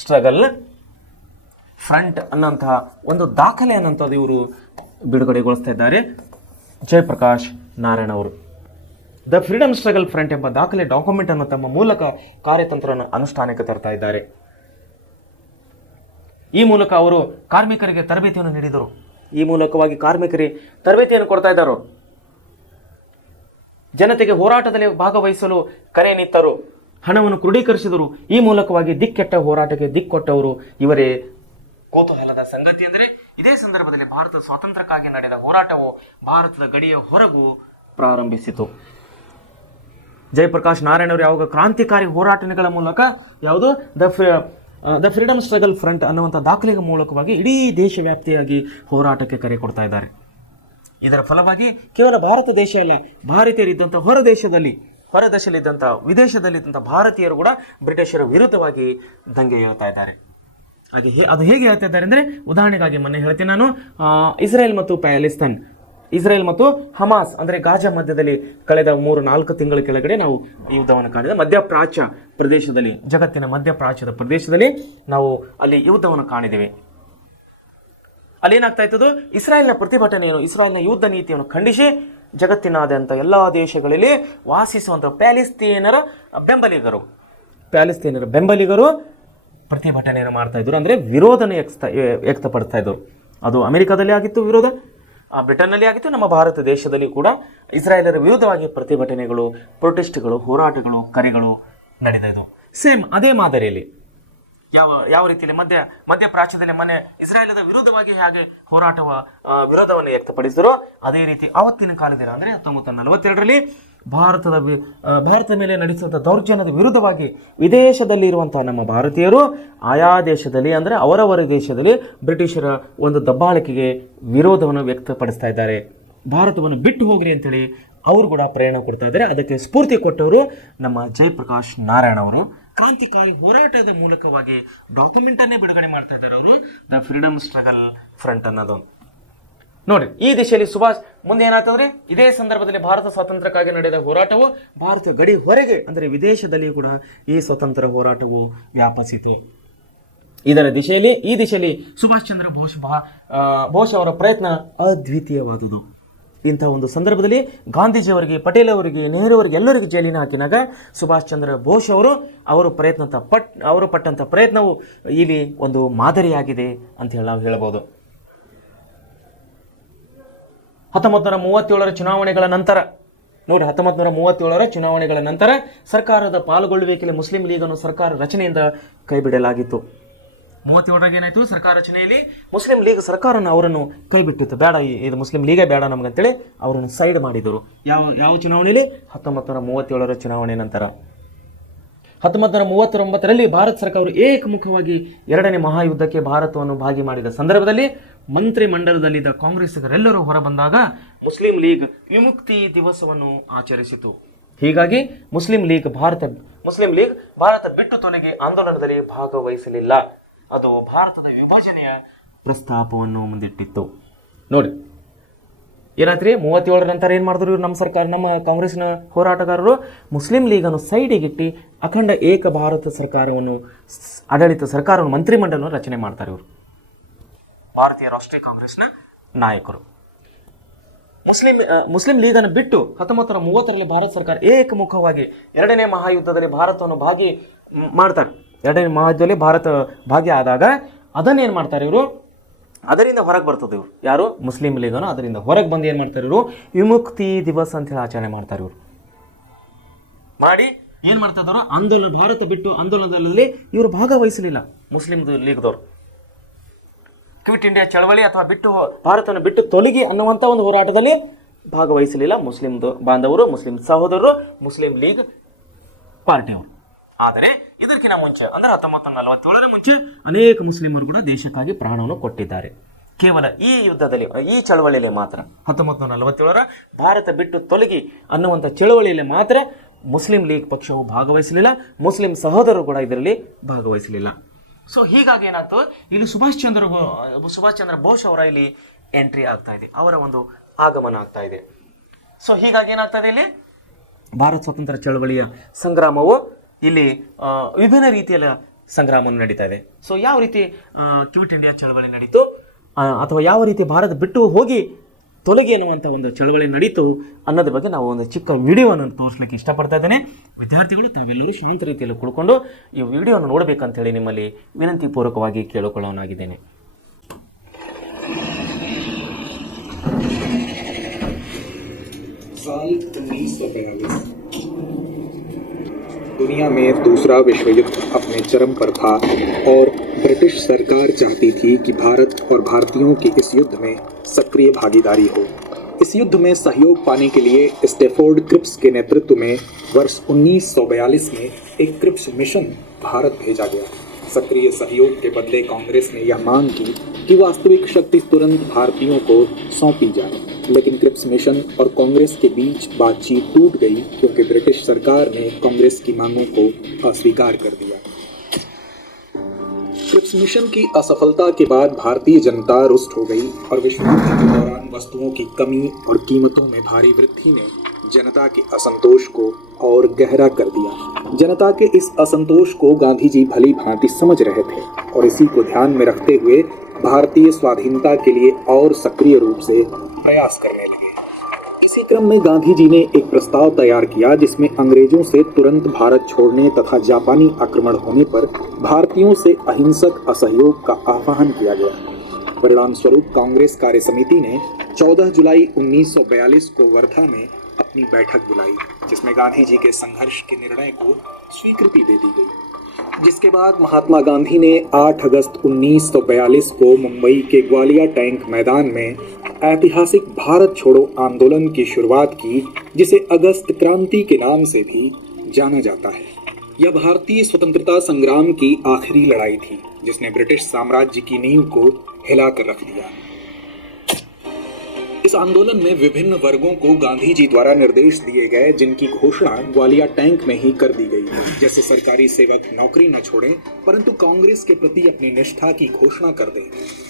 ಸ್ಟ್ರಗಲ್ ಫ್ರಂಟ್ ಅನ್ನಂತಹ ಒಂದು ದಾಖಲೆ ಅನ್ನಂಥದ್ದು ಇವರು ಬಿಡುಗಡೆಗೊಳಿಸ್ತಾ ಇದ್ದಾರೆ ಜಯಪ್ರಕಾಶ್ ನಾರಾಯಣ ಅವರು. ದ ಫ್ರೀಡಮ್ ಸ್ಟ್ರಗಲ್ ಫ್ರಂಟ್ ಎಂಬ ದಾಖಲೆ ಡಾಕ್ಯುಮೆಂಟ್ ಅನ್ನು ತಮ್ಮ ಮೂಲಕ ಕಾರ್ಯತಂತ್ರವನ್ನು ಅನುಷ್ಠಾನಕ್ಕೆ ತರ್ತಾ ಇದ್ದಾರೆ. ಈ ಮೂಲಕ ಅವರು ಕಾರ್ಮಿಕರಿಗೆ ತರಬೇತಿಯನ್ನು ನೀಡಿದರು. ಈ ಮೂಲಕವಾಗಿ ಕಾರ್ಮಿಕರಿಗೆ ತರಬೇತಿಯನ್ನು ಕೊಡ್ತಾ ಇದ್ದರು. ಜನತೆಗೆ ಹೋರಾಟದಲ್ಲಿ ಭಾಗವಹಿಸಲು ಕರೆ ನಿತ್ತರು, ಹಣವನ್ನು ಕ್ರೋಢೀಕರಿಸಿದರು. ಈ ಮೂಲಕವಾಗಿ ದಿಕ್ಕೆಟ್ಟ ಹೋರಾಟಕ್ಕೆ ದಿಕ್ಕೊಟ್ಟವರು ಇವರೇ. ಕುತೂಹಲದ ಸಂಗತಿ ಎಂದರೆ ಇದೇ ಸಂದರ್ಭದಲ್ಲಿ ಭಾರತದ ಸ್ವಾತಂತ್ರ್ಯಕ್ಕಾಗಿ ನಡೆದ ಹೋರಾಟವು ಭಾರತದ ಗಡಿಯ ಹೊರಗೂ ಪ್ರಾರಂಭಿಸಿತು. ಜಯಪ್ರಕಾಶ್ ನಾರಾಯಣ ಅವರು ಯಾವಾಗ ಕ್ರಾಂತಿಕಾರಿ ಹೋರಾಟಗಳ ಮೂಲಕ ಯಾವುದು ದ ಫ್ರೀಡಮ್ ಸ್ಟ್ರಗಲ್ ಫ್ರಂಟ್ ಅನ್ನುವಂಥ ದಾಖಲೆಯ ಮೂಲಕವಾಗಿ ಇಡೀ ದೇಶವ್ಯಾಪ್ತಿಯಾಗಿ ಹೋರಾಟಕ್ಕೆ ಕರೆ ಕೊಡ್ತಾ ಇದ್ದಾರೆ. ಇದರ ಫಲವಾಗಿ ಕೇವಲ ಭಾರತ ದೇಶ ಅಲ್ಲ, ಭಾರತೀಯರಿದ್ದಂಥ ಹೊರದೇಶದಲ್ಲಿದ್ದಂಥ ವಿದೇಶದಲ್ಲಿದ್ದಂಥ ಭಾರತೀಯರು ಕೂಡ ಬ್ರಿಟಿಷರ ವಿರುದ್ಧವಾಗಿ ದಂಗೆ ಹೇಳ್ತಾ ಇದ್ದಾರೆ. ಹಾಗೆ ಅದು ಹೇಗೆ ಹೇಳ್ತಾ ಇದ್ದಾರೆ ಅಂದರೆ, ಉದಾಹರಣೆಗಾಗಿ ಮೊನ್ನೆ ಹೇಳ್ತೀನಿ ನಾನು, ಇಸ್ರೇಲ್ ಮತ್ತು ಹಮಾಸ್ ಅಂದರೆ ಗಾಜಾ ಮಧ್ಯದಲ್ಲಿ ಕಳೆದ 3-4 ತಿಂಗಳ ಕೆಳಗಡೆ ನಾವು ಯುದ್ಧವನ್ನು ಕಾಣಿದ ಮಧ್ಯಪ್ರಾಚ್ಯ ಪ್ರದೇಶದಲ್ಲಿ, ಜಗತ್ತಿನ ಮಧ್ಯಪ್ರಾಚ್ಯದ ಪ್ರದೇಶದಲ್ಲಿ ನಾವು ಅಲ್ಲಿ ಯುದ್ಧವನ್ನು ಕಾಣಿದ್ದೇವೆ. ಅಲ್ಲಿ ಏನಾಗ್ತಾ ಇತ್ತು, ಇಸ್ರಾಯೇಲ್ನ ಪ್ರತಿಭಟನೆಯನ್ನು, ಇಸ್ರಾಯೇಲ್ನ ಯುದ್ಧ ನೀತಿಯನ್ನು ಖಂಡಿಸಿ ಜಗತ್ತಿನಾದ್ಯಂತ ಎಲ್ಲ ದೇಶಗಳಲ್ಲಿ ವಾಸಿಸುವಂಥ ಪ್ಯಾಲೆಸ್ತೇನರ ಬೆಂಬಲಿಗರು ಪ್ರತಿಭಟನೆಯನ್ನು ಮಾಡ್ತಾ ಇದ್ರು. ಅಂದರೆ ವಿರೋಧನೆ ವ್ಯಕ್ತಪಡಿಸ್ತಾ ಇದ್ರು. ಅದು ಅಮೆರಿಕದಲ್ಲಿ ಆಗಿತ್ತು ವಿರೋಧ, ಬ್ರಿಟನ್ನಲ್ಲಿ ಆಗಿತ್ತು, ನಮ್ಮ ಭಾರತ ದೇಶದಲ್ಲಿ ಕೂಡ ಇಸ್ರಾಯೇಲರ ವಿರುದ್ಧವಾಗಿ ಪ್ರತಿಭಟನೆಗಳು, ಪ್ರೊಟೆಸ್ಟ್ಗಳು, ಹೋರಾಟಗಳು, ಕರೆಗಳು ನಡೆದಿದ್ದು. ಸೇಮ್ ಅದೇ ಮಾದರಿಯಲ್ಲಿ ಯಾವ ರೀತಿಯಲ್ಲಿ ಮಧ್ಯಪ್ರಾಚ್ಯದಲ್ಲಿ ಮೊನ್ನೆ ಇಸ್ರಾಯೇಲದ ವಿರುದ್ಧವಾಗಿ ಹೇಗೆ ವಿರೋಧವನ್ನು ವ್ಯಕ್ತಪಡಿಸಿದರೋ ಅದೇ ರೀತಿ ಆವತ್ತಿನ ಕಾಲದಲ್ಲಿ ಅಂದರೆ 1942ರಲ್ಲಿ ಭಾರತದ ಮೇಲೆ ನಡೆಸುವಂಥ ದೌರ್ಜನ್ಯದ ವಿರುದ್ಧವಾಗಿ ವಿದೇಶದಲ್ಲಿ ಇರುವಂತಹ ನಮ್ಮ ಭಾರತೀಯರು ಆಯಾ ದೇಶದಲ್ಲಿ ಅಂದರೆ ಅವರವರ ದೇಶದಲ್ಲಿ ಬ್ರಿಟಿಷರ ಒಂದು ದಬ್ಬಾಳಿಕೆಗೆ ವಿರೋಧವನ್ನು ವ್ಯಕ್ತಪಡಿಸ್ತಾ ಇದ್ದಾರೆ. ಭಾರತವನ್ನು ಬಿಟ್ಟು ಹೋಗ್ರಿ ಅಂತೇಳಿ ಅವರು ಕೂಡ ಪ್ರೇರಣೆ ಕೊಡ್ತಾ ಇದ್ದಾರೆ. ಅದಕ್ಕೆ ಸ್ಫೂರ್ತಿ ಕೊಟ್ಟವರು ನಮ್ಮ ಜಯಪ್ರಕಾಶ್ ನಾರಾಯಣ ಅವರು. ಕ್ರಾಂತಿಕಾರಿ ಹೋರಾಟದ ಮೂಲಕವಾಗಿ ಡಾಕ್ಯುಮೆಂಟ್ ಅನ್ನೇ ಬಿಡುಗಡೆ ಮಾಡ್ತಾ ಇದ್ದಾರೆ ಅವರು, ದ ಫ್ರೀಡಮ್ ಸ್ಟ್ರಗಲ್ ಫ್ರಂಟ್ ಅನ್ನೋದು. ನೋಡಿ, ಈ ದಿಶೆಯಲ್ಲಿ ಸುಭಾಷ್ ಮುಂದೆ ಏನಾಗ್ತದ್ರಿ, ಇದೇ ಸಂದರ್ಭದಲ್ಲಿ ಭಾರತ ಸ್ವಾತಂತ್ರ್ಯಕ್ಕಾಗಿ ನಡೆದ ಹೋರಾಟವು ಭಾರತ ಗಡಿ ಹೊರಗೆ ಅಂದರೆ ವಿದೇಶದಲ್ಲಿ ಕೂಡ ಈ ಸ್ವತಂತ್ರ ಹೋರಾಟವು ವ್ಯಾಪಿಸಿತು. ಈ ದಿಶೆಯಲ್ಲಿ ಸುಭಾಷ್ ಚಂದ್ರ ಬೋಸ್ ಅವರ ಪ್ರಯತ್ನ ಅದ್ವಿತೀಯವಾದುದು. ಇಂಥ ಒಂದು ಸಂದರ್ಭದಲ್ಲಿ ಗಾಂಧೀಜಿಯವರಿಗೆ, ಪಟೇಲ್ ಅವರಿಗೆ, ನೆಹರು ಅವರಿಗೆ ಎಲ್ಲರಿಗೂ ಜೈಲಿನ ಹಾಕಿನಾಗ ಸುಭಾಷ್ ಚಂದ್ರ ಬೋಸ್ ಅವರು ಪಟ್ಟಂಥ ಪ್ರಯತ್ನವು ಇಲ್ಲಿ ಒಂದು ಮಾದರಿಯಾಗಿದೆ ಅಂತ ಹೇಳಿ ನಾವು ಹೇಳಬಹುದು. 1937 ಚುನಾವಣೆಗಳ ನಂತರ ನೋಡಿ, 1937 ಚುನಾವಣೆಗಳ ನಂತರ ಸರ್ಕಾರದ ಪಾಲ್ಗೊಳ್ಳುವಿಕೆಯಲ್ಲಿ ಮುಸ್ಲಿಂ ಲೀಗನ್ನು ಸರ್ಕಾರ ರಚನೆಯಿಂದ ಕೈಬಿಡಲಾಗಿತ್ತು. 37 ಏನಾಯ್ತು, ಸರ್ಕಾರ ರಚನೆಯಲ್ಲಿ ಮುಸ್ಲಿಂ ಲೀಗ್ ಸರ್ಕಾರನ ಅವರನ್ನು ಕೈ ಬಿಟ್ಟಿತ್ತು. ಬೇಡ, ಇದು ಮುಸ್ಲಿಂ ಲೀಗೇ ಬೇಡ ನಮಗಂತೇಳಿ ಅವರನ್ನು ಸೈಡ್ ಮಾಡಿದರು. ಯಾವ ಚುನಾವಣೆಯಲ್ಲಿ? 1937 ಚುನಾವಣೆ ನಂತರ. 1939ರಲ್ಲಿ ಭಾರತ ಸರ್ಕಾರವು ಏಕಮುಖವಾಗಿ ಎರಡನೇ ಮಹಾಯುದ್ಧಕ್ಕೆ ಭಾರತವನ್ನು ಭಾಗಿ ಮಾಡಿದ ಸಂದರ್ಭದಲ್ಲಿ ಮಂತ್ರಿ ಮಂಡಲದಲ್ಲಿದ್ದ ಕಾಂಗ್ರೆಸ್ಸಿಗರೆಲ್ಲರೂ ಹೊರಬಂದಾಗ ಮುಸ್ಲಿಂ ಲೀಗ್ ವಿಮುಕ್ತಿ ದಿವಸವನ್ನು ಆಚರಿಸಿತು. ಹೀಗಾಗಿ ಮುಸ್ಲಿಂ ಲೀಗ್ ಭಾರತ ಬಿಟ್ಟು ತೊಲಗಿ ಆಂದೋಲನದಲ್ಲಿ ಭಾಗವಹಿಸಲಿಲ್ಲ. ಅದು ಭಾರತದ ವಿಭಜನೆಯ ಪ್ರಸ್ತಾಪವನ್ನು ಮುಂದಿಟ್ಟಿತ್ತು. ನೋಡಿ ಏನಾಯ್ತ್ರಿ, 37 ನಂತರ ಏನ್ ಮಾಡಿದ್ರು ನಮ್ಮ ಕಾಂಗ್ರೆಸ್ನ ಹೋರಾಟಗಾರರು ಮುಸ್ಲಿಂ ಲೀಗನ್ನು ಸೈಡಿಗಿಟ್ಟು ಅಖಂಡ ಏಕ ಭಾರತ ಸರ್ಕಾರವನ್ನು, ಆಡಳಿತ ಸರ್ಕಾರವನ್ನು, ಮಂತ್ರಿಮಂಡಲವನ್ನು ರಚನೆ ಮಾಡ್ತಾರೆ. ಇವರು ಭಾರತೀಯ ರಾಷ್ಟ್ರೀಯ ಕಾಂಗ್ರೆಸ್ನ ನಾಯಕರು. ಮುಸ್ಲಿಂ ಲೀಗನ್ನು ಬಿಟ್ಟು 1930ರಲ್ಲಿ ಭಾರತ ಸರ್ಕಾರ ಏಕಮುಖವಾಗಿ ಎರಡನೇ ಮಹಾಯುದ್ಧದಲ್ಲಿ ಭಾರತವನ್ನು ಭಾಗಿ ಮಾಡ್ತಾರೆ. ಎರಡನೇ ಮಹಾಯುದ್ಧದಲ್ಲಿ ಭಾರತ ಭಾಗಿ ಆದಾಗ ಅದನ್ನೇನು ಮಾಡ್ತಾರೆ ಇವರು, ಅದರಿಂದ ಹೊರಗೆ ಬರ್ತದೆ. ಇವರು ಯಾರು, ಮುಸ್ಲಿಂ ಲೀಗನ್ನು ಅದರಿಂದ ಹೊರಗೆ ಬಂದು ಏನು ಮಾಡ್ತಾರೆ ಇವರು, ವಿಮುಕ್ತಿ ದಿವಸ ಅಂತ ಹೇಳಿ ಆಚರಣೆ ಮಾಡ್ತಾರೆ. ಇವರು ಮಾಡಿ ಏನು ಮಾಡ್ತಾ ಇದ್ರು, ಭಾರತ ಬಿಟ್ಟು ಆಂದೋಲನದಲ್ಲಿ ಇವರು ಭಾಗವಹಿಸಲಿಲ್ಲ. ಮುಸ್ಲಿಂ ಲೀಗ್ದವರು ಕ್ವಿಟ್ ಇಂಡಿಯಾ ಚಳವಳಿ ಅಥವಾ ಭಾರತವನ್ನು ಬಿಟ್ಟು ತೊಲಗಿ ಅನ್ನುವಂಥ ಒಂದು ಹೋರಾಟದಲ್ಲಿ ಭಾಗವಹಿಸಲಿಲ್ಲ ಮುಸ್ಲಿಂ ಬಾಂಧವರು, ಮುಸ್ಲಿಂ ಸಹೋದರರು, ಮುಸ್ಲಿಂ ಲೀಗ್ ಪಾರ್ಟಿಯವರು. ಆದರೆ ಇದಕ್ಕಿಂತ ಮುಂಚೆ ಅಂದರೆ 1947 ಮುಂಚೆ ಅನೇಕ ಮುಸ್ಲಿಮರು ಕೂಡ ದೇಶಕ್ಕಾಗಿ ಪ್ರಾಣವನ್ನು ಕೊಟ್ಟಿದ್ದಾರೆ. ಕೇವಲ ಈ ಯುದ್ಧದಲ್ಲಿ, ಈ ಚಳವಳಿಯಲ್ಲಿ ಮಾತ್ರ 1947 ಭಾರತ ಬಿಟ್ಟು ತೊಲಗಿ ಅನ್ನುವಂಥ ಚಳವಳಿಯಲ್ಲಿ ಮಾತ್ರ ಮುಸ್ಲಿಂ ಲೀಗ್ ಪಕ್ಷವು ಭಾಗವಹಿಸಲಿಲ್ಲ, ಮುಸ್ಲಿಂ ಸಹೋದರರು ಕೂಡ ಇದರಲ್ಲಿ ಭಾಗವಹಿಸಲಿಲ್ಲ. ಸೊ ಹೀಗಾಗಿ ಏನಾಗ್ತದೆ, ಇಲ್ಲಿ ಸುಭಾಷ್ ಚಂದ್ರ ಬೋಸ್ ಅವರ ಇಲ್ಲಿ ಎಂಟ್ರಿ ಆಗ್ತಾ ಇದೆ, ಅವರ ಒಂದು ಆಗಮನ ಆಗ್ತಾ ಇದೆ. ಸೊ ಹೀಗಾಗಿ ಏನಾಗ್ತಾ ಇದೆ, ಇಲ್ಲಿ ಭಾರತ ಸ್ವಾತಂತ್ರ್ಯ ಚಳವಳಿಯ ಸಂಗ್ರಾಮವು ಇಲ್ಲಿ ವಿಭಿನ್ನ ರೀತಿಯ ಸಂಗ್ರಾಮವನ್ನು ನಡೀತಾ ಇದೆ. ಸೊ ಯಾವ ರೀತಿ ಕ್ವಿಟ್ ಇಂಡಿಯಾ ಚಳವಳಿ ನಡೀತು ಅಥವಾ ಯಾವ ರೀತಿ ಭಾರತ ಬಿಟ್ಟು ಹೋಗಿ ತೊಲಗಿ ಅನ್ನುವಂಥ ಒಂದು ಚಳವಳಿ ನಡೀತು ಅನ್ನೋದ್ರ ಬಗ್ಗೆ ನಾವು ಒಂದು ಚಿಕ್ಕ ವಿಡಿಯೋವನ್ನು ತೋರಿಸ್ಲಿಕ್ಕೆ ಇಷ್ಟಪಡ್ತಾ ಇದ್ದೇನೆ. ವಿದ್ಯಾರ್ಥಿಗಳು ತಾವೆಲ್ಲರೂ ಶಾಂತ ರೀತಿಯಲ್ಲಿ ಕುಳ್ಕೊಂಡು ಈ ವಿಡಿಯೋವನ್ನು ನೋಡಬೇಕಂತೇಳಿ ನಿಮ್ಮಲ್ಲಿ ವಿನಂತಿ ಪೂರ್ವಕವಾಗಿ ಕೇಳಿಕೊಳ್ಳೋನಾಗಿದ್ದೇನೆ. दुनिया में दूसरा विश्व युद्ध अपने चरम पर था और ब्रिटिश सरकार चाहती थी कि भारत और भारतीयों की इस युद्ध में सक्रिय भागीदारी हो. इस युद्ध में सहयोग पाने के लिए स्टैफोर्ड क्रिप्स के नेतृत्व में वर्ष 1942 में एक क्रिप्स मिशन भारत भेजा गया. सक्रिय सहयोग के बदले कांग्रेस ने यह मांग की कि वास्तविक शक्ति तुरंत भारतीयों को सौंपी जाए, लेकिन क्रिप्स मिशन और कांग्रेस के बीच बातचीत टूट गई क्योंकि ब्रिटिश सरकार ने कांग्रेस की मांगों को अस्वीकार कर दिया. क्रिप्स मिशन की असफलता के बाद भारतीय जनता रुष्ट हो गई और विश्व युद्ध के दौरान वस्तुओं की कमी और कीमतों में भारी वृद्धि ने जनता के असंतोष को और गहरा कर दिया. जनता के इस असंतोष को गांधी जी भली भांति समझ रहे थे और इसी को ध्यान में रखते हुए भारतीय स्वाधीनता के लिए और सक्रिय रूप से प्रयास करने लगे. इसी क्रम में गांधी जी ने एक प्रस्ताव तैयार किया जिसमें अंग्रेजों से तुरंत भारत छोड़ने तथा जापानी आक्रमण होने पर भारतीयों से अहिंसक असहयोग का आह्वान किया गया. परिणाम स्वरूप कांग्रेस कार्य समिति ने 14 जुलाई 1942 को वर्धा में अपनी बैठक बुलाई, जिसमें गांधी जी के संघर्ष के निर्णय को स्वीकृति दे दी गई. जिसके बाद महात्मा गांधी ने 8 अगस्त 1942 को मुंबई के ग्वालिया टैंक मैदान में ऐतिहासिक भारत छोड़ो आंदोलन की शुरुआत की, जिसे अगस्त क्रांति के नाम से भी जाना जाता है. यह भारतीय स्वतंत्रता संग्राम की आखिरी लड़ाई थी जिसने ब्रिटिश साम्राज्य की नींव को हिलाकर रख दिया. इस आंदोलन में विभिन्न वर्गों को गांधी जी द्वारा निर्देश दिए गए, जिनकी घोषणा ग्वालियर टैंक में ही कर दी गई। जैसे सरकारी सेवक नौकरी न छोड़ें परंतु कांग्रेस के प्रति अपनी निष्ठा की घोषणा कर दें,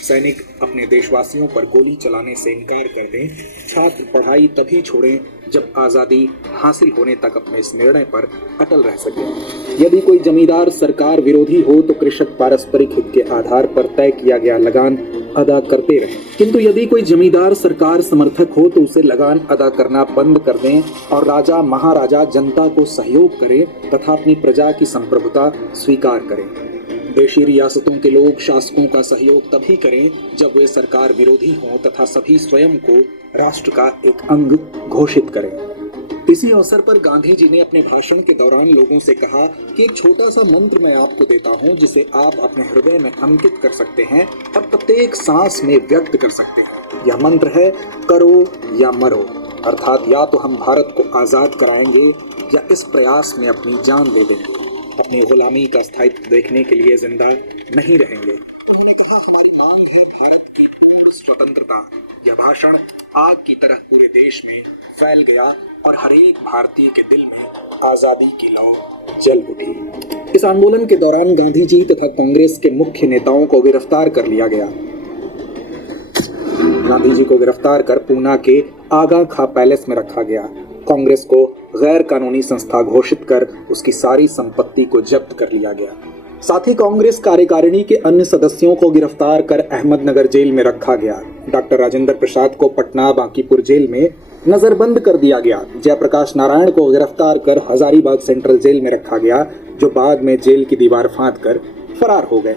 सैनिक अपने देशवासियों पर गोली चलाने से इनकार कर दें, छात्र पढ़ाई तभी छोड़ें जब आजादी हासिल होने तक अपने इस निर्णय पर अटल रह सके। यदि कोई जमींदार सरकार विरोधी हो तो कृषक पारस्परिक हित के आधार पर तय किया गया लगान अदा करते रहें, किंतु यदि कोई जमींदार सरकार समर्थक हो तो उसे लगान अदा करना बंद कर दें और राजा महाराजा जनता को सहयोग करें तथा अपनी प्रजा की संप्रभुता स्वीकार करें। देशी रियासतों के लोग शासकों का सहयोग तभी करें जब वे सरकार विरोधी हों तथा सभी स्वयं को राष्ट्र का एक अंग घोषित करें। इसी अवसर पर गांधी जी ने अपने भाषण के दौरान लोगों से कहा कि एक छोटा सा मंत्र मैं आपको देता हूं जिसे आप अपने हृदय में अंकित कर सकते हैं और प्रत्येक सांस में व्यक्त कर सकते हैं। यह मंत्र है करो या मरो, अर्थात या तो हम भारत को आजाद कराएंगे या इस प्रयास में अपनी जान दे देंगे, अपनी गुलामी का स्थायित्व देखने के लिए जिंदा नहीं रहेंगे। उन्होंने कहा हमारी मांग है भारत की पूर्ण स्वतंत्रता। यह भाषण आग की तरह पूरे देश में फैल गया और हर एक भारतीय के दिल में आजादी की लौ जल उठी। इस आंदोलन के दौरान गांधी जी तथा कांग्रेस के मुख्य नेताओं को गिरफ्तार कर लिया गया। गांधी जी को गिरफ्तार कर पूना के आगा खां पैलेस में रखा गया। कांग्रेस को गैर कानूनी संस्था घोषित कर उसकी सारी संपत्ति को जब्त कर लिया गया। साथ ही कांग्रेस कार्यकारिणी के अन्य सदस्यों को गिरफ्तार कर अहमदनगर जेल में रखा गया। डॉक्टर राजेंद्र प्रसाद को पटना बांकीपुर जेल में नजरबंद कर दिया गया। जयप्रकाश नारायण को गिरफ्तार कर हजारीबाग सेंट्रल जेल में रखा गया, जो बाद में जेल की दीवार फांद कर फरार हो गए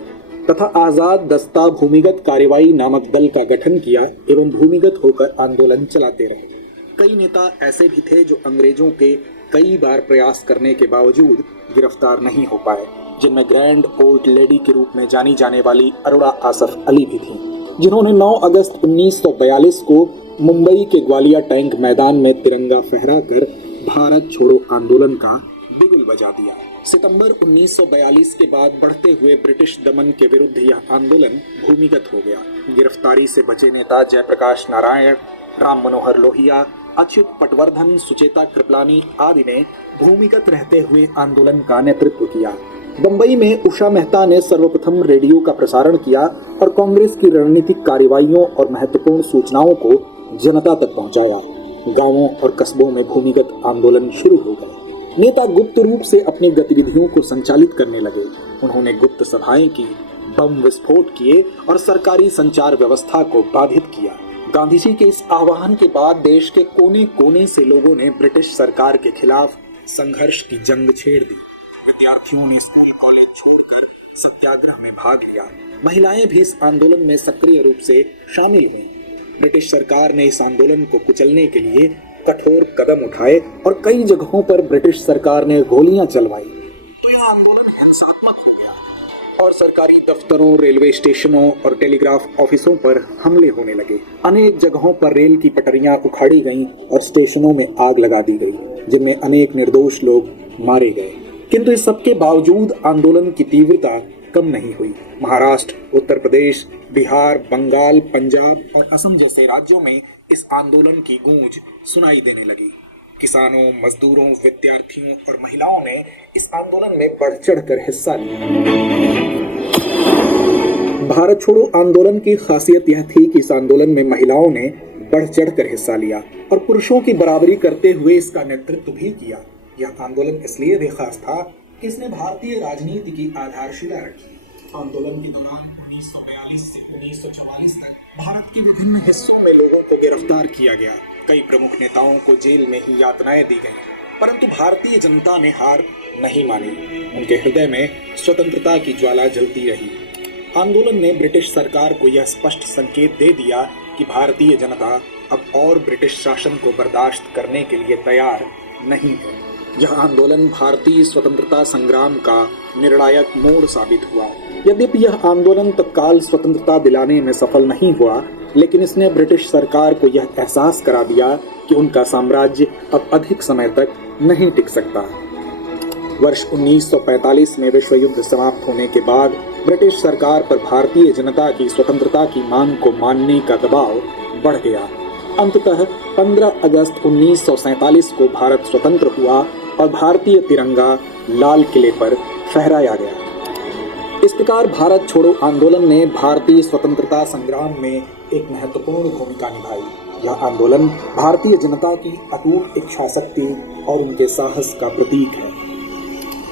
तथा आजाद दस्ता भूमिगत कार्रवाई नामक दल का गठन किया एवं भूमिगत होकर आंदोलन चलाते रहे। कई नेता ऐसे भी थे जो अंग्रेजों के कई बार प्रयास करने के बावजूद गिरफ्तार नहीं हो पाए, जिनमें ग्रैंड ओल्ड लेडी के रूप में जानी जाने वाली अरुणा आसफ अली भी थी, जिन्होंने 9 अगस्त 1942 को मुंबई के ग्वालियर टैंक मैदान में तिरंगा फहराकर भारत छोड़ो आंदोलन का बिगुल बजा दिया। सितंबर 1942 के बाद बढ़ते हुए ब्रिटिश दमन के विरुद्ध यह आंदोलन भूमिगत हो गया। गिरफ्तारी से बचे नेता जयप्रकाश नारायण, राम मनोहर लोहिया, अच्युत पटवर्धन, सुचेता कृपलानी आदि ने भूमिगत रहते हुए आंदोलन का नेतृत्व किया। बंबई में उषा मेहता ने सर्वप्रथम रेडियो का प्रसारण किया और कांग्रेस की रणनीतिक कार्रवाइयों और महत्वपूर्ण सूचनाओं को जनता तक पहुंचाया। गांवों और कस्बों में भूमिगत आंदोलन शुरू हो गए। नेता गुप्त रूप से अपनी गतिविधियों को संचालित करने लगे। उन्होंने गुप्त सभाएं की, बम विस्फोट किए और सरकारी संचार व्यवस्था को बाधित किया। गांधी जी के इस आह्वान के बाद देश के कोने कोने से लोगों ने ब्रिटिश सरकार के खिलाफ संघर्ष की जंग छेड़ दी। विद्यार्थियों ने स्कूल कॉलेज छोड़कर सत्याग्रह में भाग लिया। महिलाएं भी इस आंदोलन में सक्रिय रूप से शामिल हुईं। ब्रिटिश सरकार ने इस आंदोलन को कुचलने के लिए कठोर कदम उठाए और कई जगहों पर ब्रिटिश सरकार ने गोलियां चलवाई। तो यह आंदोलन हिंसात्मक हो गया और सरकारी दफ्तरों, रेलवे स्टेशनों और टेलीग्राफ ऑफिसों पर हमले होने लगे। अनेक जगहों पर रेल की पटरियां उखाड़ी गईं और स्टेशनों में आग लगा दी गई, जिनमें अनेक निर्दोष लोग मारे गए। किंतु इस सबके बावजूद आंदोलन की तीव्रता कम नहीं हुई। महाराष्ट्र, उत्तर प्रदेश, बिहार, बंगाल, पंजाब और असम जैसे राज्यों में इस आंदोलन की गूंज सुनाई देने लगी। किसानों, मजदूरों, विद्यार्थियों और महिलाओं ने इस आंदोलन में बढ़ चढ़कर हिस्सा लिया। भारत छोड़ो आंदोलन की खासियत यह थी कि इस आंदोलन में महिलाओं ने बढ़ चढ़कर हिस्सा लिया और पुरुषों की बराबरी करते हुए इसका नेतृत्व भी किया। यह आंदोलन इसलिए भी खास था कि इसने भारतीय राजनीति की आधारशिला रखी। आंदोलन के दौरान 1942 से 1944 तक भारत के विभिन्न हिस्सों में लोगों को गिरफ्तार किया गया। कई प्रमुख नेताओं को जेल में ही यातनाएं दी गईं, परंतु भारतीय जनता ने हार नहीं मानी। उनके हृदय में स्वतंत्रता की ज्वाला जलती रही। आंदोलन ने ब्रिटिश सरकार को यह स्पष्ट संकेत दे दिया कि भारतीय जनता अब और ब्रिटिश शासन को बर्दाश्त करने के लिए तैयार नहीं है। यह आंदोलन भारतीय स्वतंत्रता संग्राम का निर्णायक मोड़ साबित हुआ। यद्यपि यह आंदोलन तत्काल स्वतंत्रता दिलाने में सफल नहीं हुआ, लेकिन इसने ब्रिटिश सरकार को यह एहसास करा दिया कि उनका साम्राज्य अब अधिक समय तक नहीं टिक सकता। वर्ष 1945 में विश्व युद्ध समाप्त होने के बाद ब्रिटिश सरकार पर भारतीय जनता की स्वतंत्रता की मांग को मानने का दबाव बढ़ गया। अंततः 15 अगस्त 1947 को भारत स्वतंत्र हुआ और भारतीय तिरंगा लाल किले पर फहराया गया। इस प्रकार भारत छोड़ो आंदोलन ने भारतीय स्वतंत्रता संग्राम में एक महत्वपूर्ण भूमिका निभाई। यह आंदोलन भारतीय जनता की अटूट इच्छा शक्ति और उनके साहस का प्रतीक है।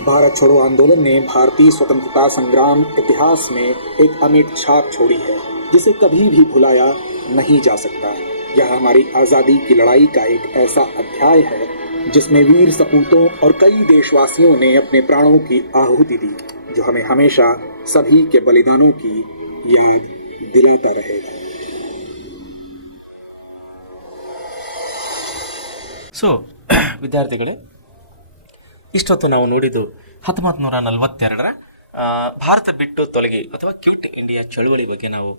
भारत छोड़ो आंदोलन ने भारतीय स्वतंत्रता संग्राम इतिहास में एक अमिट छाप छोड़ी है, जिसे कभी भी भुलाया नहीं जा सकता। यह हमारी आज़ादी की लड़ाई का एक ऐसा अध्याय है जिसमें वीर सपूतों और कई देशवासियों ने अपने प्राणों की आहुति दी, जो हमें हमेशा सभी के बलिदानों की याद दिलाता रहेगा। ಸೊ ವಿದ್ಯಾರ್ಥಿಗಳೇ, ಇಷ್ಟೊತ್ತು ನಾವು ನೋಡಿದ್ದು 1942ರ ಭಾರತ ಬಿಟ್ಟು ತೊಲಗಿ ಅಥವಾ ಕ್ವಿಟ್ ಇಂಡಿಯಾ ಚಳುವಳಿ ಬಗ್ಗೆ ನಾವು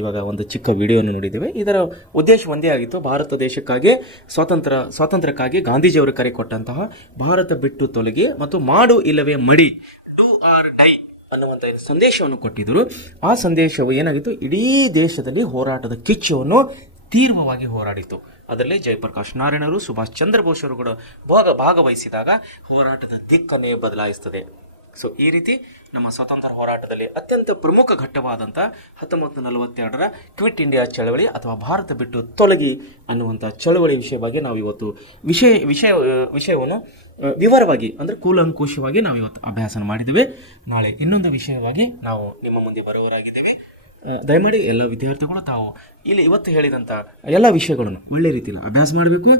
ಇವಾಗ ಒಂದು ಚಿಕ್ಕ ವಿಡಿಯೋವನ್ನು ನೋಡಿದ್ದೇವೆ. ಇದರ ಉದ್ದೇಶ ಒಂದೇ ಆಗಿತ್ತು, ಭಾರತ ದೇಶಕ್ಕಾಗಿ ಸ್ವಾತಂತ್ರ್ಯಕ್ಕಾಗಿ ಗಾಂಧೀಜಿಯವರು ಕರೆ ಕೊಟ್ಟಂತಹ ಭಾರತ ಬಿಟ್ಟು ತೊಲಗಿ ಮತ್ತು ಮಾಡು ಇಲ್ಲವೇ ಮಡಿ, ಡೂ ಆರ್ ಡೈ ಅನ್ನುವಂಥ ಸಂದೇಶವನ್ನು ಕೊಟ್ಟಿದ್ದರು. ಆ ಸಂದೇಶವು ಏನಾಗಿತ್ತು, ಇಡೀ ದೇಶದಲ್ಲಿ ಹೋರಾಟದ ಕಿಚ್ಚವನ್ನು ತೀವ್ರವಾಗಿ ಹೋರಾಡಿತು. ಅದರಲ್ಲಿ ಜಯಪ್ರಕಾಶ್ ನಾರಾಯಣರು, ಸುಭಾಷ್ ಚಂದ್ರ ಬೋಸ್ ಅವರು ಕೂಡ ಭಾಗವಹಿಸಿದಾಗ ಹೋರಾಟದ ದಿಕ್ಕನ್ನೇ ಬದಲಾಯಿಸ್ತದೆ. ಸೊ ಈ ರೀತಿ ನಮ್ಮ ಸ್ವತಂತ್ರ ಹೋರಾಟದಲ್ಲಿ ಅತ್ಯಂತ ಪ್ರಮುಖ ಘಟ್ಟವಾದಂಥ 1942ರ ಕ್ವಿಟ್ ಇಂಡಿಯಾ ಚಳವಳಿ ಅಥವಾ ಭಾರತ ಬಿಟ್ಟು ತೊಲಗಿ ಅನ್ನುವಂಥ ಚಳವಳಿ ವಿಷಯವಾಗಿ ನಾವು ಇವತ್ತು ವಿಷಯವನ್ನು ವಿವರವಾಗಿ ಅಂದರೆ ಕೂಲಂಕುಷವಾಗಿ ನಾವು ಇವತ್ತು ಅಭ್ಯಾಸ ಮಾಡಿದ್ದೀವಿ. ನಾಳೆ ಇನ್ನೊಂದು ವಿಷಯವಾಗಿ ನಾವು ನಿಮ್ಮ ಮುಂದೆ ಬರುವವರಾಗಿದ್ದೇವೆ. ದಯಮಾಡಿ ಎಲ್ಲ ವಿದ್ಯಾರ್ಥಿಗಳು ತಾವು ಇಲ್ಲಿ ಇವತ್ತು ಹೇಳಿದಂಥ ಎಲ್ಲ ವಿಷಯಗಳನ್ನು ಒಳ್ಳೆ ರೀತಿಯಲ್ಲಿ ಅಭ್ಯಾಸ ಮಾಡಬೇಕು,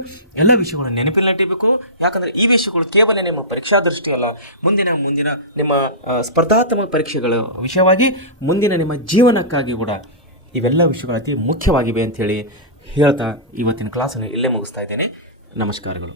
ಎಲ್ಲ ವಿಷಯಗಳನ್ನು ನೆನಪಿನಲ್ಲಿಟ್ಟಬೇಕು. ಯಾಕಂದರೆ ಈ ವಿಷಯಗಳು ಕೇವಲ ನಿಮ್ಮ ಪರೀಕ್ಷಾ ದೃಷ್ಟಿ ಅಲ್ಲ, ಮುಂದಿನ ನಿಮ್ಮ ಸ್ಪರ್ಧಾತ್ಮಕ ಪರೀಕ್ಷೆಗಳ ವಿಷಯವಾಗಿ ಮುಂದಿನ ನಿಮ್ಮ ಜೀವನಕ್ಕಾಗಿ ಕೂಡ ಇವೆಲ್ಲ ವಿಷಯಗಳು ಅತಿ ಮುಖ್ಯವಾಗಿವೆ ಅಂಥೇಳಿ ಹೇಳ್ತಾ ಇವತ್ತಿನ ಕ್ಲಾಸನ್ನು ಇಲ್ಲೇ ಮುಗಿಸ್ತಾ ಇದ್ದೇನೆ. ನಮಸ್ಕಾರಗಳು.